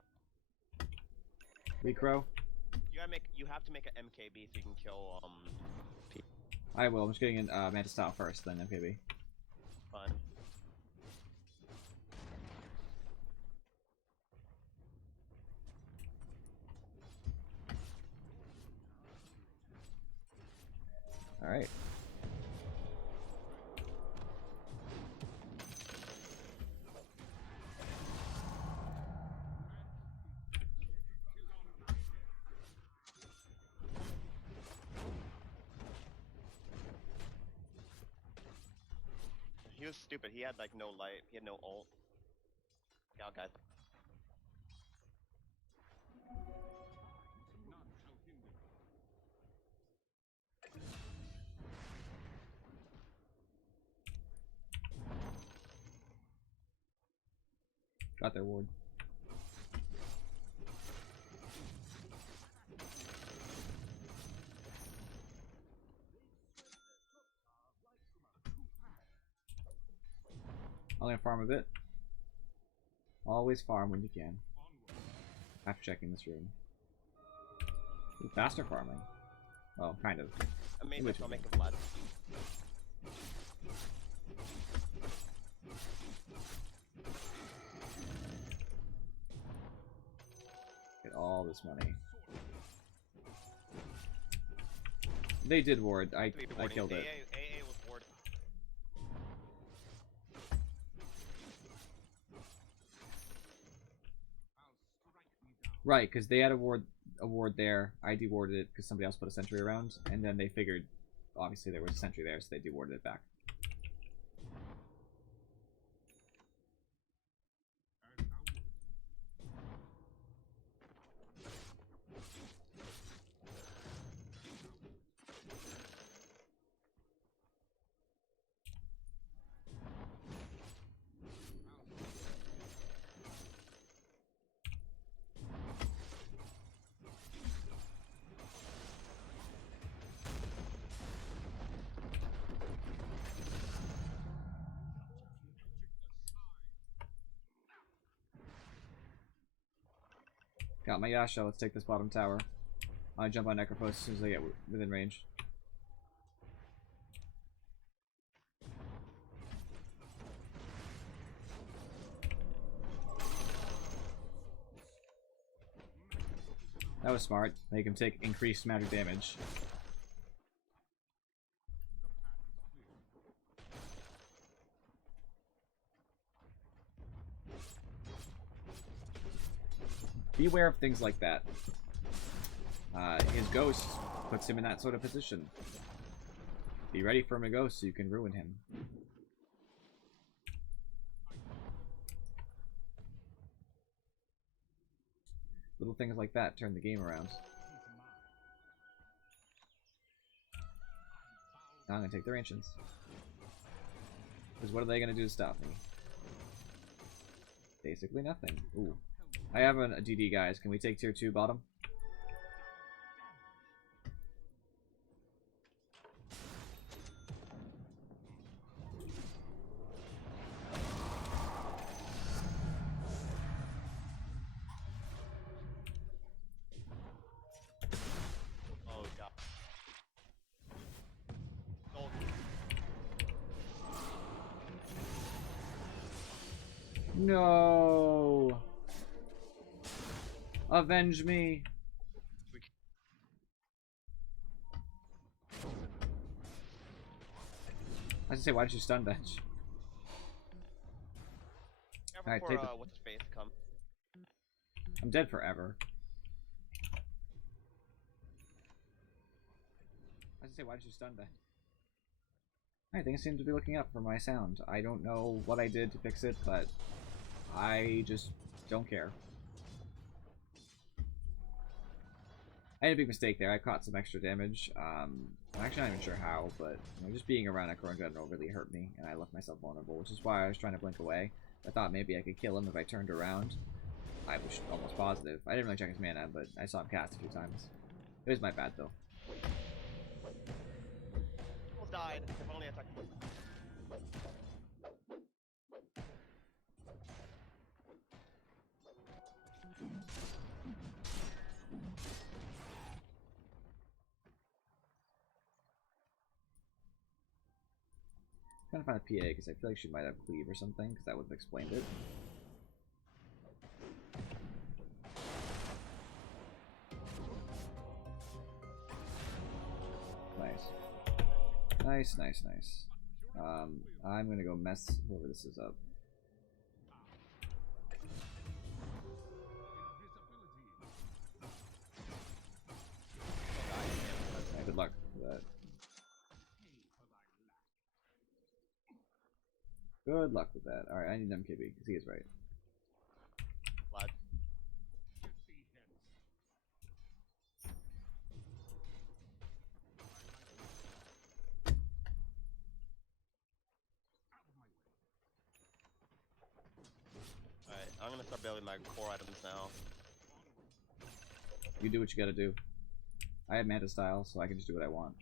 Recrow? You have to make an MKB so you can kill I will. I'm just getting in Mantis Style first, then MKB. fine. Alright. He was stupid. He had like no light. He had no ult. Yeah, guys. Got their ward. I'm gonna farm a bit. Always farm when you can. After checking this room. Ooh, faster farming. Well, kind of. Amazing. I'll make a Vlad. Get all this money. They did ward. I killed it. AA was warded. Right, because they had a ward there. I dewarded it because somebody else put a sentry around, and then they figured, obviously there was a sentry there, so they dewarded it back. Got my Yasha. Let's take this bottom tower. I jump on Necrophos as soon as I get within range. That was smart. Make him take increased magic damage. Beware of things like that. His ghost puts him in that sort of position. Be ready for him to go so you can ruin him. Little things like that turn the game around. Now I'm gonna take their ancients. Because what are they gonna do to stop me? Basically nothing. Ooh. I have a DD, guys. Can we take tier 2 bottom? Oh god. Gold. No! Avenge me! I was gonna say, why did you stun bench? Careful Alright, for take the... what's his face to come. I'm dead forever. I was gonna say, why did you stun bench? Alright, things seem to be looking up for my sound. I don't know what I did to fix it, but I just don't care. I had a big mistake there. I caught some extra damage. I'm actually not even sure how, but you know, just being around Echo in general really hurt me, and I left myself vulnerable, which is why I was trying to blink away. I thought maybe I could kill him if I turned around. I was almost positive. I didn't really check his mana, but I saw him cast a few times. It was my bad, though. Almost died. If only I attacked him. I'm trying to find a PA because I feel like she might have cleave or something, because that would have explained it. Nice. Nice, nice, nice. I'm gonna go mess whoever this is up. Yeah, good luck with that. Good luck with that. Alright, I need MKB, because he is right. Blood. Alright, I'm gonna start building my core items now. You do what you gotta do. I have Manta style, so I can just do what I want.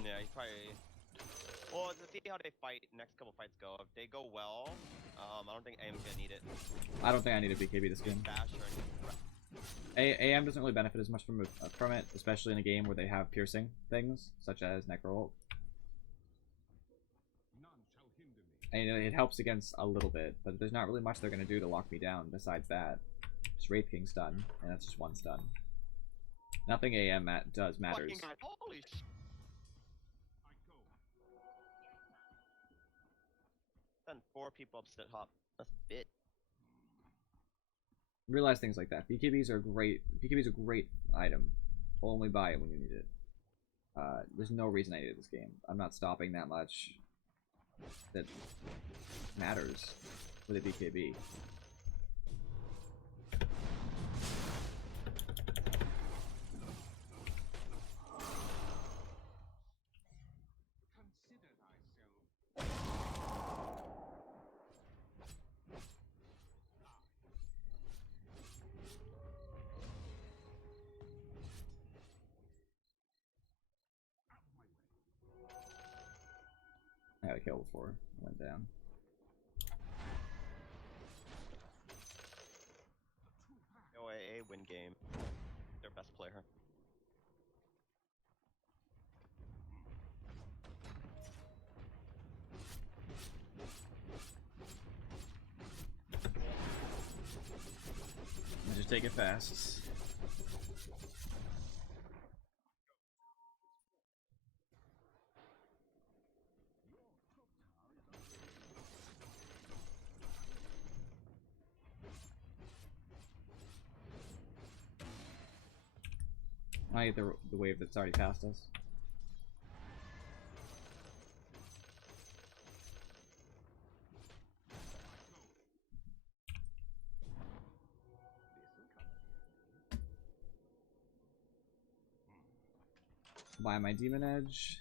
Yeah, you probably. Well, to see how they fight, next couple fights go. If they go well, I don't think AM's gonna need it. I don't think I need a BKB this game. Bash or AM doesn't really benefit as much from it, especially in a game where they have piercing things, such as Necro Ult. And it helps against a little bit, but there's not really much they're going to do to lock me down besides that. Just Wraith King stun, and that's just one stun. Nothing AM does matters. fucking god, holy sh. Done 4 people upset hop. That's a bit. Realize things like that. BKBs are great. BKBs are a great item. Only buy it when you need it. There's no reason I needed this game. I'm not stopping that much. That matters with a BKB. I had a kill before it went down. OAA win game. Their best player. Just take it fast. I hate the wave that's already past us. Buy my Demon Edge.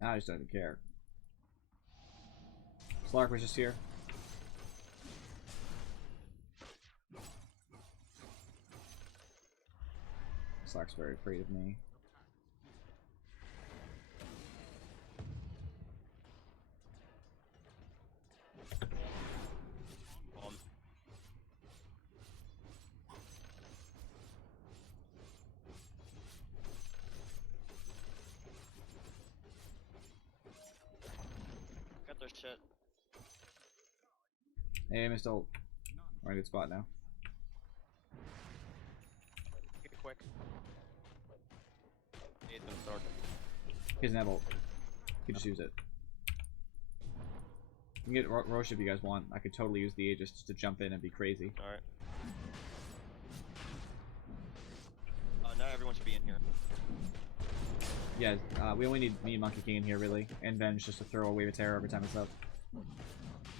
Now I just don't even care. Slark was just here. Slark's very afraid of me. Got their shit. Hey, I missed ult. We're in a good spot now. Get it quick. He's gonna start. He doesn't have ult. You can just use it. You can get Roche if you guys want. I could totally use the Aegis just to jump in and be crazy. Alright. Now everyone should be in here. Yeah, we only need me and Monkey King in here, really. And Venge just to throw a Wave of Terror every time it's up.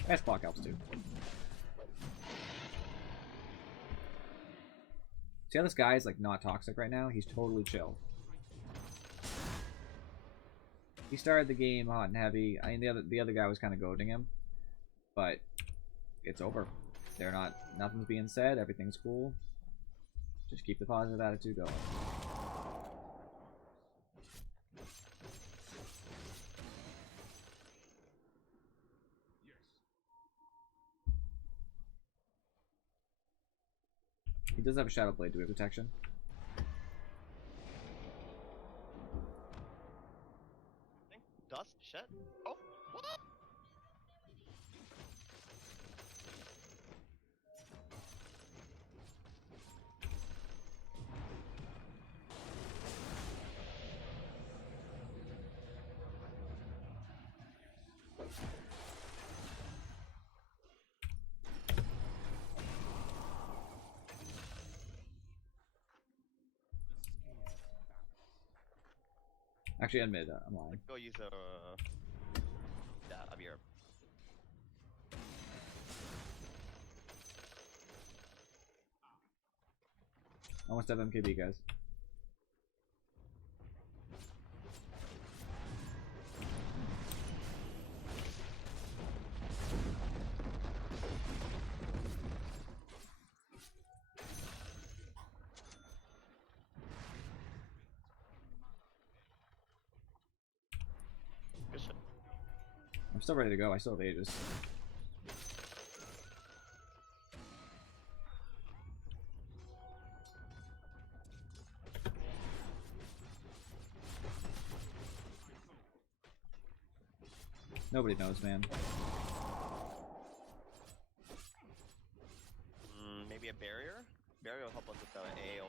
S block helps too. See how this guy is like not toxic right now? He's totally chill. He started the game hot and heavy. I mean, the other guy was kind of goading him, but it's over. They're not. Nothing's being said. Everything's cool. Just keep the positive attitude going. He does have a Shadow Blade. Do we have protection? Dust? Shit? Oh! What? Actually, I admit I'm lying. Go use a. Yeah, I'm here. Almost have MKB, guys. Good shit. I'm still ready to go. I still have Aegis. Nobody knows, man. Maybe a barrier? Barrier will help us with the AO.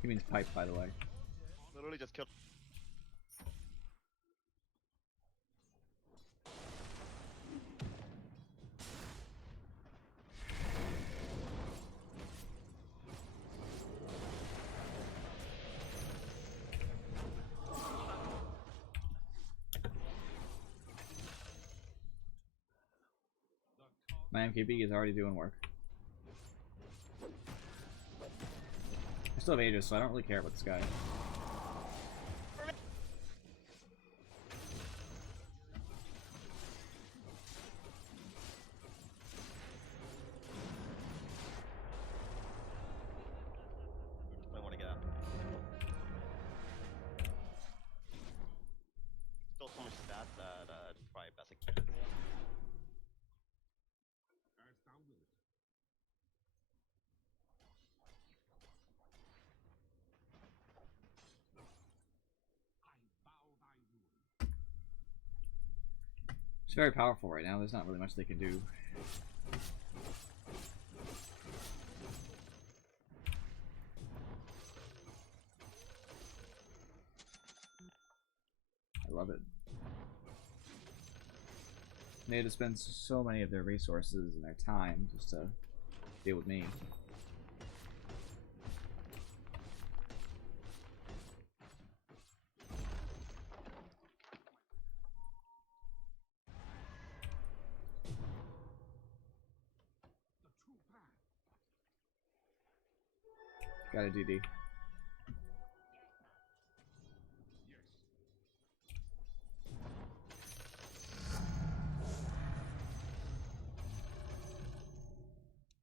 He means pipe, by the way. Literally just killed. My MKB is already doing work. I still have Aegis, so I don't really care about this guy. I want to get out. Still so much stats that it's probably best I can. It's very powerful right now. There's not really much they can do. I love it. They had to spend so many of their resources and their time just to deal with me. Got a DD.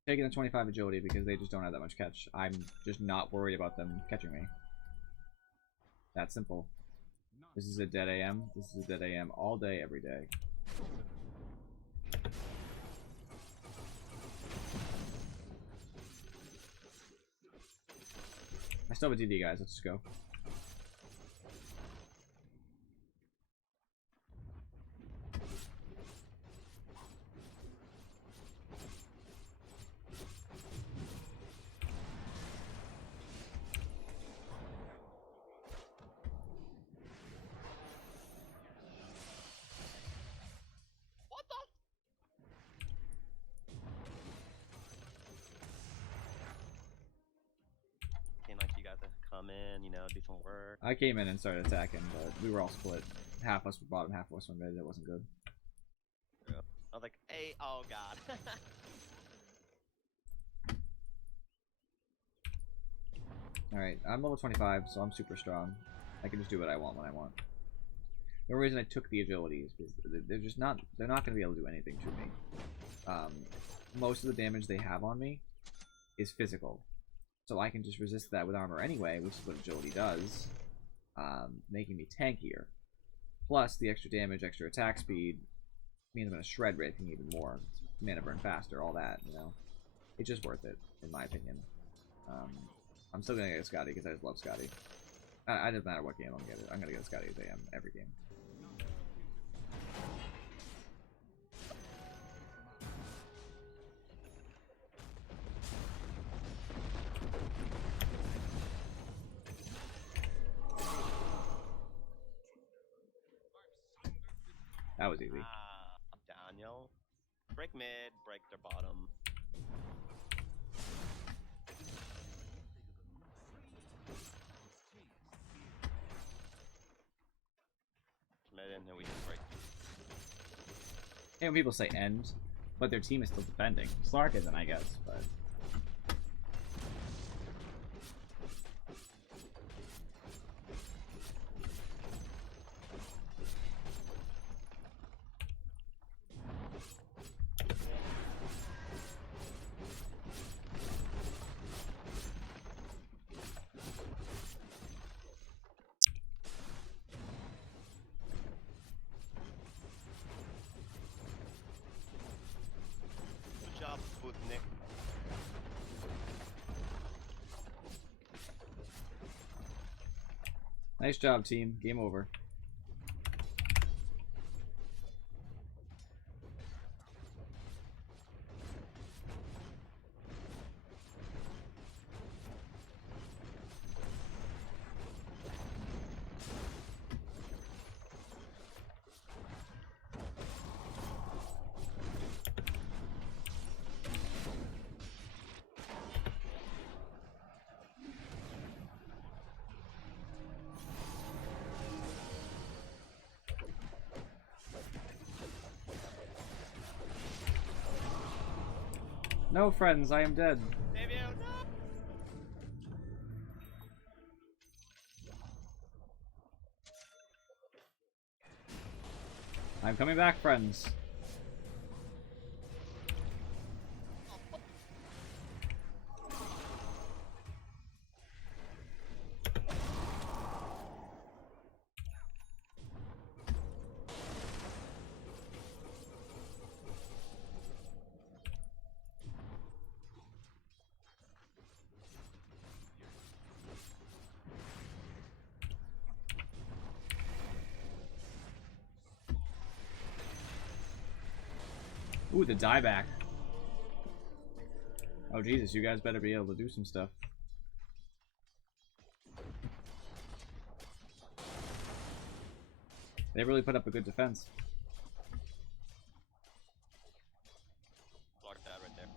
Taking the 25 agility because they just don't have that much catch. I'm just not worried about them catching me. That simple. This is a dead AM. This is a dead AM all day, every day. I still have a DD, guys. Let's just go. What the? Seemed like you got to come in, you know, do some work. I came in and started attacking, but we were all split. Half us were bottom, half of us were mid. It wasn't good. I was like, hey, oh god. Alright, I'm level 25, so I'm super strong. I can just do what I want when I want. The only reason I took the agility is because they're just not, they're not going to be able to do anything to me. Most of the damage they have on me is physical. So I can just resist that with armor anyway, which is what agility does, making me tankier. Plus, the extra damage, extra attack speed means I'm going to shred everything even more. Mana burn faster, all that, you know. It's just worth it, in my opinion. I'm still going to get a Scotty because I just love Scotty. I doesn't matter what game I'm going to get. I'm going to get a Scotty as I am every game. That was easy. Daniel. Break mid, break their bottom. Mid and then we just break. And when people say end, but their team is still defending. Slark isn't, I guess, but... Good job, Sputnik. Nice job, team. Game over. No, friends, I am dead. Save you, no! I'm coming back, friends. Ooh, the dieback. Oh, Jesus, you guys better be able to do some stuff. They really put up a good defense. Block that right there.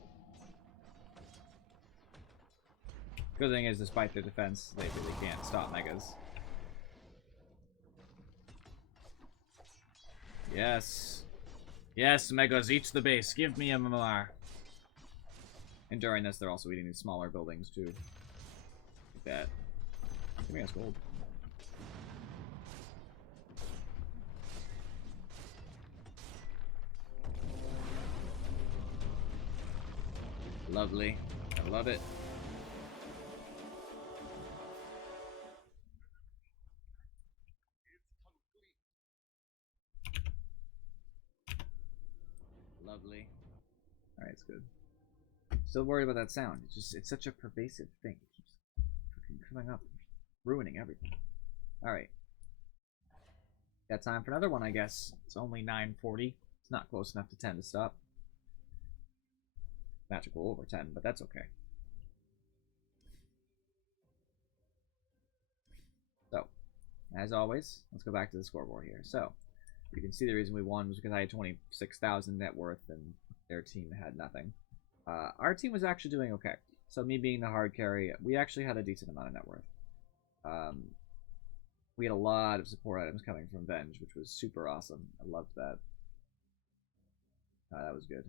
Good thing is, despite their defense, they really can't stop Megas. Yes. Yes, Megas, eat the base. Give me a MMR. And during this, they're also eating these smaller buildings, too. that. Give me us gold. Lovely. I love it. Lovely. Alright, it's good. Still worried about that sound. It's such a pervasive thing. It keeps fucking coming up, ruining everything. Alright. Got time for another one, I guess. It's only 9:40. It's not close enough to 10 to stop. Magical over 10, but that's okay. So, as always, let's go back to the scoreboard here. So, you can see the reason we won was because I had 26,000 net worth and their team had nothing. Our team was actually doing okay. So me being the hard carry, we actually had a decent amount of net worth. We had a lot of support items coming from Venge, which was super awesome. I loved that. That was good.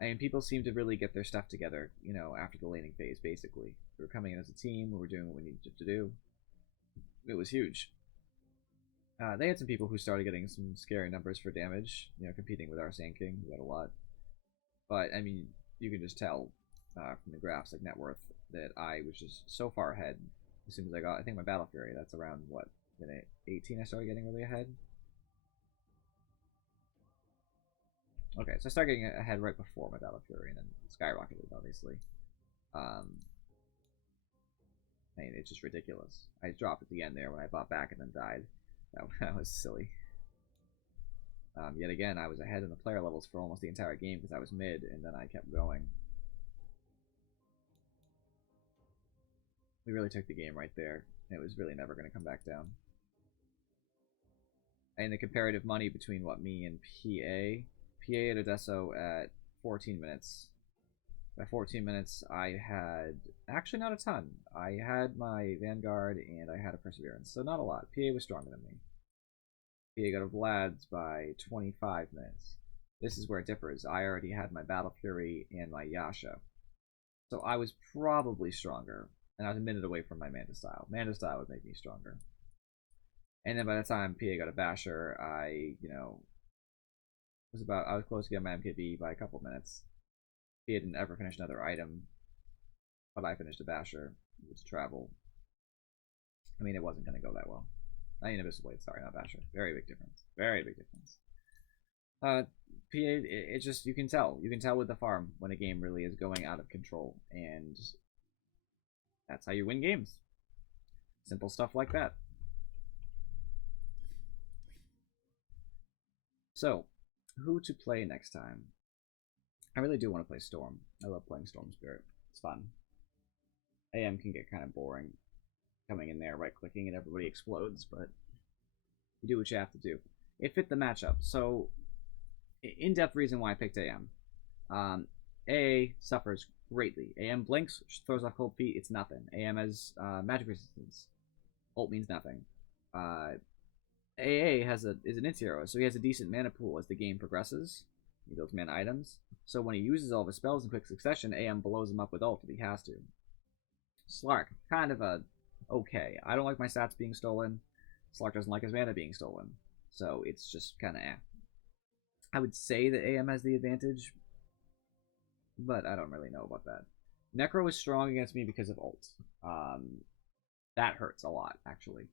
I mean, people seemed to really get their stuff together, you know, after the laning phase, basically. We were coming in as a team, we were doing what we needed to do. It was huge. They had some people who started getting some scary numbers for damage, you know, competing with our Sand King, who had a lot. But, I mean, you can just tell from the graphs, like net worth, that I was just so far ahead. As soon as I got, I think my Battle Fury, that's around, what, in 18 I started getting really ahead? Okay, so I started getting ahead right before my Battle Fury, and then skyrocketed, obviously. I mean, it's just ridiculous. I dropped at the end there when I bought back and then died. That was silly. Yet again, I was ahead in the player levels for almost the entire game because I was mid, and then I kept going. We really took the game right there. It was really never going to come back down. And the comparative money between, what, me and PA? PA at Odesso at 14 minutes. By 14 minutes, I had... Actually, not a ton. I had my Vanguard, and I had a Perseverance, so not a lot. PA was stronger than me. PA got a Vlad's by 25 minutes. This is where it differs. I already had my Battle Fury and my Yasha. So I was probably stronger. And I was a minute away from my Manta Style. Manta Style would make me stronger. And then by the time PA got a Basher, I, you know, I was close to getting my MKB by a couple minutes. PA didn't ever finish another item, but I finished a Basher with travel. I mean, it wasn't going to go that well. I mean, Abyssal Blade, sorry, not Basher. Very big difference. Very big difference. PA, it just, you can tell. You can tell with the farm when a game really is going out of control. And that's how you win games. Simple stuff like that. So, who to play next time? I really do want to play Storm. I love playing Storm Spirit. It's fun. AM can get kind of boring. Coming in there, right-clicking, and everybody explodes, but you do what you have to do. It fit the matchup. So, in-depth reason why I picked AM. AA suffers greatly. AM blinks, throws off cold feet, it's nothing. AM has magic resistance. Ult means nothing. AA is an int hero, so he has a decent mana pool as the game progresses. He builds mana items. So when he uses all of his spells in quick succession, AM blows him up with ult if he has to. Slark, kind of a okay. I don't like my stats being stolen. Slark doesn't like his mana being stolen. So it's just kind of eh. I would say that AM has the advantage, but I don't really know about that. Necro is strong against me because of ult. That hurts a lot, actually.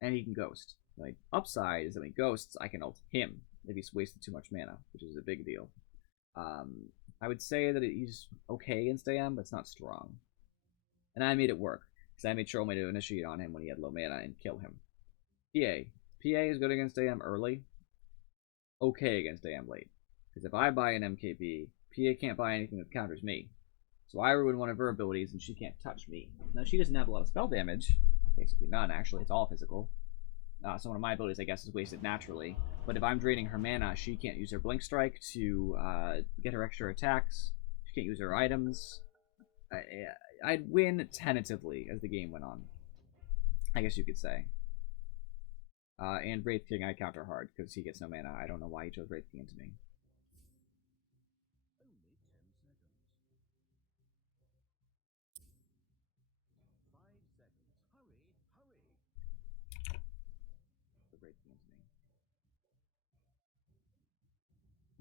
And he can ghost. Like, upside is that when he ghosts, I can ult him if he's wasted too much mana, which is a big deal. I would say that he's okay against AM, but it's not strong. And I made it work, because I made sure only to initiate on him when he had low mana and kill him. PA. PA is good against AM early. Okay against AM late. Because if I buy an MKB, PA can't buy anything that counters me. So I ruin one of her abilities, and she can't touch me. Now, she doesn't have a lot of spell damage. Basically none, actually. It's all physical. So one of my abilities, I guess, is wasted naturally. But if I'm draining her mana, she can't use her Blink Strike to get her extra attacks. She can't use her items. I'd win tentatively as the game went on, I guess you could say. And Wraith King I counter hard, because he gets no mana. I don't know why he chose Wraith King into me.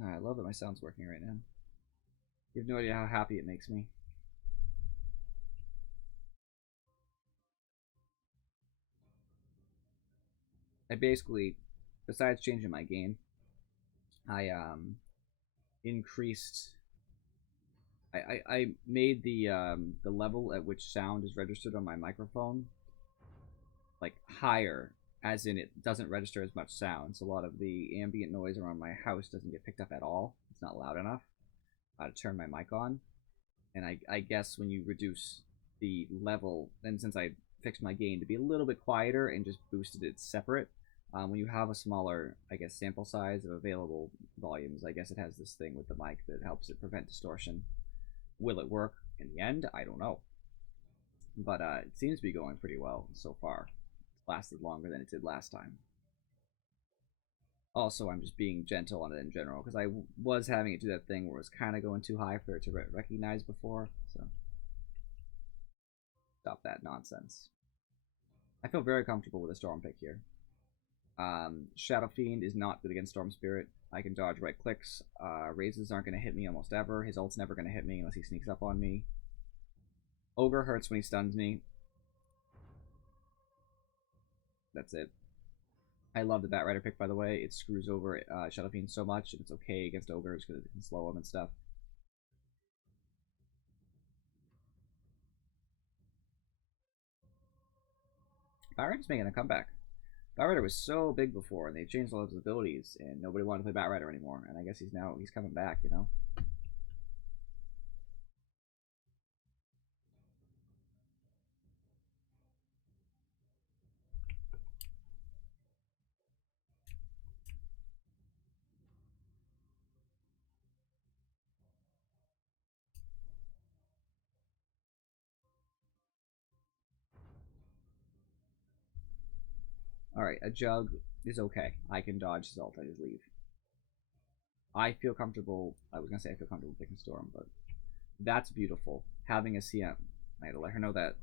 I love that my sound's working right now. You have no idea how happy it makes me. I basically, besides changing my game, I increased. I made the level at which sound is registered on my microphone like higher, as in it doesn't register as much sound. So a lot of the ambient noise around my house doesn't get picked up at all. It's not loud enough to turn my mic on. And I guess when you reduce the level, and since I fixed my gain to be a little bit quieter and just boosted it separate, when you have a smaller, I guess, sample size of available volumes, I guess it has this thing with the mic that helps it prevent distortion. Will it work in the end? I don't know. But it seems to be going pretty well so far. It's lasted longer than it did last time. Also, I'm just being gentle on it in general, because I was having it do that thing where it was kind of going too high for it to recognize before, so stop that nonsense. I feel very comfortable with a Storm pick here. Shadow Fiend is not good against Storm Spirit. I can dodge right clicks. Raises aren't going to hit me almost ever. His ult's never going to hit me unless he sneaks up on me. Ogre hurts when he stuns me. That's it. I love the Bat Rider pick, by the way. It screws over Shadow Fiend so much, and it's okay against Ogres because it can slow him and stuff. Bat Rider's making a comeback. Bat Rider was so big before, and they changed all of his abilities, and nobody wanted to play Bat Rider anymore. And I guess he's coming back, you know. Alright, a Jug is okay. I can dodge his ult, I just leave. I feel comfortable. I was going to say I feel comfortable picking Storm, but that's beautiful. Having a CM. I had to let her know that.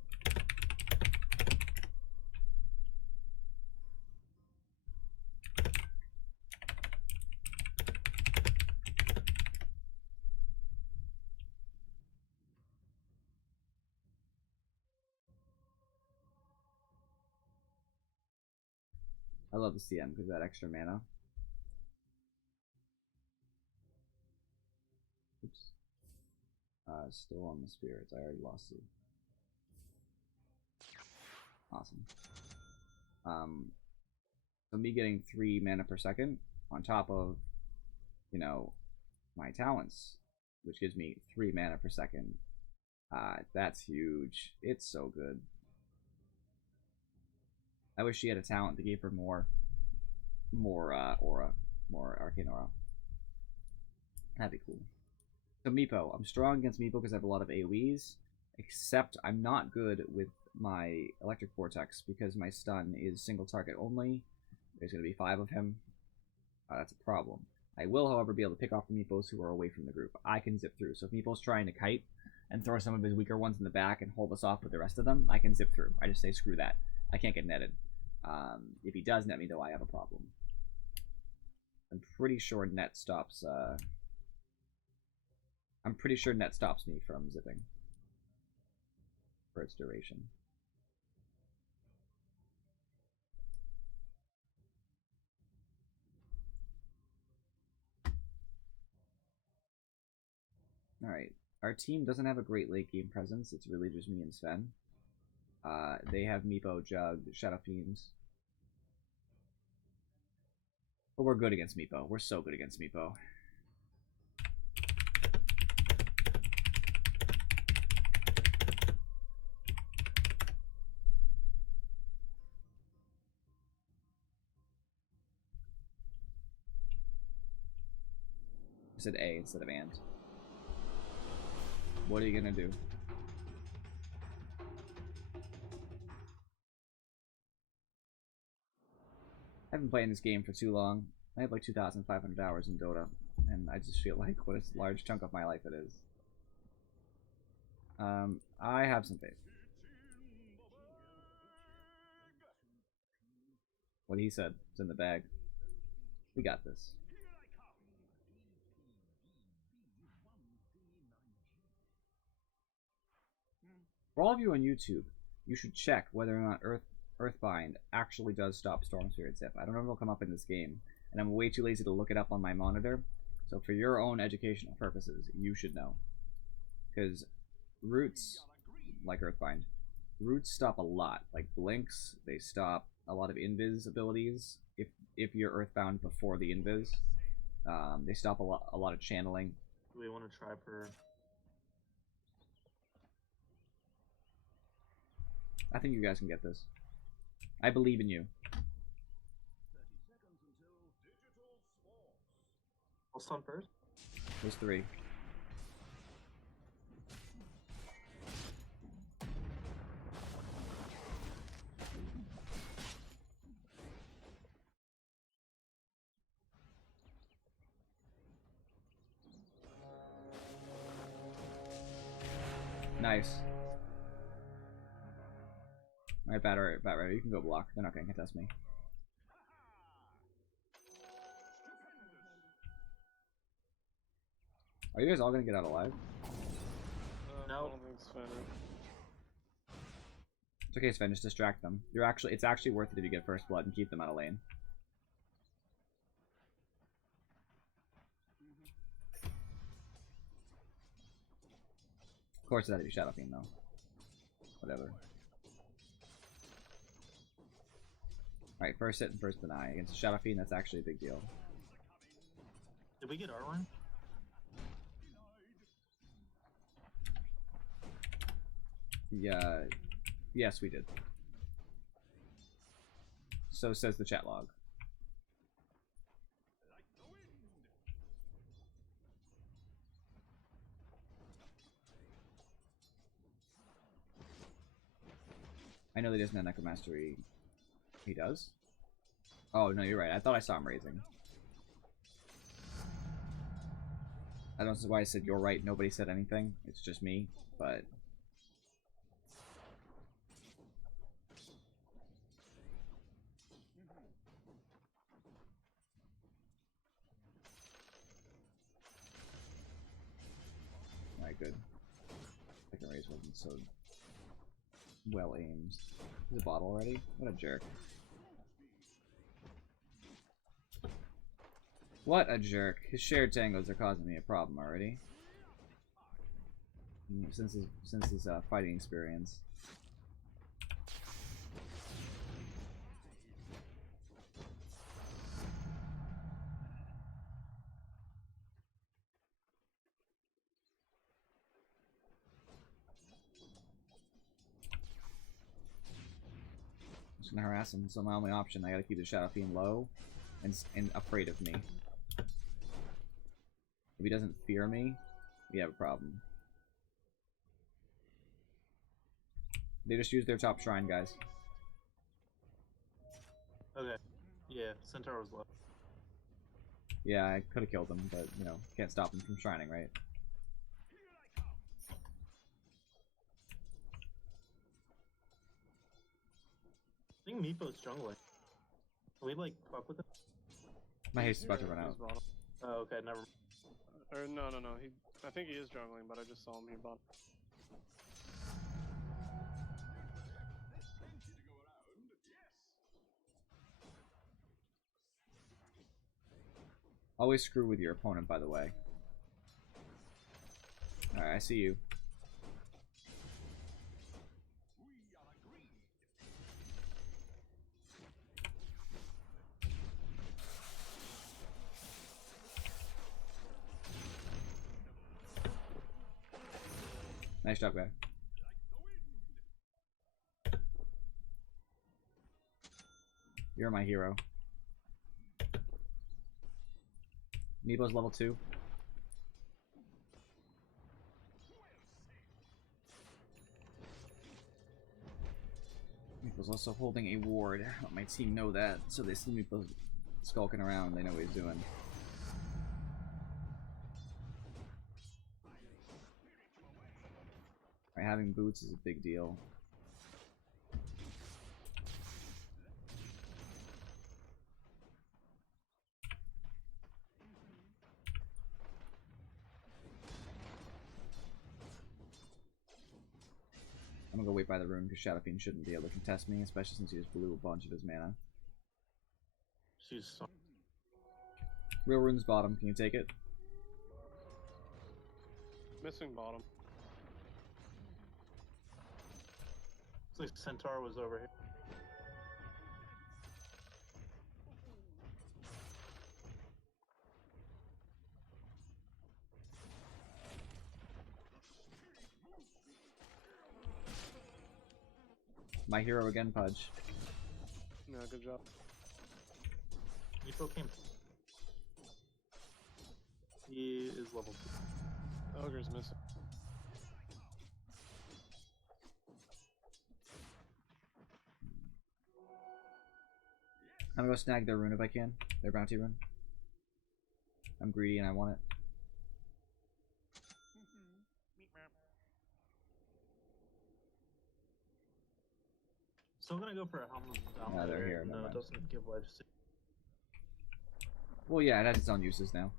I love the CM because of that extra mana. Oops. Still on the spirits. I already lost you. Awesome. So me getting 3 mana per second on top of, you know, my talents, which gives me 3 mana per second. That's huge. It's so good. I wish she had a talent that gave her more aura, more arcane aura. That'd be cool. So Meepo, I'm strong against Meepo because I have a lot of AoEs, except I'm not good with my Electric Vortex because my stun is single target only. There's going to be 5 of him. That's a problem. I will, however, be able to pick off the Meepos who are away from the group. I can zip through. So if Meepo's trying to kite and throw some of his weaker ones in the back and hold us off with the rest of them, I can zip through. I just say screw that. I can't get netted. If he does net me, though, I have a problem. I'm pretty sure net stops... I'm pretty sure net stops me from zipping for its duration. Alright, our team doesn't have a great late game presence. It's really just me and Sven. They have Meepo, Jug, Shadow Fiends. But we're good against Meepo. We're so good against Meepo. I said A instead of and. What are you gonna do? I haven't played this game for too long. I have like 2,500 hours in Dota, and I just feel like what a large chunk of my life it is. I have some faith. What he said is in the bag. We got this. For all of you on YouTube, you should check whether or not Earthbind actually does stop Storm Spirit Zip. I don't know if it'll come up in this game, and I'm way too lazy to look it up on my monitor. So for your own educational purposes, you should know. Because roots, like Earthbind, roots stop a lot. Like blinks, they stop a lot of invis abilities. If you're Earthbound before the invis, they stop a lot of channeling. Do we want to try for? I think you guys can get this. I believe in you. I'll stun first. There's 3. Nice. Alright, bat ready. You can go block. They're not gonna contest me. Are you guys all gonna get out alive? No. It's okay, Sven. Just distract them. It's actually worth it if you get first blood and keep them out of lane. Of course, it had to be Shadow Fiend though. Whatever. Alright, first hit and first deny. Against Shadow Fiend, that's actually a big deal. Did we get R1? Yeah. Yes, we did. So says the chat log. I know that he doesn't have Necromastery. He does? Oh, no, you're right. I thought I saw him raising. I don't know why I said you're right. Nobody said anything. It's just me, but... Alright, good. Second raise wasn't so well aimed. He's a bottle already? What a jerk. What a jerk. His shared tangos are causing me a problem already. Since his fighting experience. I'm just gonna harass him. So my only option, I gotta keep the Shadow Fiend low and afraid of me. If he doesn't fear me, we have a problem. They just used their top shrine, guys. Okay. Yeah, Centaur was low. Yeah, I could have killed him, but, you know, can't stop him from shining, right? I think Meepo's jungling. Can we, like, fuck with him? My haste is about to run out. Oh, okay, never mind. Or no. I think he is jungling, but I just saw him here bottom. Always screw with your opponent, by the way. Alright, I see you. Nice job, guy. You're my hero. Neebo's level 2. Neebo's also holding a ward. Let my team know that, so they see Neebo skulking around. They know what he's doing. Right, having boots is a big deal. I'm gonna go wait by the rune because Shadow Fiend shouldn't be able to contest me, especially since he just blew a bunch of his mana. She's so Real rune's bottom. Can you take it? Missing bottom. it's like Centaur was over here. My hero again, Pudge. No, good job. Meepo came. He is level 2. Ogre's missing. I'm gonna go snag their rune if I can. Their bounty rune. I'm greedy and I want it. Still gonna go for a helmet down Yeah, they're there, here, even never though it mind. doesn't give life. Well, yeah, it has its own uses now.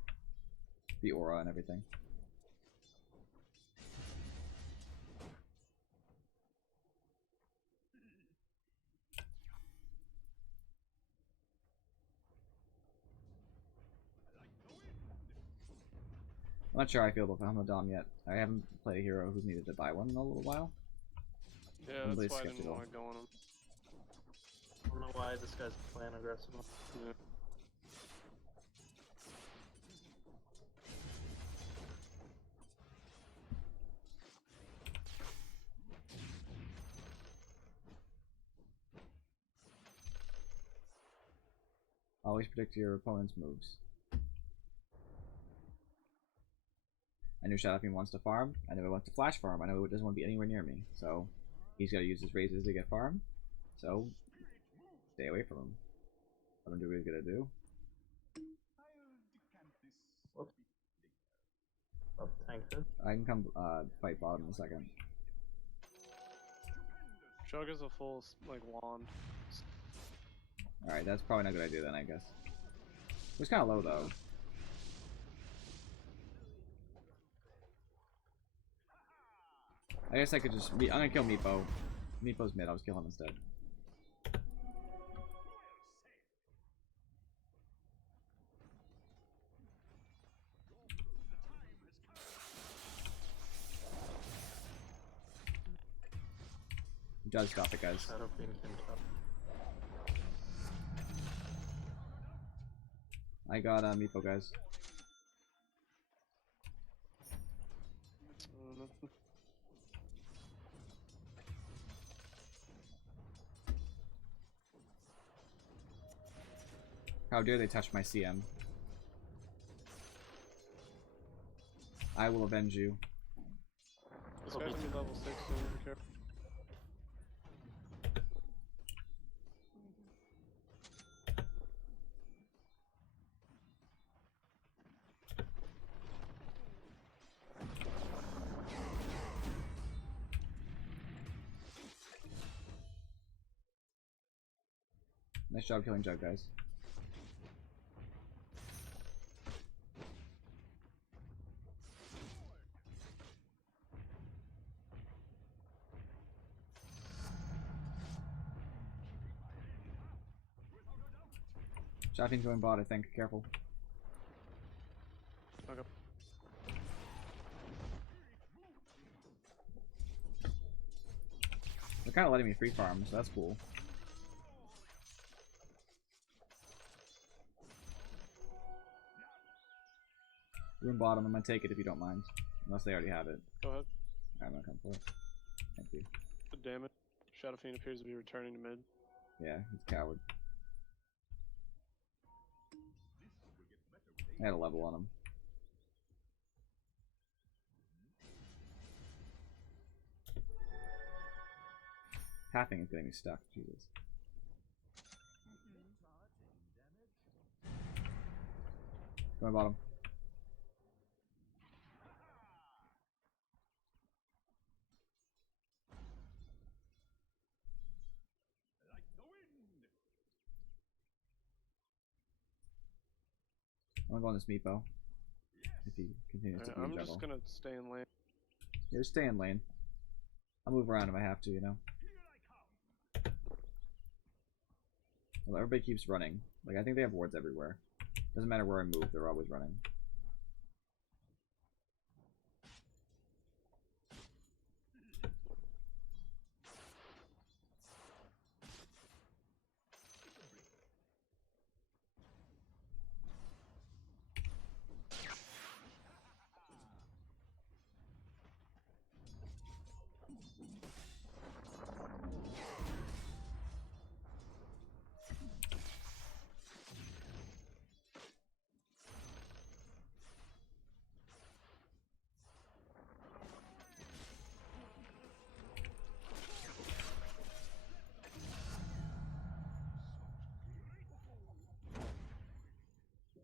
The aura and everything. I'm not sure how I feel about Dom yet. I haven't played a hero who's needed to buy one in a little while. Yeah, I'm really that's why I didn't skeptical. want to go on him. I don't know why this guy's playing aggressive. Yeah. Always predict your opponent's moves. I knew Shadow Fiend wants to farm. I know he wants to flash farm. I know he doesn't want to be anywhere near me. So he's got to use his raises to get farm. So stay away from him. Let him do what he's gonna do. Whoops. Oh, tank it. I can come fight bottom in a second. Chug is a full like wand. Alright, that's probably not a good idea then, I guess. It's kind of low though. I guess I could just. I'm gonna kill Meepo. Meepo's mid, I'll just kill him instead. You gotta stop it, guys. Shadow Fiend came top. I got Meepo, guys. How dare they touch my CM? I will avenge you. This guy's gonna be level 6 soon, be careful. Nice job killing Jug, guys. Shotting's going bot, I think. Careful. Okay. They're kind of letting me free farm, so that's cool. Room bottom, I'm gonna take it if you don't mind. Unless they already have it. Go ahead. I'm gonna come for it. Thank you. Good damage. Shadow Fiend appears to be returning to mid. Yeah, he's a coward. I had a level on him. Pathing is getting me stuck, Jesus. Going bottom. I'm gonna go on this Meepo. If he continues to I'm juggle. just gonna stay in lane. Yeah, just stay in lane. I'll move around if I have to, you know. Well, everybody keeps running. Like, I think they have wards everywhere. Doesn't matter where I move, they're always running.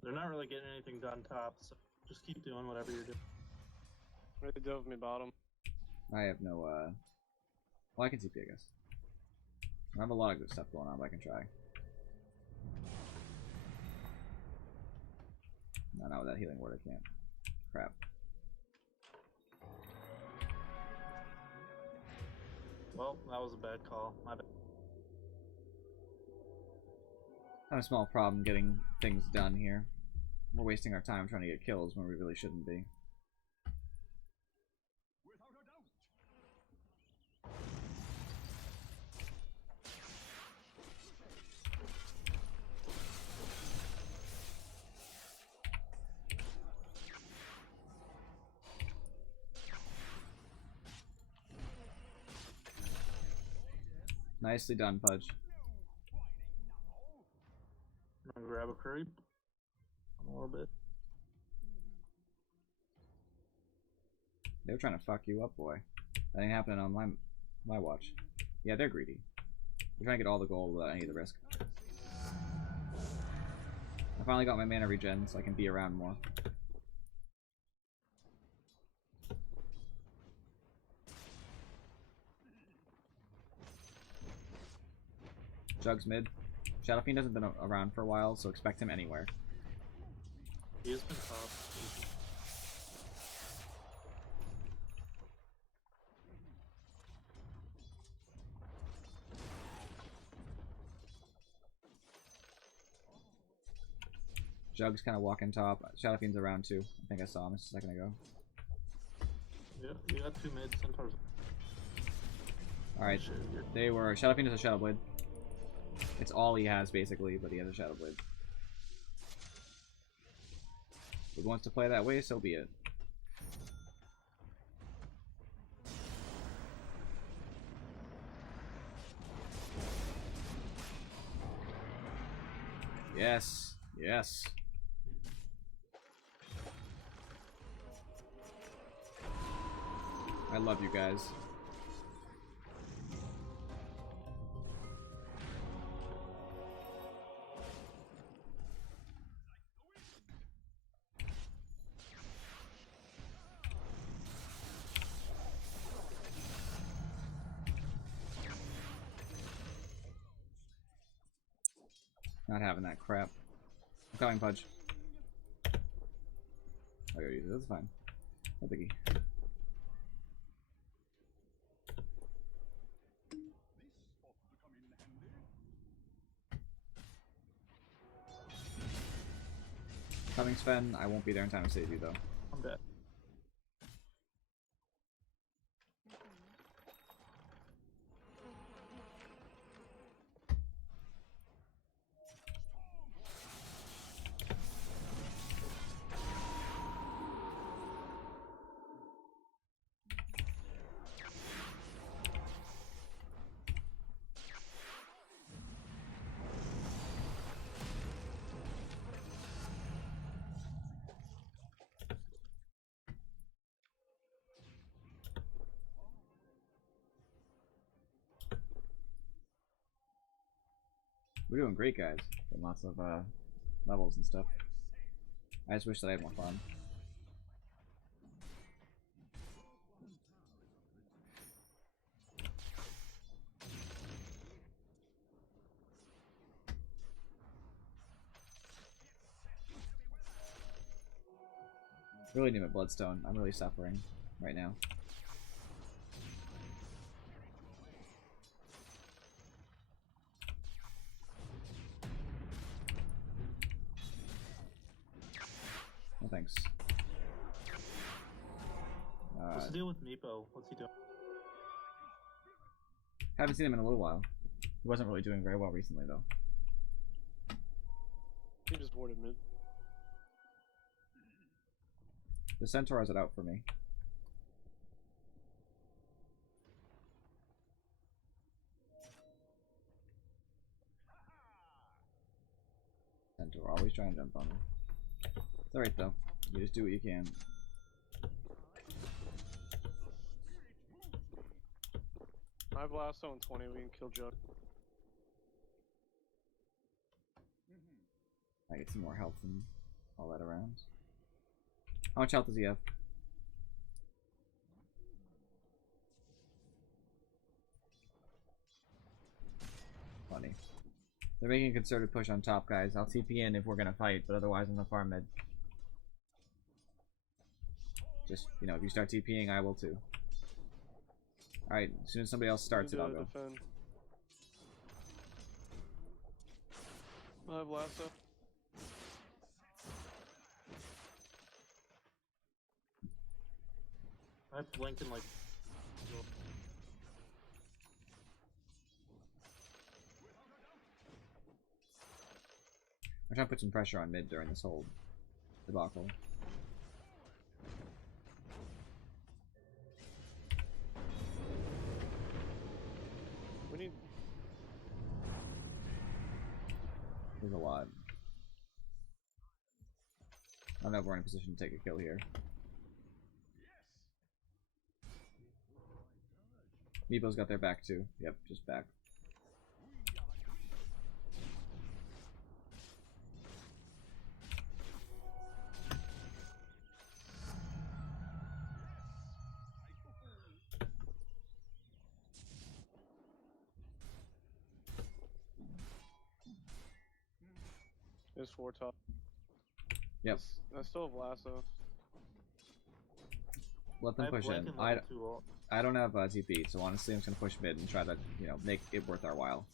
They're not really getting anything done top, so just keep doing whatever you're doing. They dove me bottom. I have no, well, I can TP, I guess. I have a lot of good stuff going on, but I can try. No, not with that healing ward, I can't. Crap. Well, that was a bad call. My bad. Not a small problem getting things done here. We're wasting our time trying to get kills when we really shouldn't be. Nicely done, Pudge. I'm gonna grab a creep. A little bit. They were trying to fuck you up, boy. That ain't happening on my watch. Yeah, they're greedy. They're trying to get all the gold without any of the risk. I finally got my mana regen, so I can be around more. Jug's mid. Shadow Fiend hasn't been around for a while, so expect him anywhere. He has been top. Jug's kind of walking top. Shadow Fiend's around too. I think I saw him just a second ago. Yeah, you got 2 mid centaurs. Alright, they were... Shadow Fiend has a Shadow Blade. It's all he has, basically, but he has a Shadow Blade. If he wants to play that way, so be it. Yes, yes. I love you guys. Not having that crap. I'm coming, Pudge. I gotta use it. That's fine. No biggie. Coming, Sven. I won't be there in time to save you, though. I'm dead. We're doing great, guys. Getting lots of levels and stuff. I just wish that I had more fun. Really need my bloodstone. I'm really suffering right now. deal with Meepo? What's he doing? Haven't seen him in a little while. He wasn't really doing very well recently, though. He just warded mid. The Centaur has it out for me. Centaur, always trying to jump on him. It's alright though. You just do what you can. I have Lasso and 20, we can kill Jug. I get some more health and all that around. How much health does he have? Funny. They're making a concerted push on top, guys. I'll TP in if we're gonna fight, but otherwise I'm gonna farm mid. Just, you know, if you start TPing, I will too. Alright, as soon as somebody else starts it, I'll go. Defend. I have Lasso. I have Blink and like. I'm trying to put some pressure on mid during this whole debacle. We need. There's a lot. I don't know if we're in a position to take a kill here. Meepo's got their back too. Yep, just back. There's 4 top. Yep. I still have Lasso. Let them I have push Blink in. and level 2 ult. I don't have TP, so honestly I'm just gonna push mid and try to, you know, make it worth our while.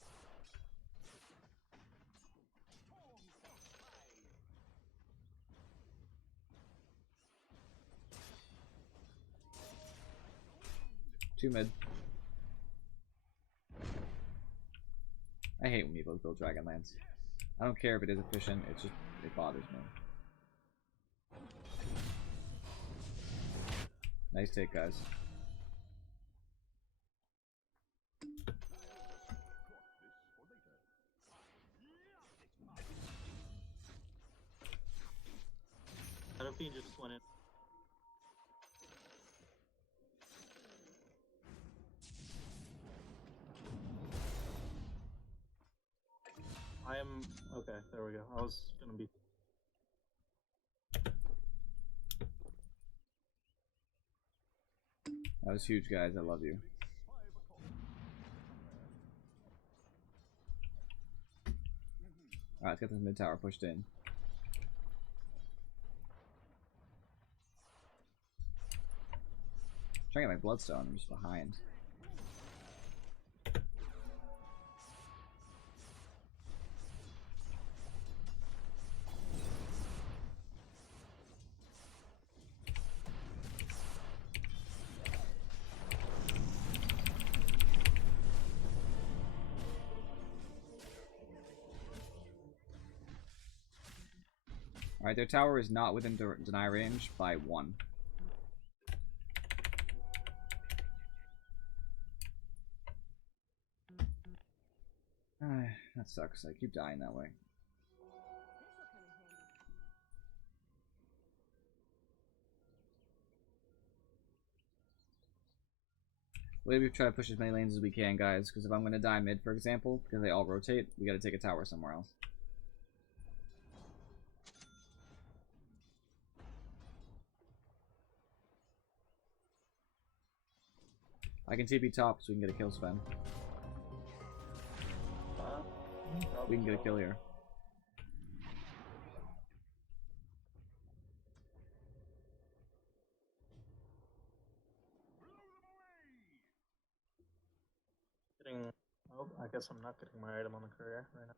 Two mid. I hate when people build Dragonlance. I don't care if it is efficient, it's just, it bothers me. Nice take, guys. I don't think he just went in. I am okay. There we go. I was gonna be. That was huge, guys. I love you. Alright, let's get this mid tower pushed in. Trying to get my bloodstone, I'm just behind. Alright, their tower is not within deny range by 1. That sucks. I keep dying that way. Maybe we try to push as many lanes as we can, guys, because if I'm going to die mid, for example, because they all rotate, we got to take a tower somewhere else. I can TP top so we can get a kill, Sven. We can get a kill here. Getting. Oh, I guess I'm not getting my item on the career right now.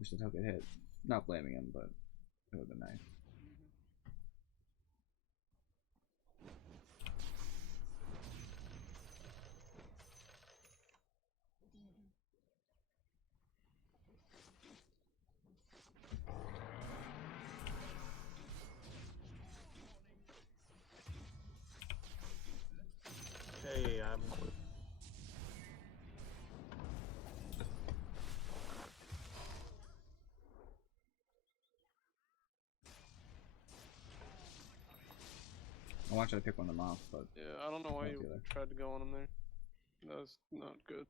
Wish the token hit. Not blaming him, but it would have been nice. Hey, I'm. I want you to pick one of them off, but Yeah, I don't know why Not you either. tried to go on him there. That was not good.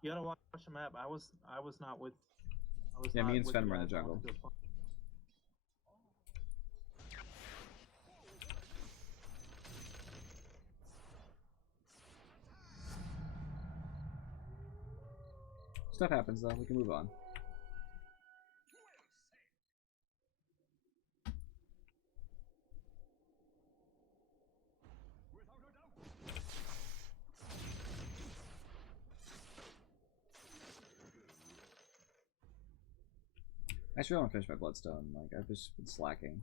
You gotta watch the map. I was not with. I was Yeah, not me and with Sven you were in the guys. I wanted jungle. to go farm. stuff happens though. We can move on. I just really want to finish my bloodstone. Like I've just been slacking.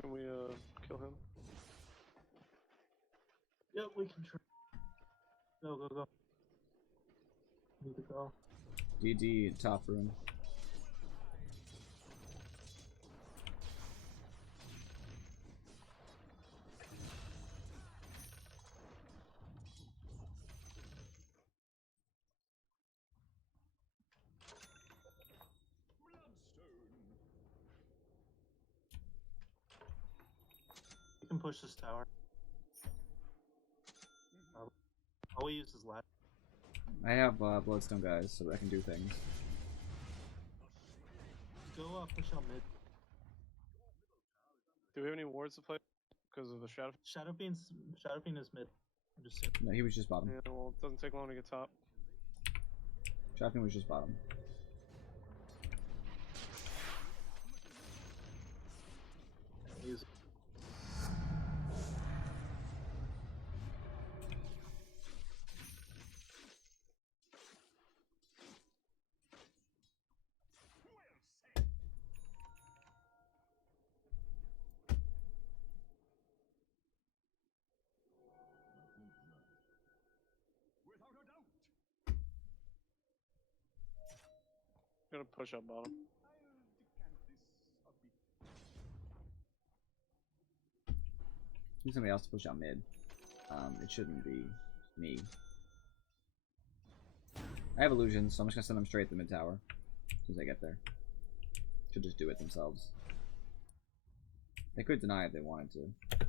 Can we kill him? Yep, we can try. Go, go, go. Need to go. DD top room. We can push this tower. All we use is last. I have bloodstone guys, so I can do things. Go push out mid. Do we have any wards to play? Because of the shadow? Shadowfiend is mid. I'm just saying. No, he was just bottom. Yeah, well, it doesn't take long to get top. Shotgun was just bottom. Easy. Gonna push up bottom. Need somebody else to push out mid. It shouldn't be me. I have illusions, so I'm just gonna send them straight to the mid tower as soon as I get there. Should just do it themselves. They could deny if they wanted to.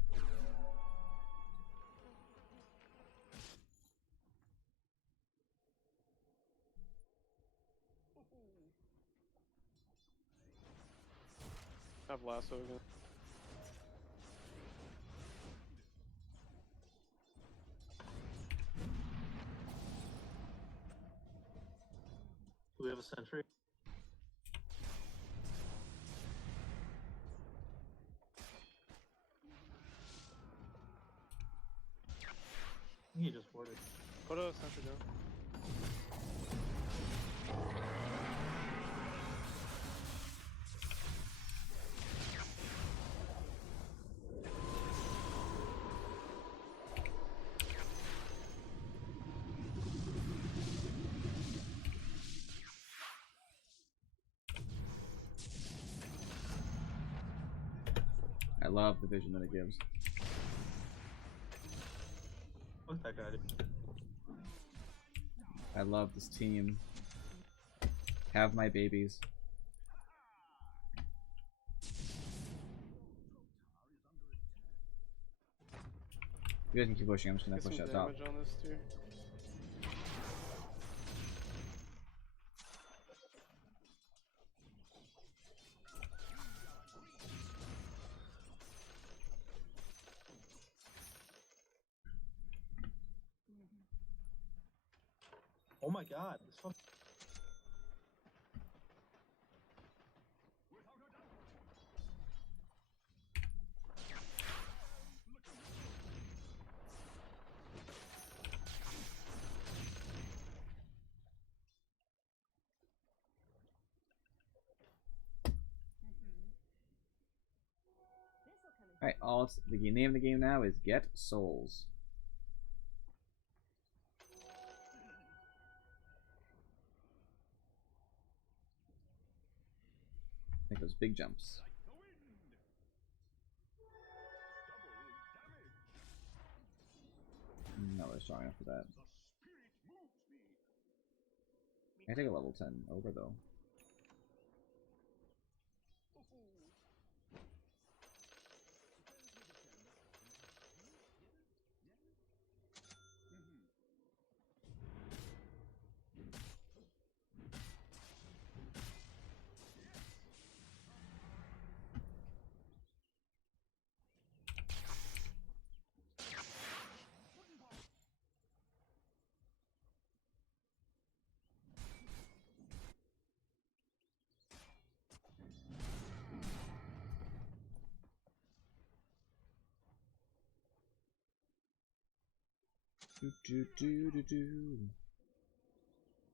I have lasso again. Do we have a sentry? He just warded. Put a sentry down. I love the vision that it gives. What that guy did. I love this team. Have my babies. You guys can keep pushing, I'm just gonna Get push some out top. damage on this too. Oh my god, this one. Alright, the name of the game now is Get Souls. Make those big jumps. Not really strong enough for that. I take a level 10 over though.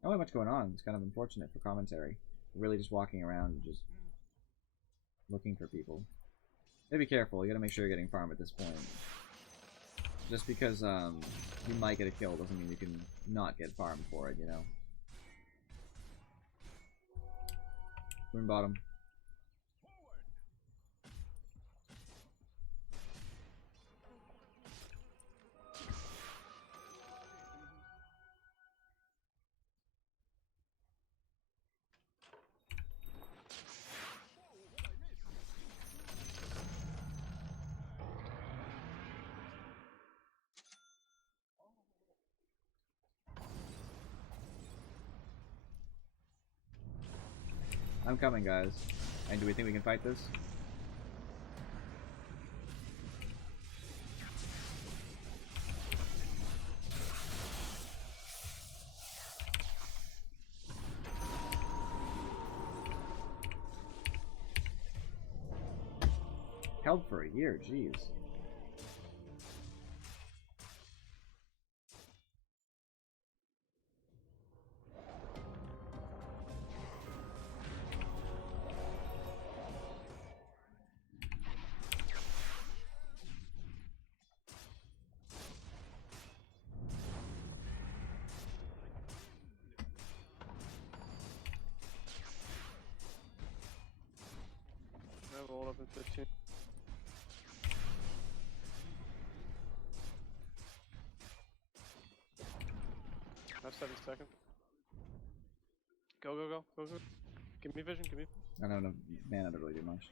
Not much going on. It's kind of unfortunate for commentary. We're really just walking around and just looking for people. You gotta be careful. You gotta make sure you're getting farm at this point. Just because you might get a kill doesn't mean you can not get farm for it, you know? Moon bottom. I'm coming, guys. And do we think we can fight this? Held for a year, jeez. I have all up in 15. I have 7 seconds. Go, go, go, go, go. Give me vision, give me. I don't know, mana to really do much.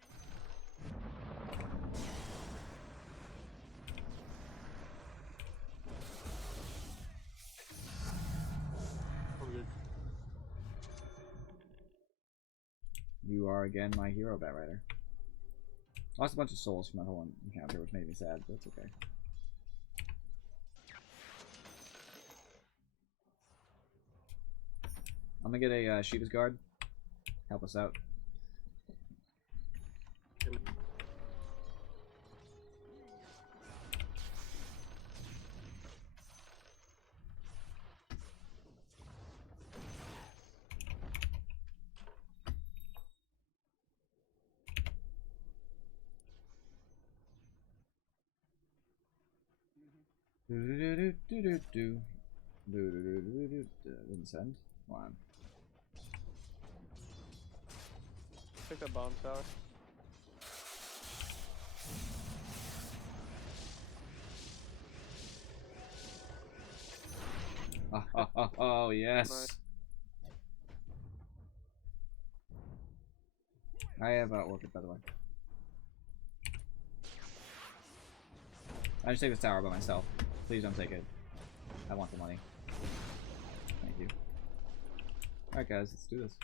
I'm good. You are again my hero, Batrider. Lost a bunch of souls from that whole encounter, which made me sad, but it's okay. I'm gonna get a Shiva's Guard. Help us out. Didn't send. Come on. Take that bomb tower. Oh, yes. Nice. I have Orchid, by the way. I just take this tower by myself. Please don't take it. I want the money. Thank you. Alright guys, let's do this.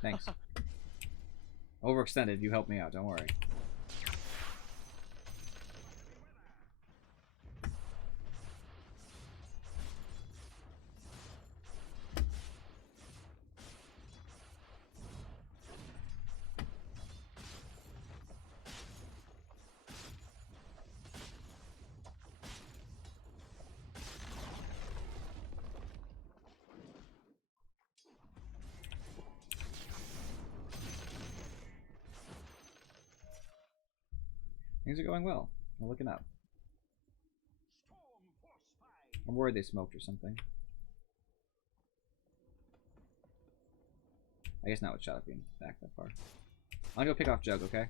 Thanks. Overextended, you helped me out, don't worry. Things are going well. We're looking up. I'm worried they smoked or something. I guess not with shot being back that far. I'm gonna go pick off Jug, okay?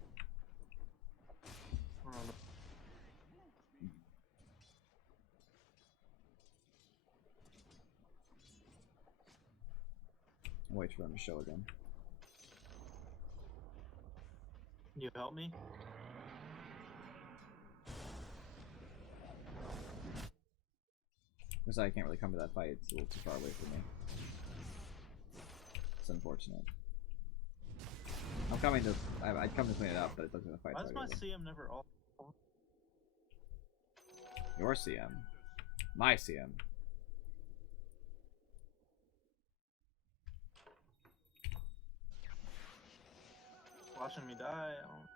I'll wait for them to show again. Can you help me? Because I can't really come to that fight, it's a little too far away from me. It's unfortunate. I'm coming to... I'd come to clean it up, but it doesn't fight. Why does my CM never all? Your CM. My CM. Watching me die. I don't...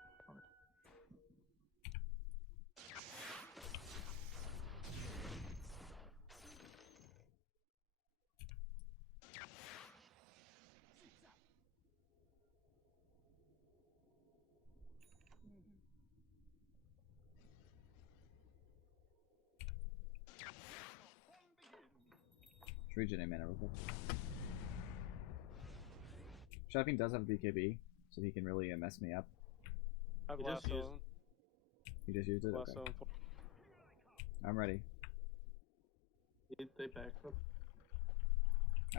Regen mana real quick. Shopping does have a BKB, so he can really mess me up. I've He just lasso used- him. He just used it? Okay. Lasso him. I'm ready. They backed up.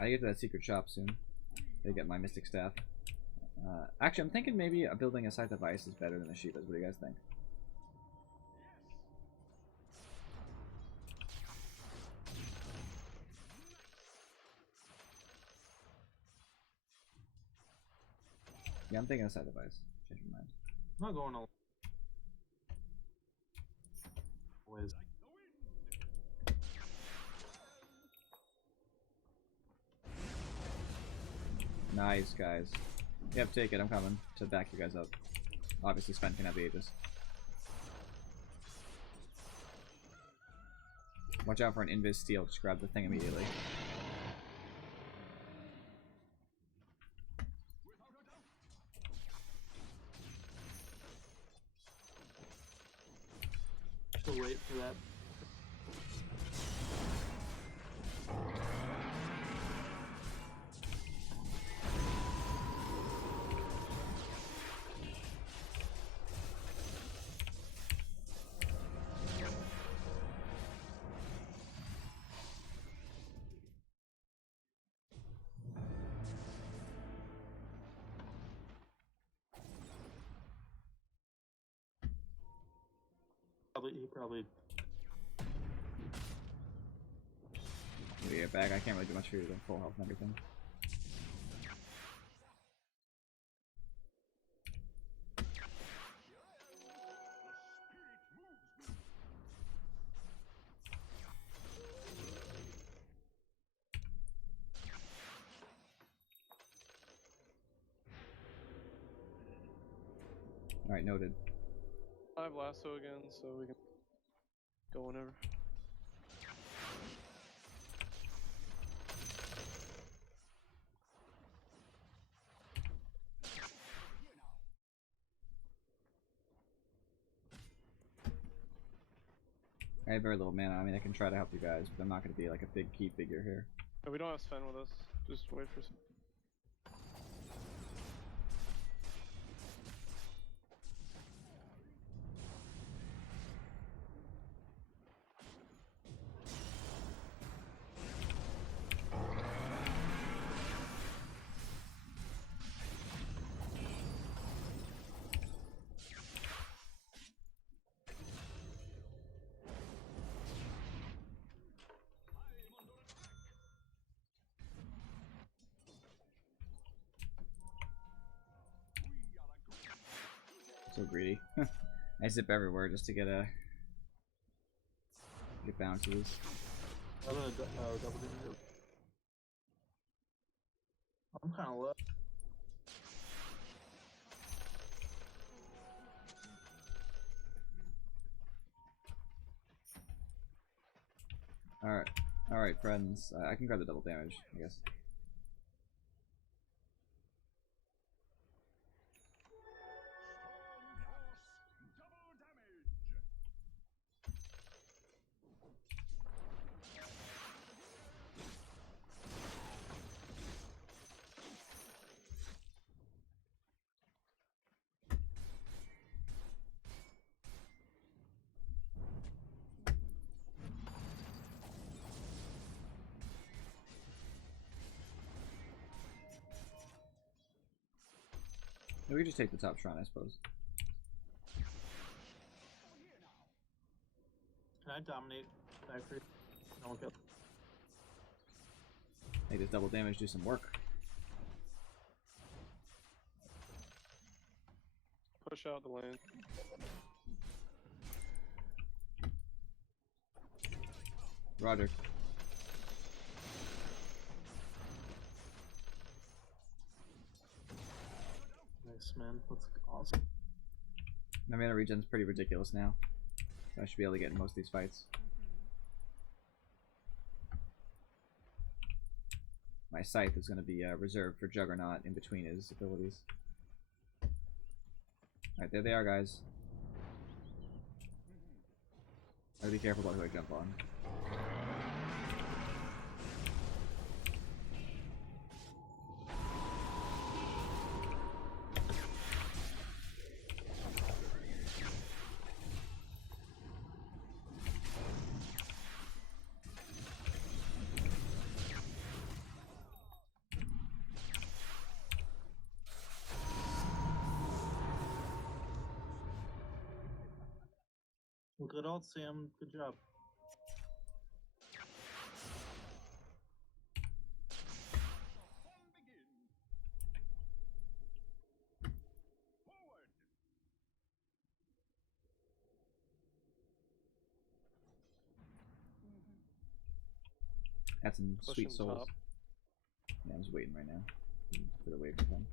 I get to that secret shop soon. They get my Mystic Staff. Actually, I'm thinking maybe building a Scythe of Ice is better than a Shivas. What do you guys think? Yeah, I'm thinking a Scythe of Ice. Change my mind. I'm not going along. Always. Nice, guys. Yep, take it. I'm coming to back you guys up. Obviously, Sven can have the Aegis. Watch out for an Invis Steel. Just grab the thing immediately. To wait for that. He probably. We get back. I can't really do much for you. Full health and everything. Alright, noted. I have lasso again, so we can go whenever. I have very little mana. I mean, I can try to help you guys, but I'm not going to be like a big key figure here. No, we don't have Sven with us. Just wait for some. So greedy. I zip everywhere just to get bounces. I'm gonna double do. I'm kind of low. Alright, friends. I can grab the double damage, I guess. We could just take the top shrine, I suppose. Can I dominate factory? No one kill. Make this double damage do some work. Push out the lane. Roger. Nice, man. That's awesome. My mana regen's pretty ridiculous now. So I should be able to get in most of these fights. My scythe is going to be reserved for Juggernaut in between his abilities. Alright, there they are, guys. Gotta be careful about who I jump on. Well, good old Sam. Good job. That's some sweet Pushing souls. top. Yeah, I'm just waiting right now for the wave to come.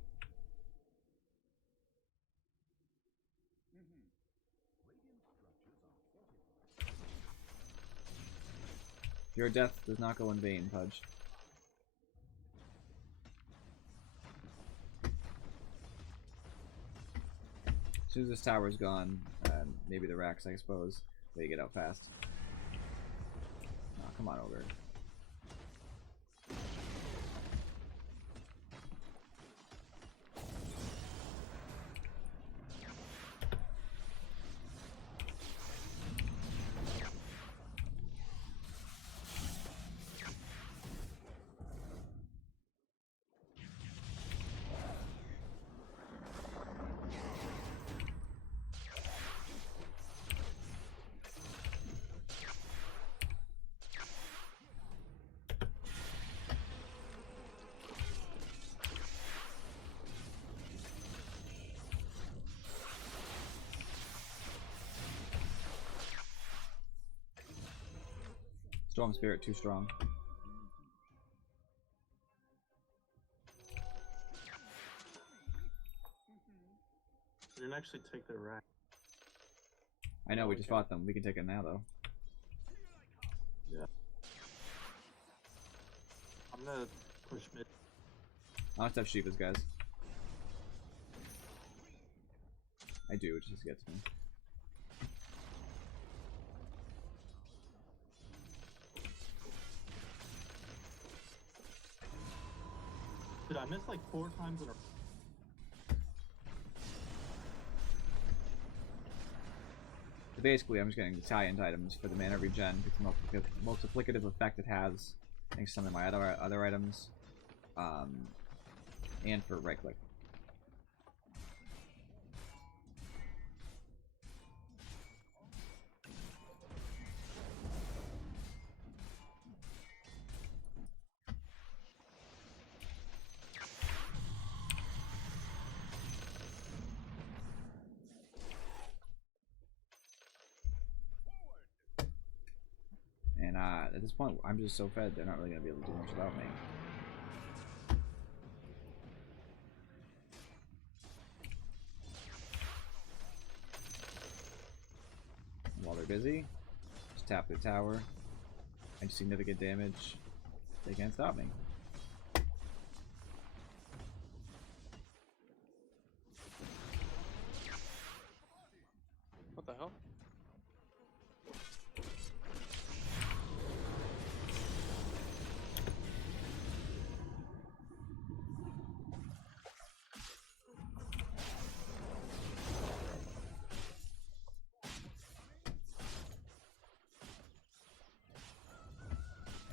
Your death does not go in vain, Pudge. As soon as this tower's gone, maybe the racks, I suppose, they get out fast. Oh, come on, Ogre. Storm Spirit too strong. We didn't actually take their rack. I know, we just fought them. We can take it now, though. Yeah. I'm gonna push mid. I'll have to have Shiva's, guys. I do, it just gets me. Did I miss like 4 times in a row? Basically, I'm just getting Italian items for the mana regen, because the multiplicative effect it has, thanks to some of my other items, and for right click. at this point, I'm just so fed, they're not really going to be able to do much without me. While they're busy, just tap their tower, and significant damage. They can't stop me. What the hell?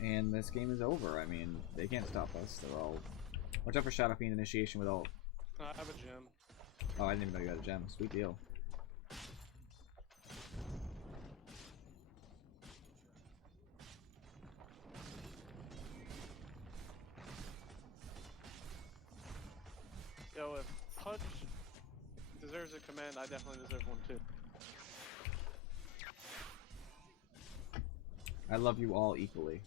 And this game is over. I mean, they can't stop us. They're all... Watch out for Shadow Fiend initiation with ult. I have a gem. Oh, I didn't even know you had a gem. Sweet deal. Yo, if Pudge deserves a command, I definitely deserve one too. I love you all equally.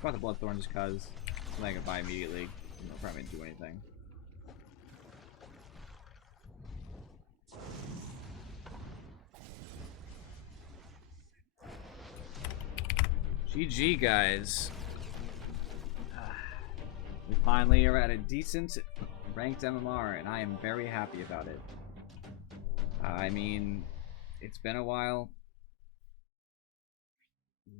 Bought the Bloodthorn just cause I'm not gonna buy immediately. I'm not probably gonna do anything. GG, guys. We finally are at a decent ranked MMR, and I am very happy about it. I mean, it's been a while.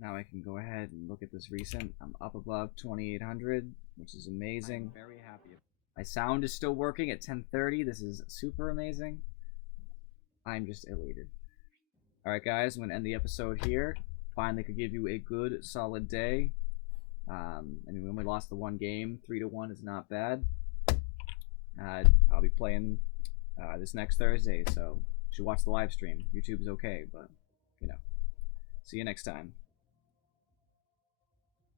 Now I can go ahead and look at this recent. I'm up above 2,800, which is amazing. I'm very happy. My sound is still working at 10:30. This is super amazing. I'm just elated. Alright guys, I'm going to end the episode here. Finally could give you a good, solid day. I mean, we only lost the one game. 3-1 is not bad. I'll be playing this next Thursday, so you should watch the live stream. YouTube is okay, but, you know. See you next time.